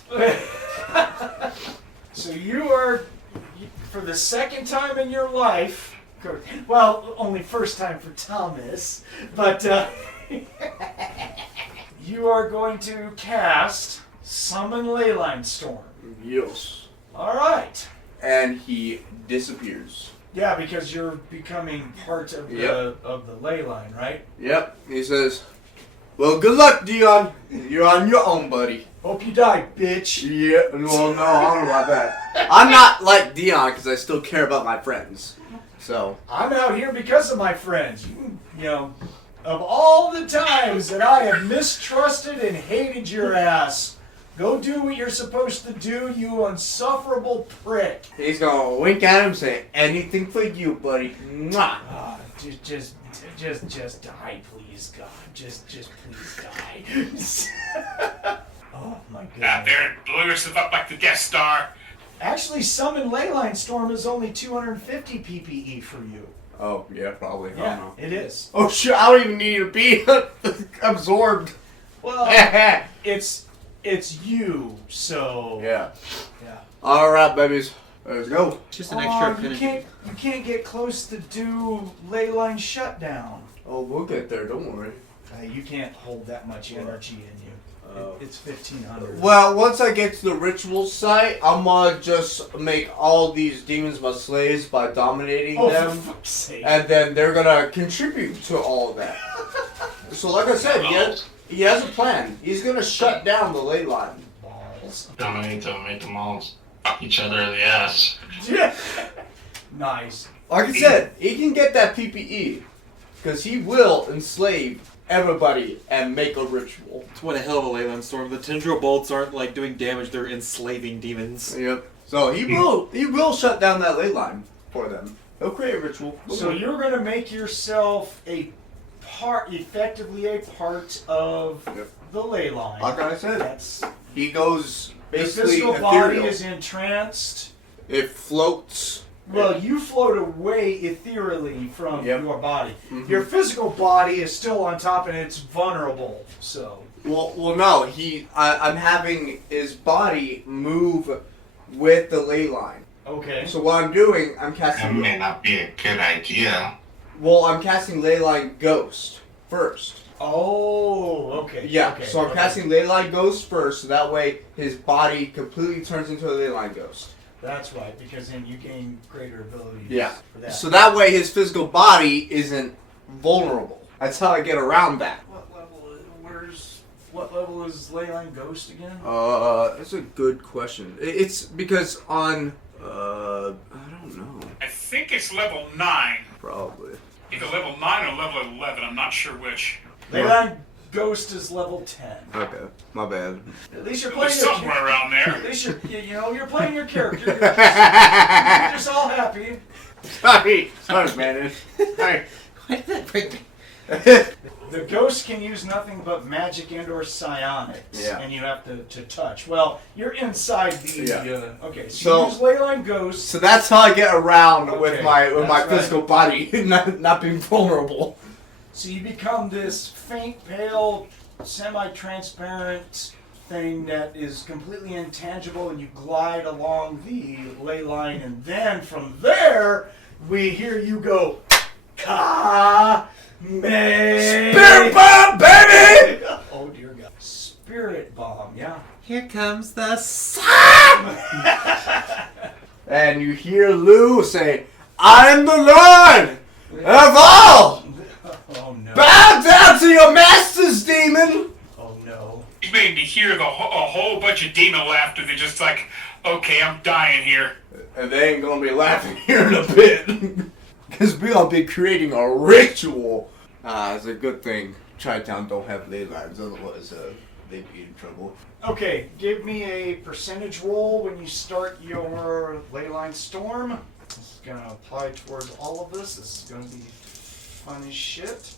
So you are, for the second time in your life, well, only first time for Thomas, but you are going to cast Summon Leyline Storm. Yes. All right. And he disappears. Yeah, because you're becoming part of the ley line, right? Yep. He says, "Well, good luck, Dion. You're on your own, buddy." Hope you die, bitch. Yeah. Well, no, I don't know about that. I'm not like Dion because I still care about my friends. So. I'm out here because of my friends. You know, of all the times that I have mistrusted and hated your ass, go do what you're supposed to do, you insufferable prick. He's gonna wink at him and say, "Anything for you, buddy." Mwah. Just die, please, God. Just please die. Oh my Out God. there and blow yourself up like the Death Star. Actually, Summon Leyline Storm is only 250 PPE for you. Oh, yeah, probably. I don't Yeah, know. it is. Oh, shit, I don't even need to be absorbed. Well, it's you, so Yeah. yeah. Alright, babies. Let's go. Just an extra You affinity. can't get close to do Leyline Shutdown. Oh, we'll get there, don't worry. You can't hold that much energy in you. It's 1500. Well, once I get to the ritual site, I'm gonna just make all these demons my slaves by dominating Oh, them. for fuck's sake. And then they're gonna contribute to all of that. So like I said, he has a plan. He's gonna shut down the ley line. Balls. Dominate them, make them all fuck each other in the ass. Yeah. Nice. Like I said, he can get that PPE. Because he will enslave everybody and make a ritual. It's what a hell of a Leyline Storm. The tendril bolts aren't like doing damage, they're enslaving demons. Yep. So he will shut down that ley line for them. He'll create a ritual. So you're gonna make yourself effectively a part of the ley line. Like I said, That's he goes the basically physical body ethereal. is entranced. It floats. Well, you float away ethereally from Yep. your body. Mhm. Your physical body is still on top and it's vulnerable. So Well, no. I'm having his body move with the ley line. okay. So what I'm doing, I'm That casting. may not be a good idea. Well, I'm casting ley line ghost first. Oh, okay. Yeah. Okay, So I'm okay. casting ley line ghost first, so that way his body completely turns into a ley line ghost. That's right, because then you gain greater abilities Yeah. for that. So that way his physical body isn't vulnerable. That's how I get around that. What level is Leyline Ghost again? That's a good question. It's because on, I don't know. I think it's level 9. Probably. Either level 9 or level 11. I'm not sure which. Leyline Ghost is level 10. Okay, my bad. At least you're It playing was your somewhere around there. At least you're playing your character. You're just all happy. Sorry, man. Sorry. Why did that break me? The ghost can use nothing but magic and/or psionics, Yeah. and you have to touch. Well, you're inside the. Yeah. Okay, so So- you use Leyline Ghost. So that's how I get around with Okay, my that's right. physical body, not being vulnerable. So you become this faint, pale, semi-transparent thing that is completely intangible, and you glide along the ley line, and then from there we hear you go, Ka me. Spirit bomb, baby! Oh dear God! Spirit bomb, yeah. Here comes the sun! And you hear Lou say, "I'm the Lord of all! Oh no! Bow down to your masters, demon!" Oh no! You made me hear a whole bunch of demon laughter. They're just like, okay, I'm dying here. And they ain't gonna be laughing here in a bit. Because we gonna be creating a ritual. It's a good thing Chi-Town don't have ley lines, otherwise they'd be in trouble. Okay, give me a percentage roll when you start your Leyline Storm. This is gonna apply towards all of this. This is gonna be fun as shit.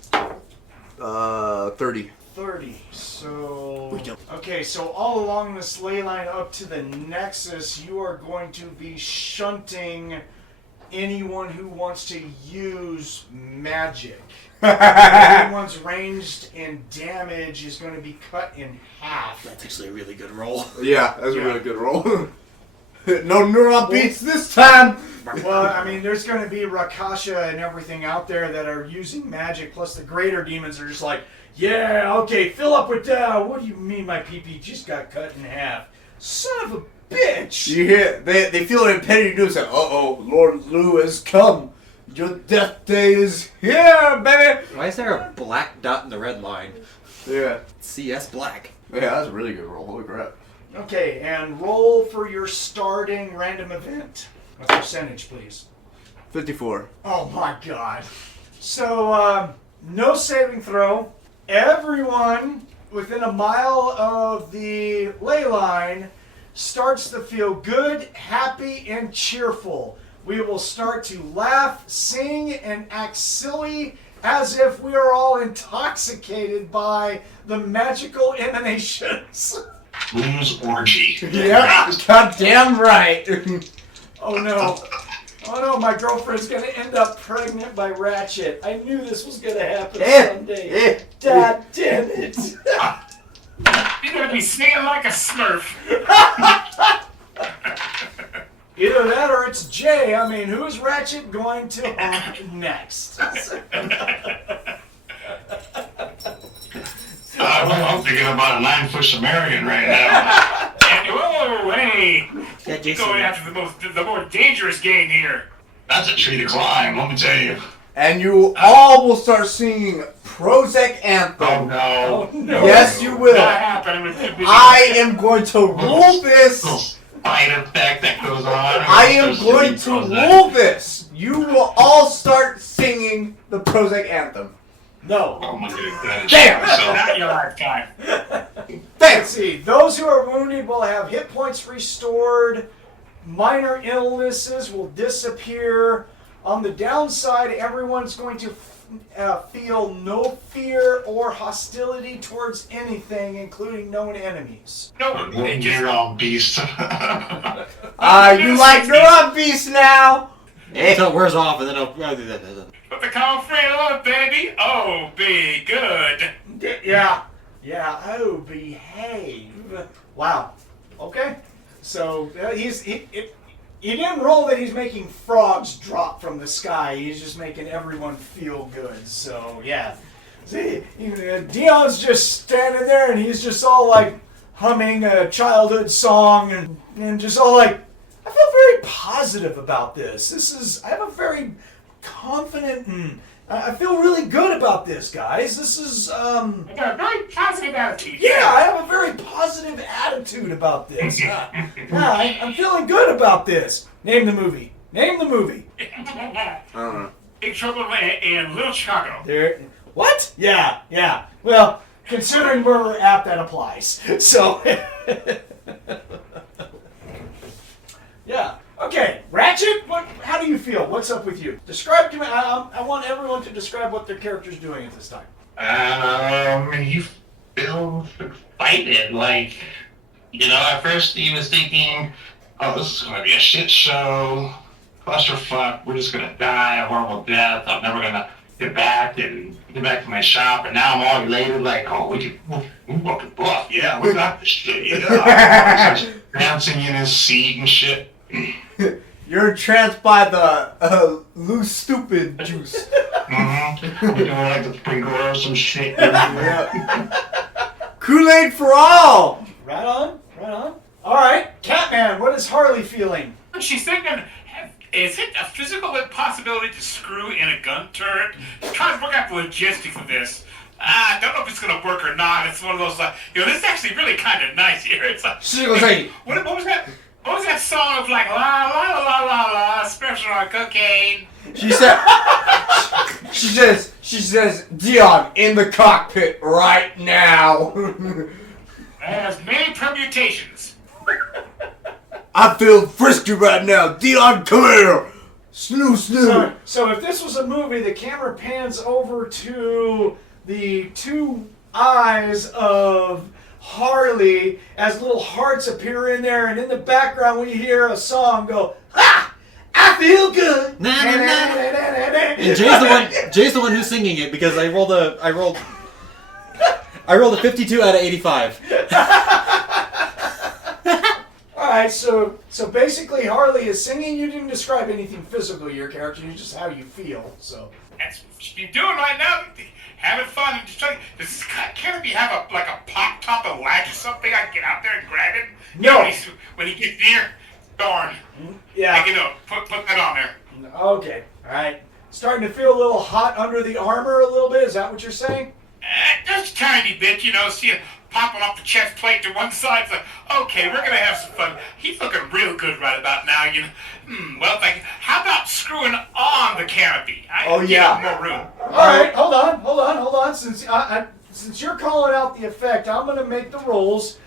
30. 30. So We don't- okay, so all along this ley line up to the Nexus, you are going to be shunting anyone who wants to use magic. Everyone's ranged and damage is going to be cut in half. That's actually a really good roll. Yeah, that's a really good roll. No neuron beats this time. Well, I mean, there's going to be Rakasha and everything out there that are using magic, plus the greater demons are just like, yeah, okay, fill up with that. What do you mean my PP just got cut in half? Son of a bitch! You hear? They feel an impending doom. Say, "Uh-oh, Lord Lou has come. Your death day is here, baby." Why is there a black dot in the red line? Yeah. CS black. Yeah, that's a really good roll. Holy crap. Okay, and roll for your starting random event. A percentage, please. 54. Oh my god. So, no saving throw. Everyone within a mile of the ley line starts to feel good, happy, and cheerful. We will start to laugh, sing, and act silly as if we are all intoxicated by the magical emanations. Lou's orgy. Yep, goddamn right. Oh no. Oh no, my girlfriend's gonna end up pregnant by Ratchet. I knew this was gonna happen someday. God damn it. You're gonna be singing like a Smurf. Either that or it's Jay. I mean, who's Ratchet going to hump next? I'm thinking about a 9-foot Sumerian right now. And, whoa, hey! Yeah, You're Jason. going after the more dangerous game here. That's a tree to climb, let me tell you. And you all will start singing Prozac Oh Anthem. no. no. Yes, you will. Not happening with the I am going to rule this. Little spider effect that goes on. I am going to rule this. You will all start singing the Prozac Anthem. No. Oh my goodness. Damn! So, Not your lifetime. Let's Thanks. see. Those who are wounded will have hit points restored. Minor illnesses will disappear. On the downside, everyone's going to feel no fear or hostility towards anything, including known enemies. No, they just you're all beast. You like Neuron Beast now? Until it wears off and then I'll... put the cornflake on, baby. Oh, be good. Yeah. Yeah. Oh, behave. Wow. Okay. So he didn't roll that he's making frogs drop from the sky. He's just making everyone feel good. So yeah. See, Dion's just standing there and he's just all like humming a childhood song and just all like, I feel very positive about this. I have a very confident and I feel really good about this, guys. This is, I got a very positive attitude. yeah, I have a very positive attitude about this. I'm feeling good about this. Name the movie. Name the movie. I don't know. Big Trouble in Little Chicago. There. What? Yeah. Well, considering where we're at, that applies. So, yeah. Okay, Ratchet. How do you feel? What's up with you? Describe to me. I want everyone to describe what their character's doing at this time. You feel excited. Like, at first he was thinking, oh, this is going to be a shit show. Clusterfuck. We're just going to die a horrible death. I'm never going to get back to my shop. And now I'm all elated, like, oh, we fucking buff. Yeah, we got this shit. He starts dancing in his seat and shit. You're entranced by the loose stupid juice. Mm-hmm. We're doing like the sprinkler or some shit. Yeah. Kool-Aid for all. Right on. All right, Catman. What is Harley feeling? She's thinking, is it a physical impossibility to screw in a gun turret? Trying to work out the logistics of this. I don't know if it's going to work or not. It's one of those, this is actually really kind of nice here. It's like, She's gonna say, what was that? What was that song of like, la la la la la, special on cocaine? she says, Dion, in the cockpit right now. There's many permutations. I feel frisky right now. Dion, come here. Snoo. So if this was a movie, the camera pans over to the two eyes of Harley as little hearts appear in there, and in the background we hear a song go, ha! I feel good. Na, na, na, na. And Jay's the one who's singing it because I rolled a 52 out of 85. Alright, so basically Harley is singing. You didn't describe anything physical to your character, just how you feel. So That's what you're doing right now. Having fun and just trying. Does this canopy have a pop top, a latch or something? I can get out there and grab it. No. When he gets near, darn. yeah. Put that on there. Okay. Alright. Starting to feel a little hot under the armor a little bit. Is that what you're saying? Just a tiny bit, see it popping off the chest plate to one side. It's like, okay, we're gonna have some fun. He's looking real good right about now. Well, how about screwing on the canopy? Oh, yeah. More room. All right, hold on. Since you're calling out the effect, I'm going to make the rolls.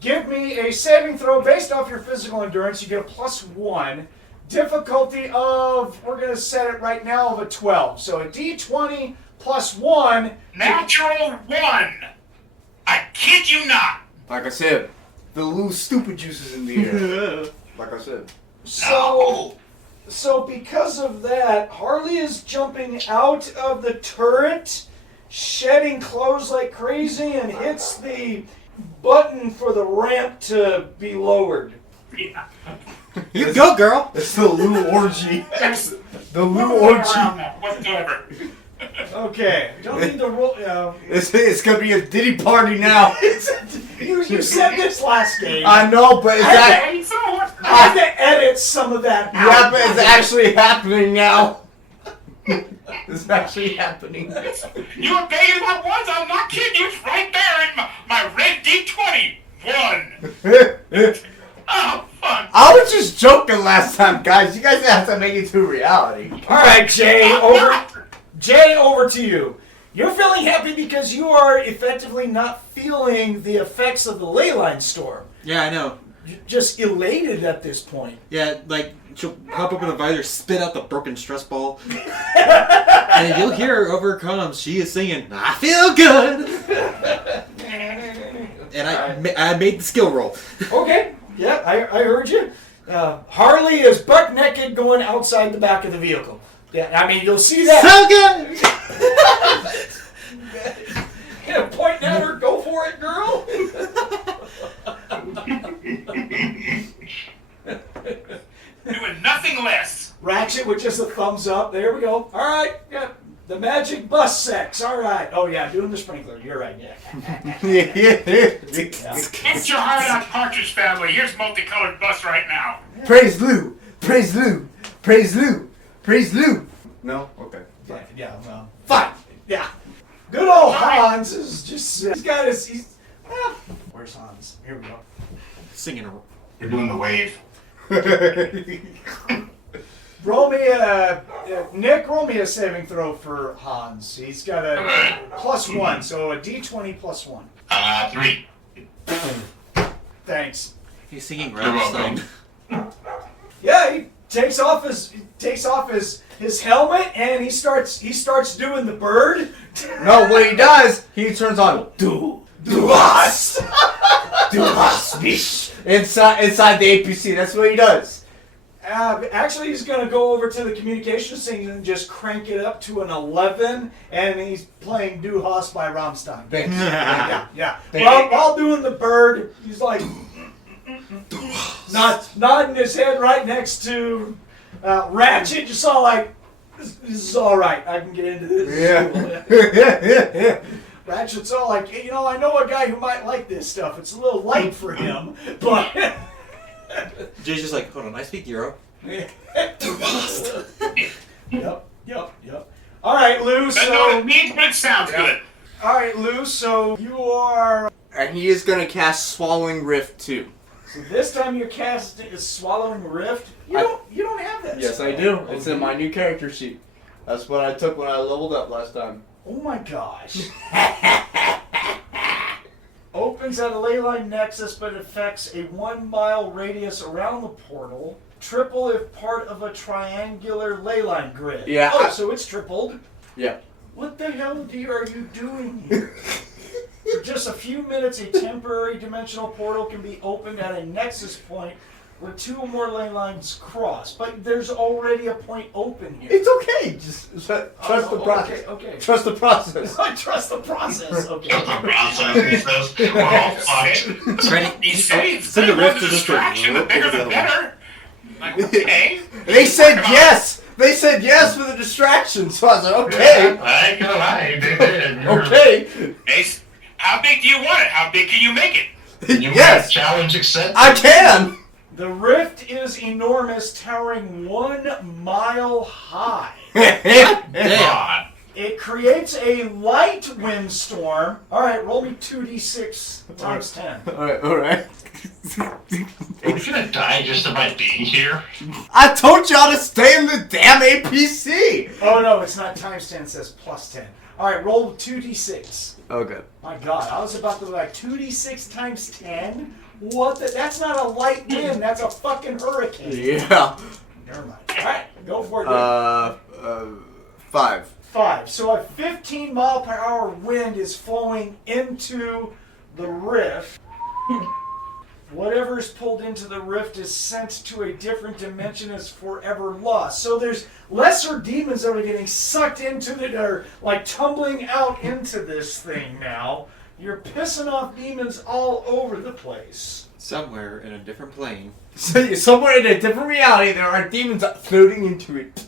Give me a saving throw based off your physical endurance. You get a +1. Difficulty of, we're going to set it right now, of a 12. So a D20 +1. Natural 1. I kid you not. Like I said, the little stupid juices in the air. Like I said. So because of that, Harley is jumping out of the turret, shedding clothes like crazy, and hits the button for the ramp to be lowered. Yeah. You go, girl. It's the Lou orgy. The Lou No orgy. around that whatsoever. Okay, don't need the roll. It's gonna be a Diddy party now. You said this last game. I know, but it's I I had to edit some of that out. yeah, but it's actually happening now. It's actually happening. You were begging about ones. I'm not kidding you. It's right there in my red D20. 1. Oh, fun. I was just joking last time, guys. You guys have to make it to reality. All right, Jay, over to you. You're feeling happy because you are effectively not feeling the effects of the ley line storm. Yeah, I know. You're just elated at this point. Yeah, she'll pop up in a visor, spit out the broken stress ball, and you'll hear her over comms. She is singing, "I feel good," and I made the skill roll. Okay, yeah, I heard you. Harley is butt naked going outside the back of the vehicle. Yeah, I mean, you'll see that. So good! Yeah, point at her, go for it, girl. Doing nothing less. Ratchet with just a thumbs up. There we go. All right, yeah. The magic bus sex. All right. Oh, yeah, doing the sprinkler. You're right, yeah. Get your heart out, Partridge Family. Here's multicolored bus right now. Praise Lou! Praise Lou! Praise Lou! Praise Lou! No? Okay. Yeah, well, fine. Yeah. Good old Hanz is just, he's got his, where's Hanz? Here we go. Singing a You're doing the wave. Nick, roll me a saving throw for Hanz. He's got a +1, so a D20 +1. 3. Thanks. He's singing You're welcome. Rammstein. Yeah, he takes off his helmet and he starts doing the bird. No, what he does, he turns on Du hast mich inside the APC. That's what he does. Actually, he's going to go over to the communication thing and just crank it up to an 11, and he's playing Du Hast by Rammstein. Yeah. While doing the bird, he's like nodding his head right next to Ratchet, just all like, this is all right. I can get into this. Yeah. Ratchet's all like, hey, I know a guy who might like this stuff. It's a little light for him, but. Jay's just like, hold on, I speak Euro. Yep. All right, Lou. Doesn't know what it means, but it sounds good. All right, Lou. So you are. And he is gonna cast Swallowing Rift too. So this time your cast is Swallowing Rift. You don't have that. Yes, I do. It's in my new character sheet. That's what I took when I leveled up last time. Oh my gosh. Opens at a ley line nexus, but affects a 1 mile radius around the portal. Triple if part of a triangular ley line grid. Yeah. Oh, so it's tripled. Yeah. What the hell are you doing here? For just a few minutes, a temporary dimensional portal can be opened at a nexus point where 2 or more ley lines cross, but there's already a point open here. It's okay. Just trust the process. Okay. Trust the process. I trust the process. Okay. Just the process, he says. We're all fucked. Ready? He says, Send the the rift to just distraction, the bigger the better. Like, okay. They said yes. They said yes for the distraction. So I was like, okay, I ain't gonna lie, they did. okay. Hey, how big do you want it? How big can you make it? You Yes, challenge accepted. I can. The rift is enormous, towering 1 mile high. Damn. God. It creates a light windstorm. All right, roll me 2d6 times 10. All right. Are we gonna die just by being here? I told y'all to stay in the damn APC. Oh no, it's not times 10, it says plus 10. All right, roll 2d6. Okay. My God, I was about to be like 2d6 times 10? What the? That's not a light wind, that's a fucking hurricane. Yeah. Never mind. All right, go for it. Dude. 5. 5. So a 15 mile per hour wind is flowing into the rift. Whatever is pulled into the rift is sent to a different dimension as forever lost. So there's lesser demons that are getting sucked into it, or like tumbling out into this thing now. You're pissing off demons all over the place. Somewhere in a different plane. So somewhere in a different reality, there are demons floating into it.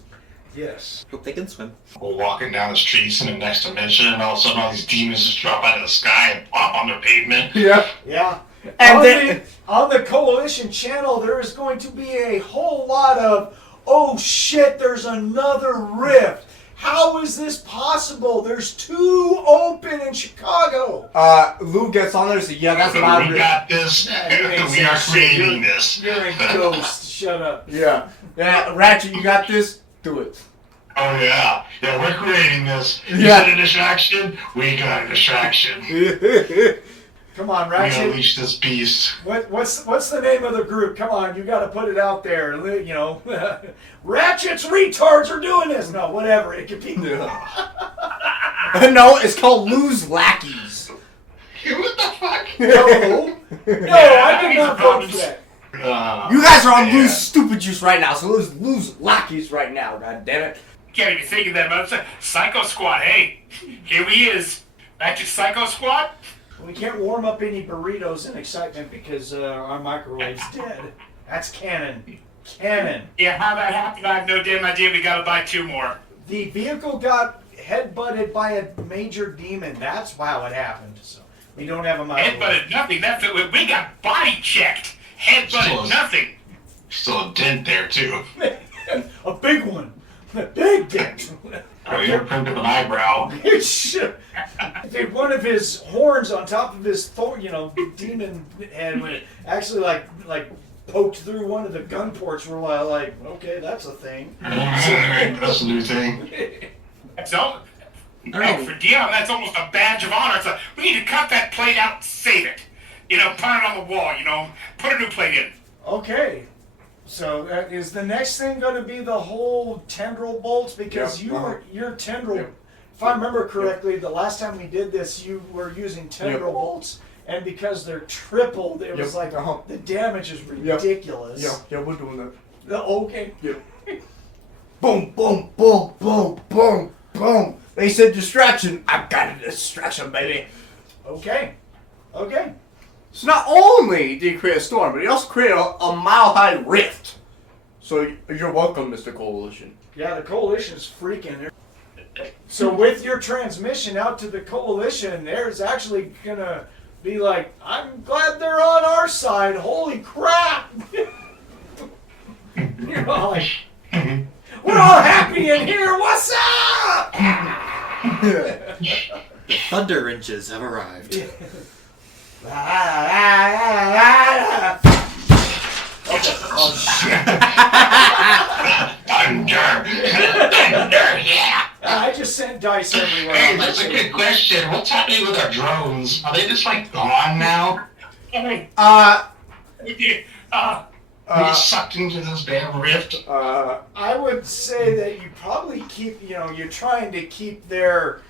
Yes. Hope they can swim. We're walking down the streets in the next dimension, and all of a sudden all these demons just drop out of the sky and pop on the pavement. Yeah. Yeah. And on, then, on the Coalition channel, there is going to be a whole lot of, oh shit, there's another rift. How is this possible? There's 2 open in Chicago. Lou gets on there and says, yeah, that's what I We got this. We are creating this. You're a ghost. Shut up. Yeah. Yeah, Ratchet, you got this? Do it. Oh yeah. Yeah, we're creating this. You Yeah. said a distraction? We got a distraction. Come on, We Ratchet. unleash this beast. What's the name of the group? Come on, you got to put it out there. You know, Ratchet's retards are doing this. No, whatever. It could be. No, it's called Lou's Lackeys. What the fuck? No, I did not vote for that. You guys are on yeah. Lou's stupid juice right now, so Lou's Lackeys right now, god damn it. Can't even think of that, but Psycho Squad. Hey, here he is. Ratchet Psycho Squad. We can't warm up any burritos in excitement because our microwave's dead. That's canon. Canon. Yeah, how that happened, I have no damn idea. We gotta buy 2 more. The vehicle got headbutted by a major demon. That's how it happened. So we don't have a microwave. Headbutted nothing. That's it. We got body checked. Headbutted Close. nothing. Still a dent there too. A big one. A big dent. You're print of an eyebrow. Dude, one of his horns on top of his demon head when it actually like poked through one of the gun ports. We're like, okay, that's a thing. That's a new thing. That's all. I don't know. For Dion, that's almost a badge of honor. It's like, we need to cut that plate out and save it. You know, put it on the wall, you know, put a new plate in. Okay. So is the next thing going to be the whole tendril bolts? Because your tendril, if I remember correctly, the last time we did this, you were using tendril bolts, and because they're tripled, it was like the damage is ridiculous. Yeah, we're doing that. Okay. Yeah. Boom, boom, boom, boom, boom, boom. They said distraction. I've got a distraction, baby. Okay. So not only did he create a storm, but he also created a mile-high rift. So you're welcome, Mr. Coalition. Yeah, the Coalition's freaking. So with your transmission out to the Coalition, there's actually gonna be like, I'm glad they're on our side. Holy crap! You're all like, we're all happy in here. What's up? The Thunder Wrenches have arrived. Oh shit! Thunder, yeah. I just sent dice everywhere. Hey, on my that's a table. good question. What's happening with our drones? Are they just like gone now? We sucked into this damn rift. I would say that you probably keep, you're trying to keep their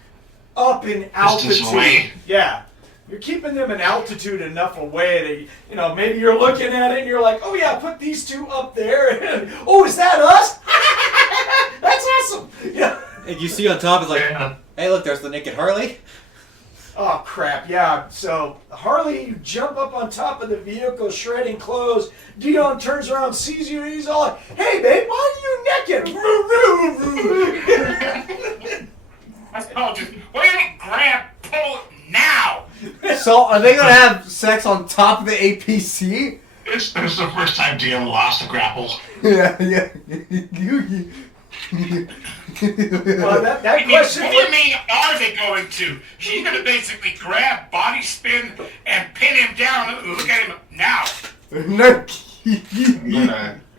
up in Distance altitude. away. Yeah. You're keeping them in altitude enough away that, maybe you're looking at it and you're like, oh yeah, put these two up there. Oh, is that us? That's awesome. Yeah. And you see on top is like, hey, look, there's the naked Harley. Oh crap, yeah. So Harley, you jump up on top of the vehicle, shredding clothes. Dion turns around, sees you, and he's all like, hey babe, why are you naked? Oh, just why don't you grab, pull now? So, are they gonna have sex on top of the APC? This is the first time Dion lost a grapple. Yeah. Well, that question. What do you mean, are they going to? She's going to basically grab, body spin, and pin him down. Look at him now.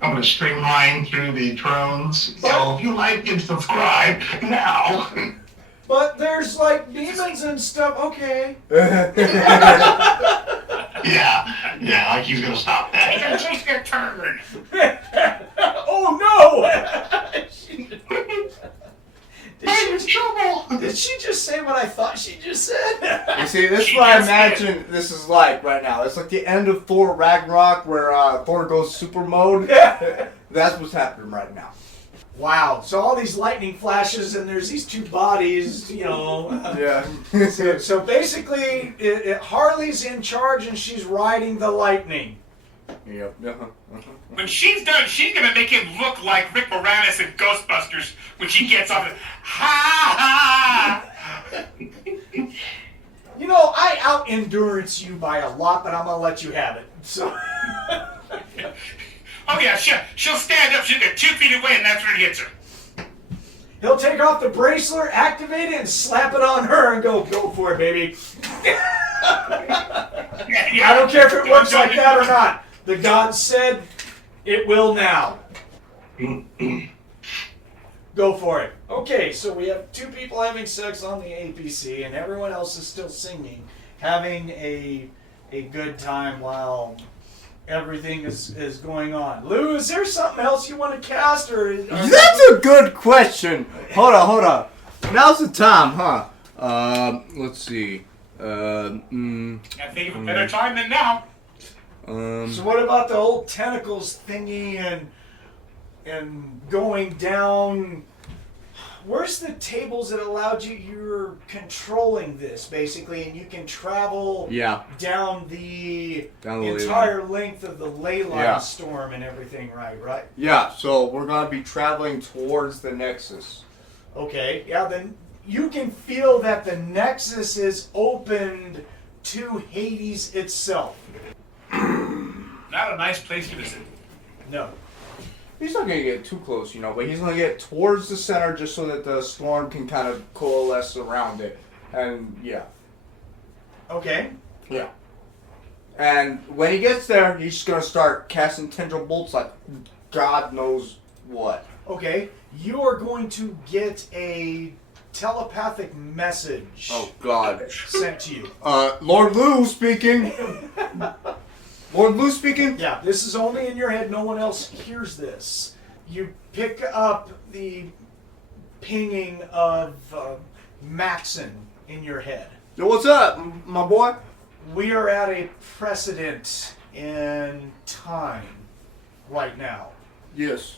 I'm gonna streamline through the drones. So if you like and subscribe now. But there's like demons and stuff. Okay. Yeah, like he's gonna stop It's that. going to take their turn. Oh no! I'm in trouble. Did she just say what I thought she just said? You see, this is what I imagine this is like right now. It's like the end of Thor Ragnarok where Thor goes super mode. That's what's happening right now. Wow. So all these lightning flashes and there's these two bodies, Yeah. So basically, Harley's in charge and she's riding the lightning. Yep. When she's done, she's going to make him look like Rick Moranis in Ghostbusters when she gets off it. Ha ha! I out-endurance you by a lot, but I'm going to let you have it. So... Oh yeah, she'll stand up, she'll get 2 feet away, and that's where it hits her. He'll take off the bracelet, activate it, and slap it on her and go for it, baby. I don't care if it works like that or not. The gods said it will now. Go for it. Okay, so we have 2 people having sex on the APC, and everyone else is still singing, having a good time while everything is going on. Lou, is there something else you want to cast, or? That's a good question. Hold on. Now's the time, huh? Let's see. I think of a better time than now. So what about the old tentacles thingy and going down? Where's the tables that allowed you're controlling this basically, and you can travel down the entire length of the ley line storm and everything, right? Yeah, so we're gonna be traveling towards the Nexus. Okay, yeah, then you can feel that the Nexus is opened to Hades itself. Not a nice place to visit. No. He's not gonna get too close, but he's gonna get towards the center just so that the storm can kind of coalesce around it. And yeah. Okay. Yeah. And when he gets there, he's just gonna start casting tendril bolts like God knows what. Okay. You are going to get a telepathic message. Oh God. Sent to you. Lord Lou speaking. Lord Lou speaking? Yeah, this is only in your head. No one else hears this. You pick up the pinging of Maxon in your head. Yo, what's up, my boy? We are at a precedent in time right now. Yes.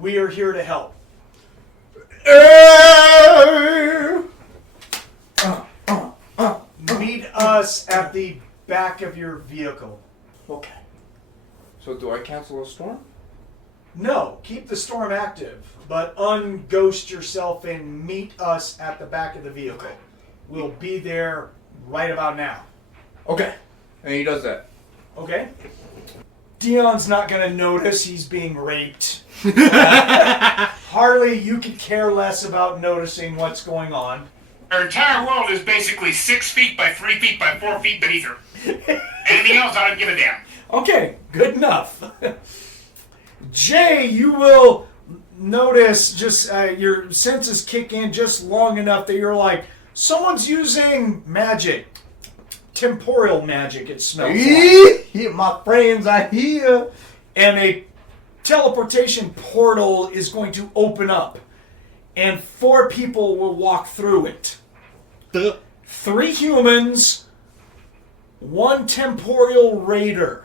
We are here to help. Meet us at the back of your vehicle. Okay. So do I cancel a storm? No, keep the storm active, but unghost yourself and meet us at the back of the vehicle. We'll be there right about now. Okay. And he does that. Okay? Dion's not going to notice he's being raped. Harley, you could care less about noticing what's going on. Her entire world is basically 6 feet by 3 feet by 4 feet beneath her. Anything else, I don't give a damn. Okay, good enough. Jay, you will notice just your senses kick in just long enough that you're like, someone's using magic. Temporal magic, it smells like. My friends are here. And a teleportation portal is going to open up. And 4 people will walk through it. 3 humans, one temporal raider.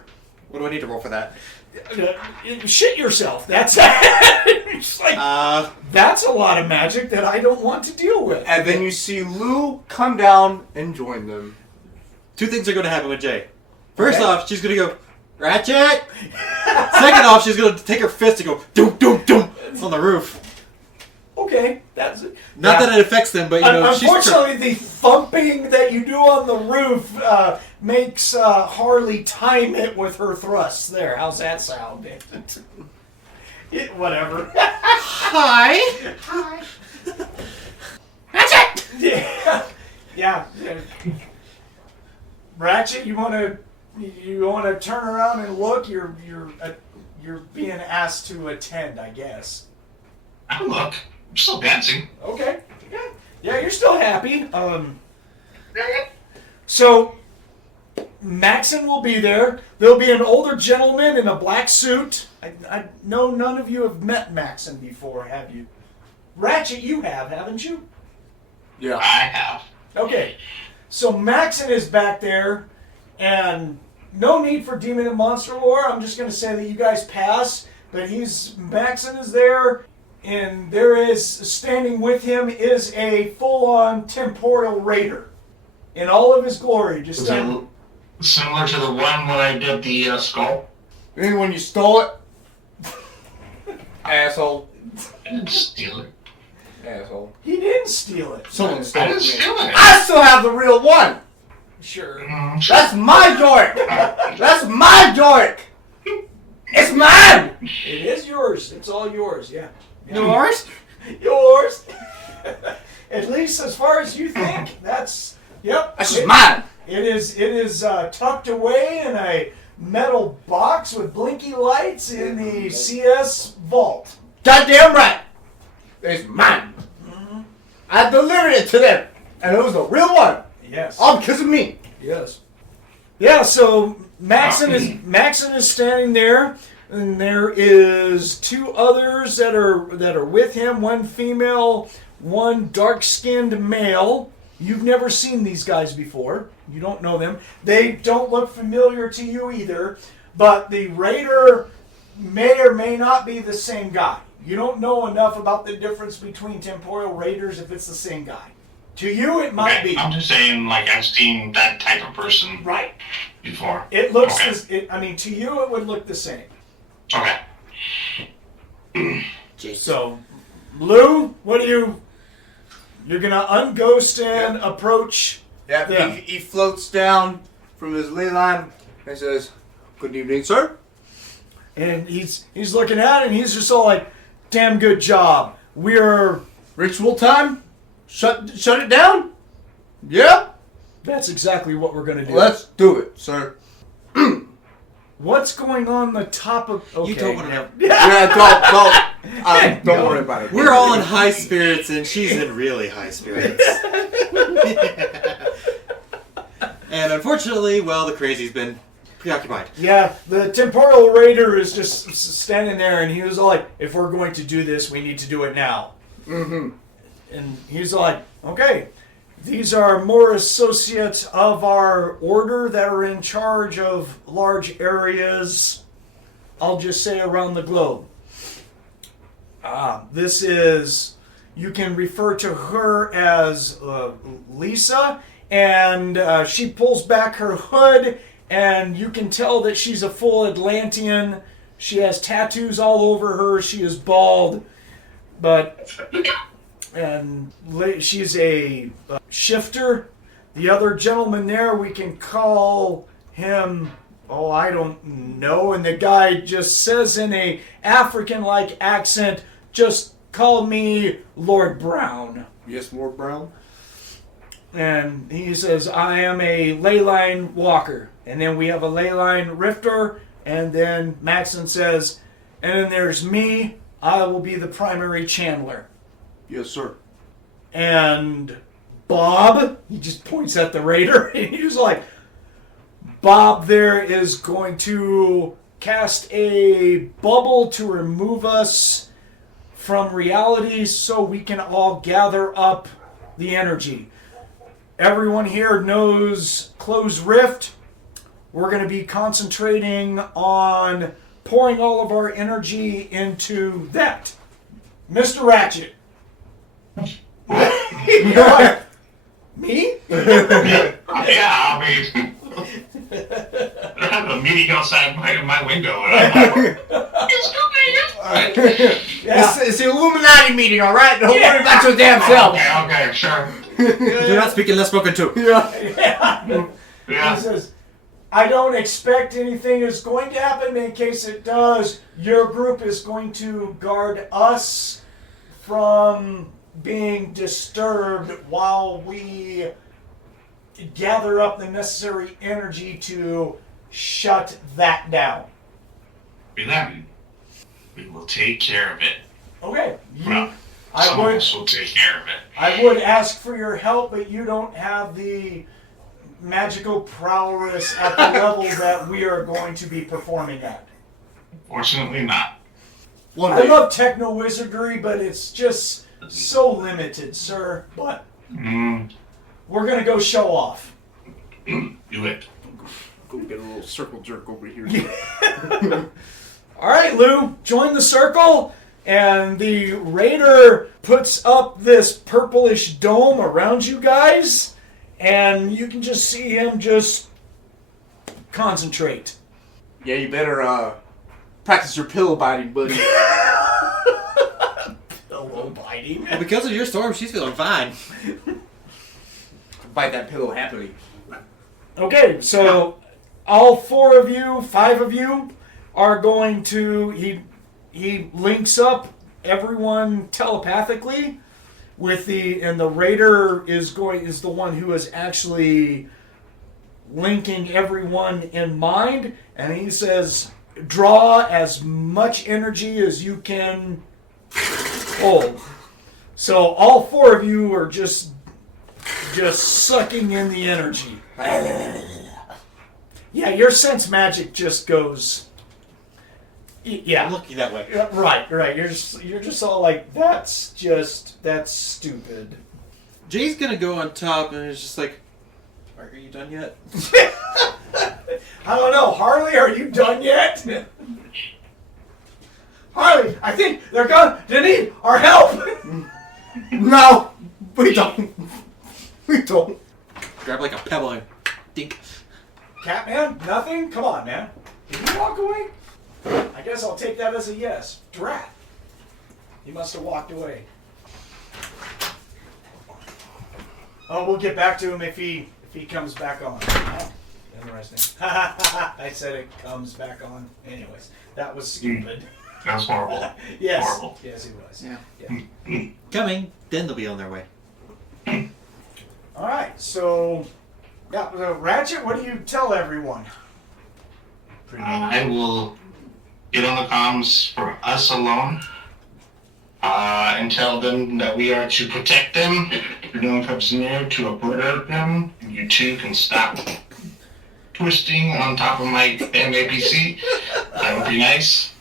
What do I need to roll for that? Shit yourself. That's it's like, that's a lot of magic that I don't want to deal with. And then you see Lou come down and join them. Two things are going to happen with Jay. First Okay. off, she's going to go, Ratchet! Second off, she's going to take her fist and go, doom, doom, doom, on the roof. Okay, that's it. Not that it affects them, but, you know, Unfortunately, the thumping that you do on the roof makes Harley time it with her thrusts. There, how's that sound? Whatever. Hi! Hi. Ratchet! Yeah. Ratchet, you want to turn around and look? You're being asked to attend, I guess. Oh, look, I'm still dancing. Okay. Yeah, you're still happy. So Maxon will be there. There'll be an older gentleman in a black suit. I know none of you have met Maxon before, have you? Ratchet, you have, haven't you? Yeah. I have. Okay. So Maxon is back there, and no need for demon and monster lore. I'm just going to say that you guys pass, but Maxon is there. And there is, standing with him is a full-on temporal raider. In all of his glory. Just standing. Similar to the one when I did the skull. And when you stole it, asshole. I didn't steal it. Asshole. He didn't steal it. Someone stole I it. didn't from me. steal it. I still have the real one. Sure. Sure. That's my joint. That's my joint. It's mine. It is yours. It's all yours, yeah. Yours? Yours. At least as far as you think, that's, yep. That's just mine. It is tucked away in a metal box with blinky lights in the CS vault. Goddamn right. It's mine. I delivered it to them, and it was a real one. Yes. All because of me. Yes. Yeah, so Maxon is standing there, and there is two others that are with him, one female, one dark-skinned male. You've never seen these guys before. You don't know them. They don't look familiar to you either, but the raider may or may not be the same guy. You don't know enough about the difference between temporal raiders if it's the same guy. To you, it might be. I'm just saying, like, I've seen that type of person Right. before. It looks, Okay. to you, it would look the same. Okay. So, Lou, what do you're gonna unghost and approach Yeah, them. he floats down from his ley line and says, "Good evening, sir." And he's looking at it and he's just all like, damn good job. We're, Ritual time? Shut it down? Yeah? that's exactly what we're gonna do. Let's do it, sir. What's going on the top of, okay. You don't want to know. Yeah, don't worry about it. We're all in high spirits, and she's in really high spirits. And unfortunately, well, the crazy's been preoccupied. Yeah, the temporal raider is just standing there and he was all like, if we're going to do this, we need to do it now. Mm-hmm. And he's like, okay, these are more associates of our order that are in charge of large areas, I'll just say around the globe. This is, you can refer to her as Lisa, and she pulls back her hood, and you can tell that she's a full Atlantean. She has tattoos all over her. She is bald, and she's a shifter. The other gentleman there, we can call him, oh, I don't know. And the guy just says in a African-like accent, just call me Lord Brown. Yes, Lord Brown. And he says, I am a ley line walker. And then we have a ley line rifter. And then Maxon says, and then there's me. I will be the primary channeler. Yes, sir. And Bob, he just points at the raider. And he's like, Bob there is going to cast a bubble to remove us from reality so we can all gather up the energy. Everyone here knows closed rift. we're going to be concentrating on pouring all of our energy into that. Mr. Ratchet. You're like, me? Yeah, I mean, I have a meeting outside my window, and I'm like, It's the Illuminati meeting, all right? Don't worry about your damn self. okay, sure. Do not speak unless spoken to. Yeah. Yeah. He says, I don't expect anything is going to happen. In case it does, your group is going to guard us from being disturbed while we gather up the necessary energy to shut that down. 11. We will take care of it. Okay. Well, I some of would us will take care of it. I would ask for your help, but you don't have the magical prowess at the level that we are going to be performing at. Fortunately not. One I day. love techno-wizardry, but it's just so limited, sir. But we're going to go show off. Do it. Go get a little circle jerk over here. All right, Lou, join the circle. And the raider puts up this purplish dome around you guys. And you can just see him just concentrate. Yeah, you better practice your pillow biting, buddy. Pillow biting. Well, because of your storm, she's feeling fine. Bite that pillow happily. Okay, so all 4 of you, 5 of you are going to... He links up everyone telepathically with the raider is the one who is actually linking everyone in mind, and he says, draw as much energy as you can hold. So all 4 of you are just sucking in the energy. Yeah, your sense magic just goes. Yeah, I'm looking that way. yeah, right. You're just all like, that's stupid. Jay's gonna go on top and it's just like, are you done yet? I don't know, Harley, are you done yet? Harley, I think they're going to need our help. No, we don't. We don't. Grab like a pebble and dink. Catman, nothing? Come on, man. Did you walk away? I guess I'll take that as a yes. Drat. He must have walked away. Oh, we'll get back to him if he comes back on. Oh, interesting. I said it comes back on. Anyways, that was stupid. That was horrible. Yes. Horrible. Yes, it was. Yeah. Coming, then they'll be on their way. All right. So, yeah, Ratchet, what do you tell everyone? I will get on the comms for us alone and tell them that we are to protect them. If anyone comes near to obliterate them, you two can stop twisting on top of my damn APC. That would be nice.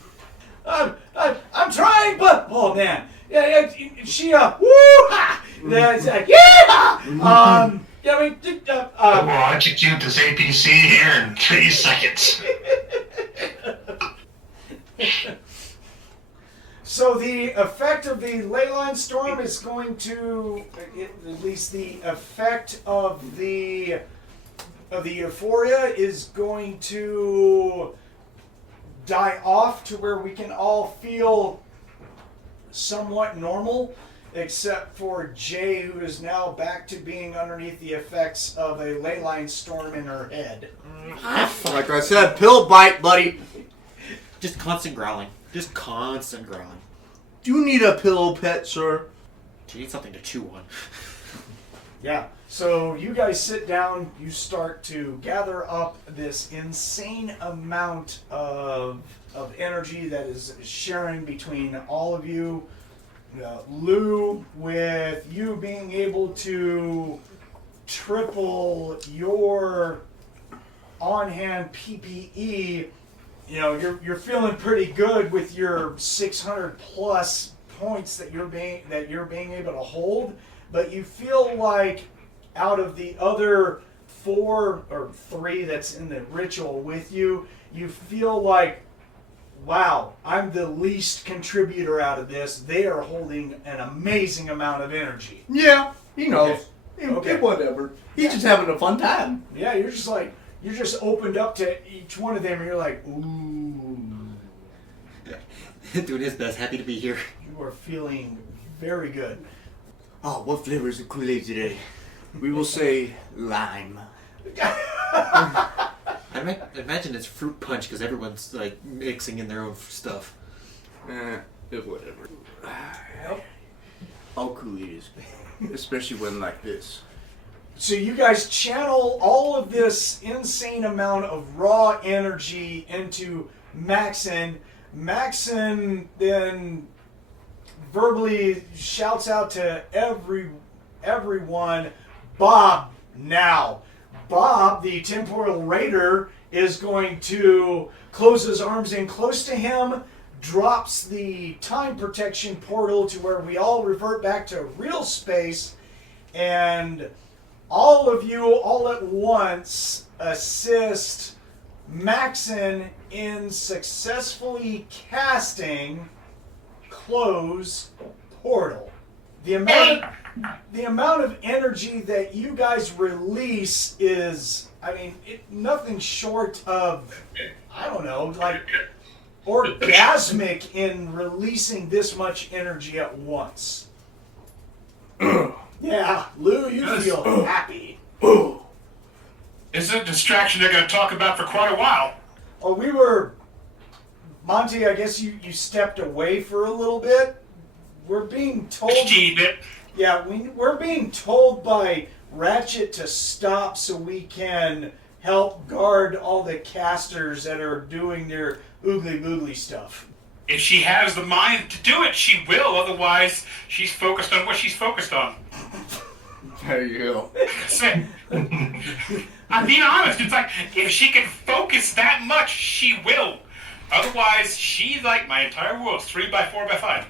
I'm trying, but oh man, yeah, she woo ha, it's like yeah, yeah, I mean, I will execute this APC here in 3 seconds. So the effect of the leyline storm is going to, at least the effect of the euphoria is going to die off to where we can all feel somewhat normal, except for Jay, who is now back to being underneath the effects of a leyline storm in her head. Like I said, pill bite, buddy. Just constant growling. Just constant growling. Do you need a pillow pet, sir? She needs something to chew on. Yeah. So you guys sit down, you start to gather up this insane amount of energy that is sharing between all of you. Lou, with you being able to triple your on-hand PPE, you're feeling pretty good with your 600 plus points that you're being able to hold, but you feel like out of the other 4 or 3 that's in the ritual with you, you feel like, wow, I'm the least contributor out of this. They are holding an amazing amount of energy. Yeah, he knows. Okay. Whatever. He's just having a fun time. Yeah, you're just opened up to each one of them, and you're like, ooh. Doing his best, happy to be here. You are feeling very good. Oh, what flavor is the Kool-Aid today? We will say lime. I imagine it's fruit punch because everyone's like mixing in their own stuff. Whatever. Yep. All Kool-Aid is good. Especially when like this. So you guys channel all of this insane amount of raw energy into Maxon. Maxon then verbally shouts out to everyone, Bob, now. Bob, the temporal raider, is going to close his arms in close to him, drops the time protection portal to where we all revert back to real space, and all of you all at once assist Maxon in successfully casting close portal. The amount of energy that you guys release is, I mean, nothing short of, I don't know, like orgasmic in releasing this much energy at once. Yeah, Lou, you feel happy. It's a distraction they're going to talk about for quite a while. Oh, Monte, I guess you stepped away for a little bit. We're being told... Yeah, we're being told by Ratchet to stop so we can help guard all the casters that are doing their oogly boogly stuff. If she has the mind to do it, she will. Otherwise, she's focused on what she's focused on. There you go. I'm being honest. It's like, if she can focus that much, she will. Otherwise, she's like, my entire world's 3x4x5.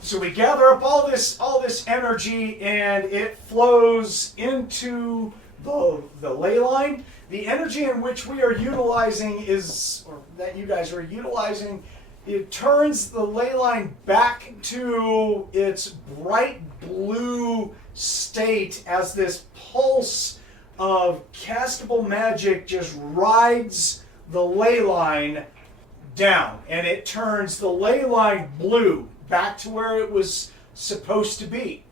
So we gather up all this energy, and it flows into the ley line. The energy in which we are utilizing or that you guys are utilizing, it turns the ley line back to its bright blue state as this pulse of castable magic just rides the ley line down, and it turns the ley line blue back to where it was supposed to be.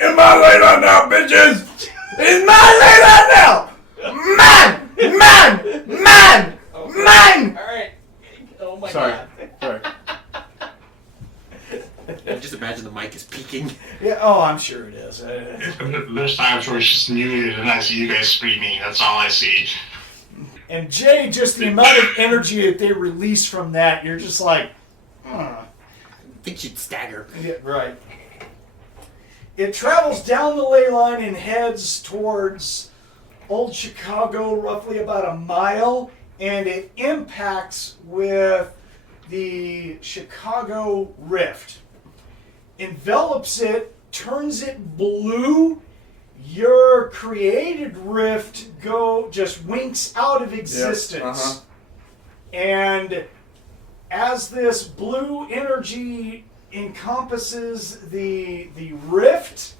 In my lane right now, bitches! In my lane right now! Man! Alright. Oh my Sorry. god. Sorry. I just imagine the mic is peaking. Yeah, oh, I'm sure it is. There's times where it's just muted and I see you guys screaming. That's all I see. And Jay, just the amount of energy that they release from that, you're just like, I think she'd stagger. Yeah, right. It travels down the ley line and heads towards Old Chicago, roughly about a mile, and it impacts with the Chicago Rift. Envelops it, turns it blue. Your created rift just winks out of existence. And as this blue energy encompasses the rift,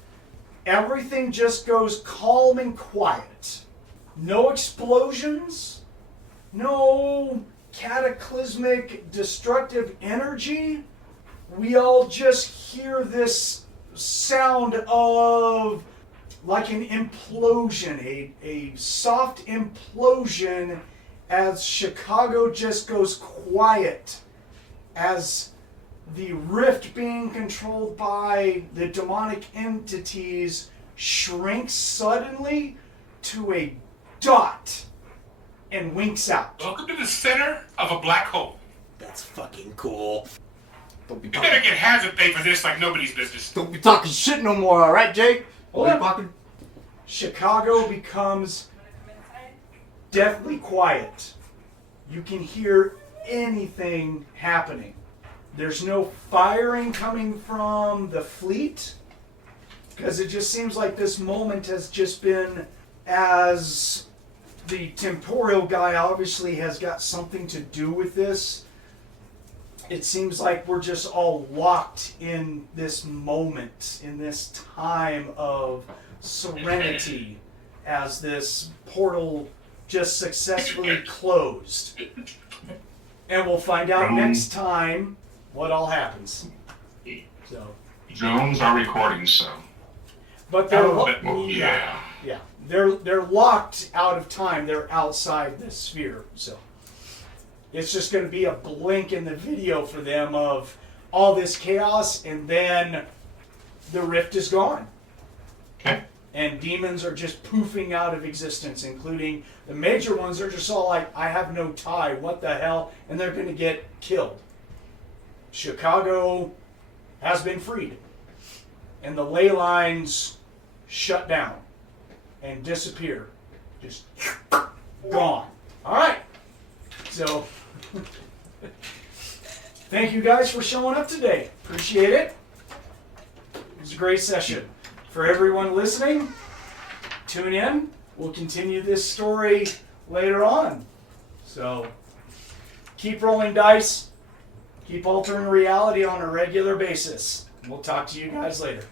everything just goes calm and quiet. No explosions, no cataclysmic destructive energy. We all just hear this sound of like an implosion, a soft implosion as Chicago just goes quiet, as the rift being controlled by the demonic entities shrinks suddenly to a dot and winks out. Welcome to the center of a black hole. That's fucking cool. Don't be You better get Hanz to pay for this like nobody's business. Don't be talking shit no more, alright, Jake? Hold on. Chicago becomes deathly quiet. You can hear anything happening. There's no firing coming from the fleet, because it just seems like this moment has just been as the temporal guy obviously has got something to do with this, it seems like we're just all locked in this moment, in this time of serenity, as this portal just successfully closed. And we'll find out next time what all happens. So, Drones are recording, so. but they're Yeah. yeah, they're locked out of time. They're outside this sphere, so it's just going to be a blink in the video for them of all this chaos, and then the rift is gone. Okay. And demons are just poofing out of existence, including the major ones are just all like, I have no tie, what the hell? And they're going to get killed. Chicago has been freed. And the ley lines shut down and disappear. Just gone. All right. So, thank you guys for showing up today. Appreciate it. It was a great session. For everyone listening, tune in. We'll continue this story later on. So, keep rolling dice. Keep altering reality on a regular basis. We'll talk to you guys later.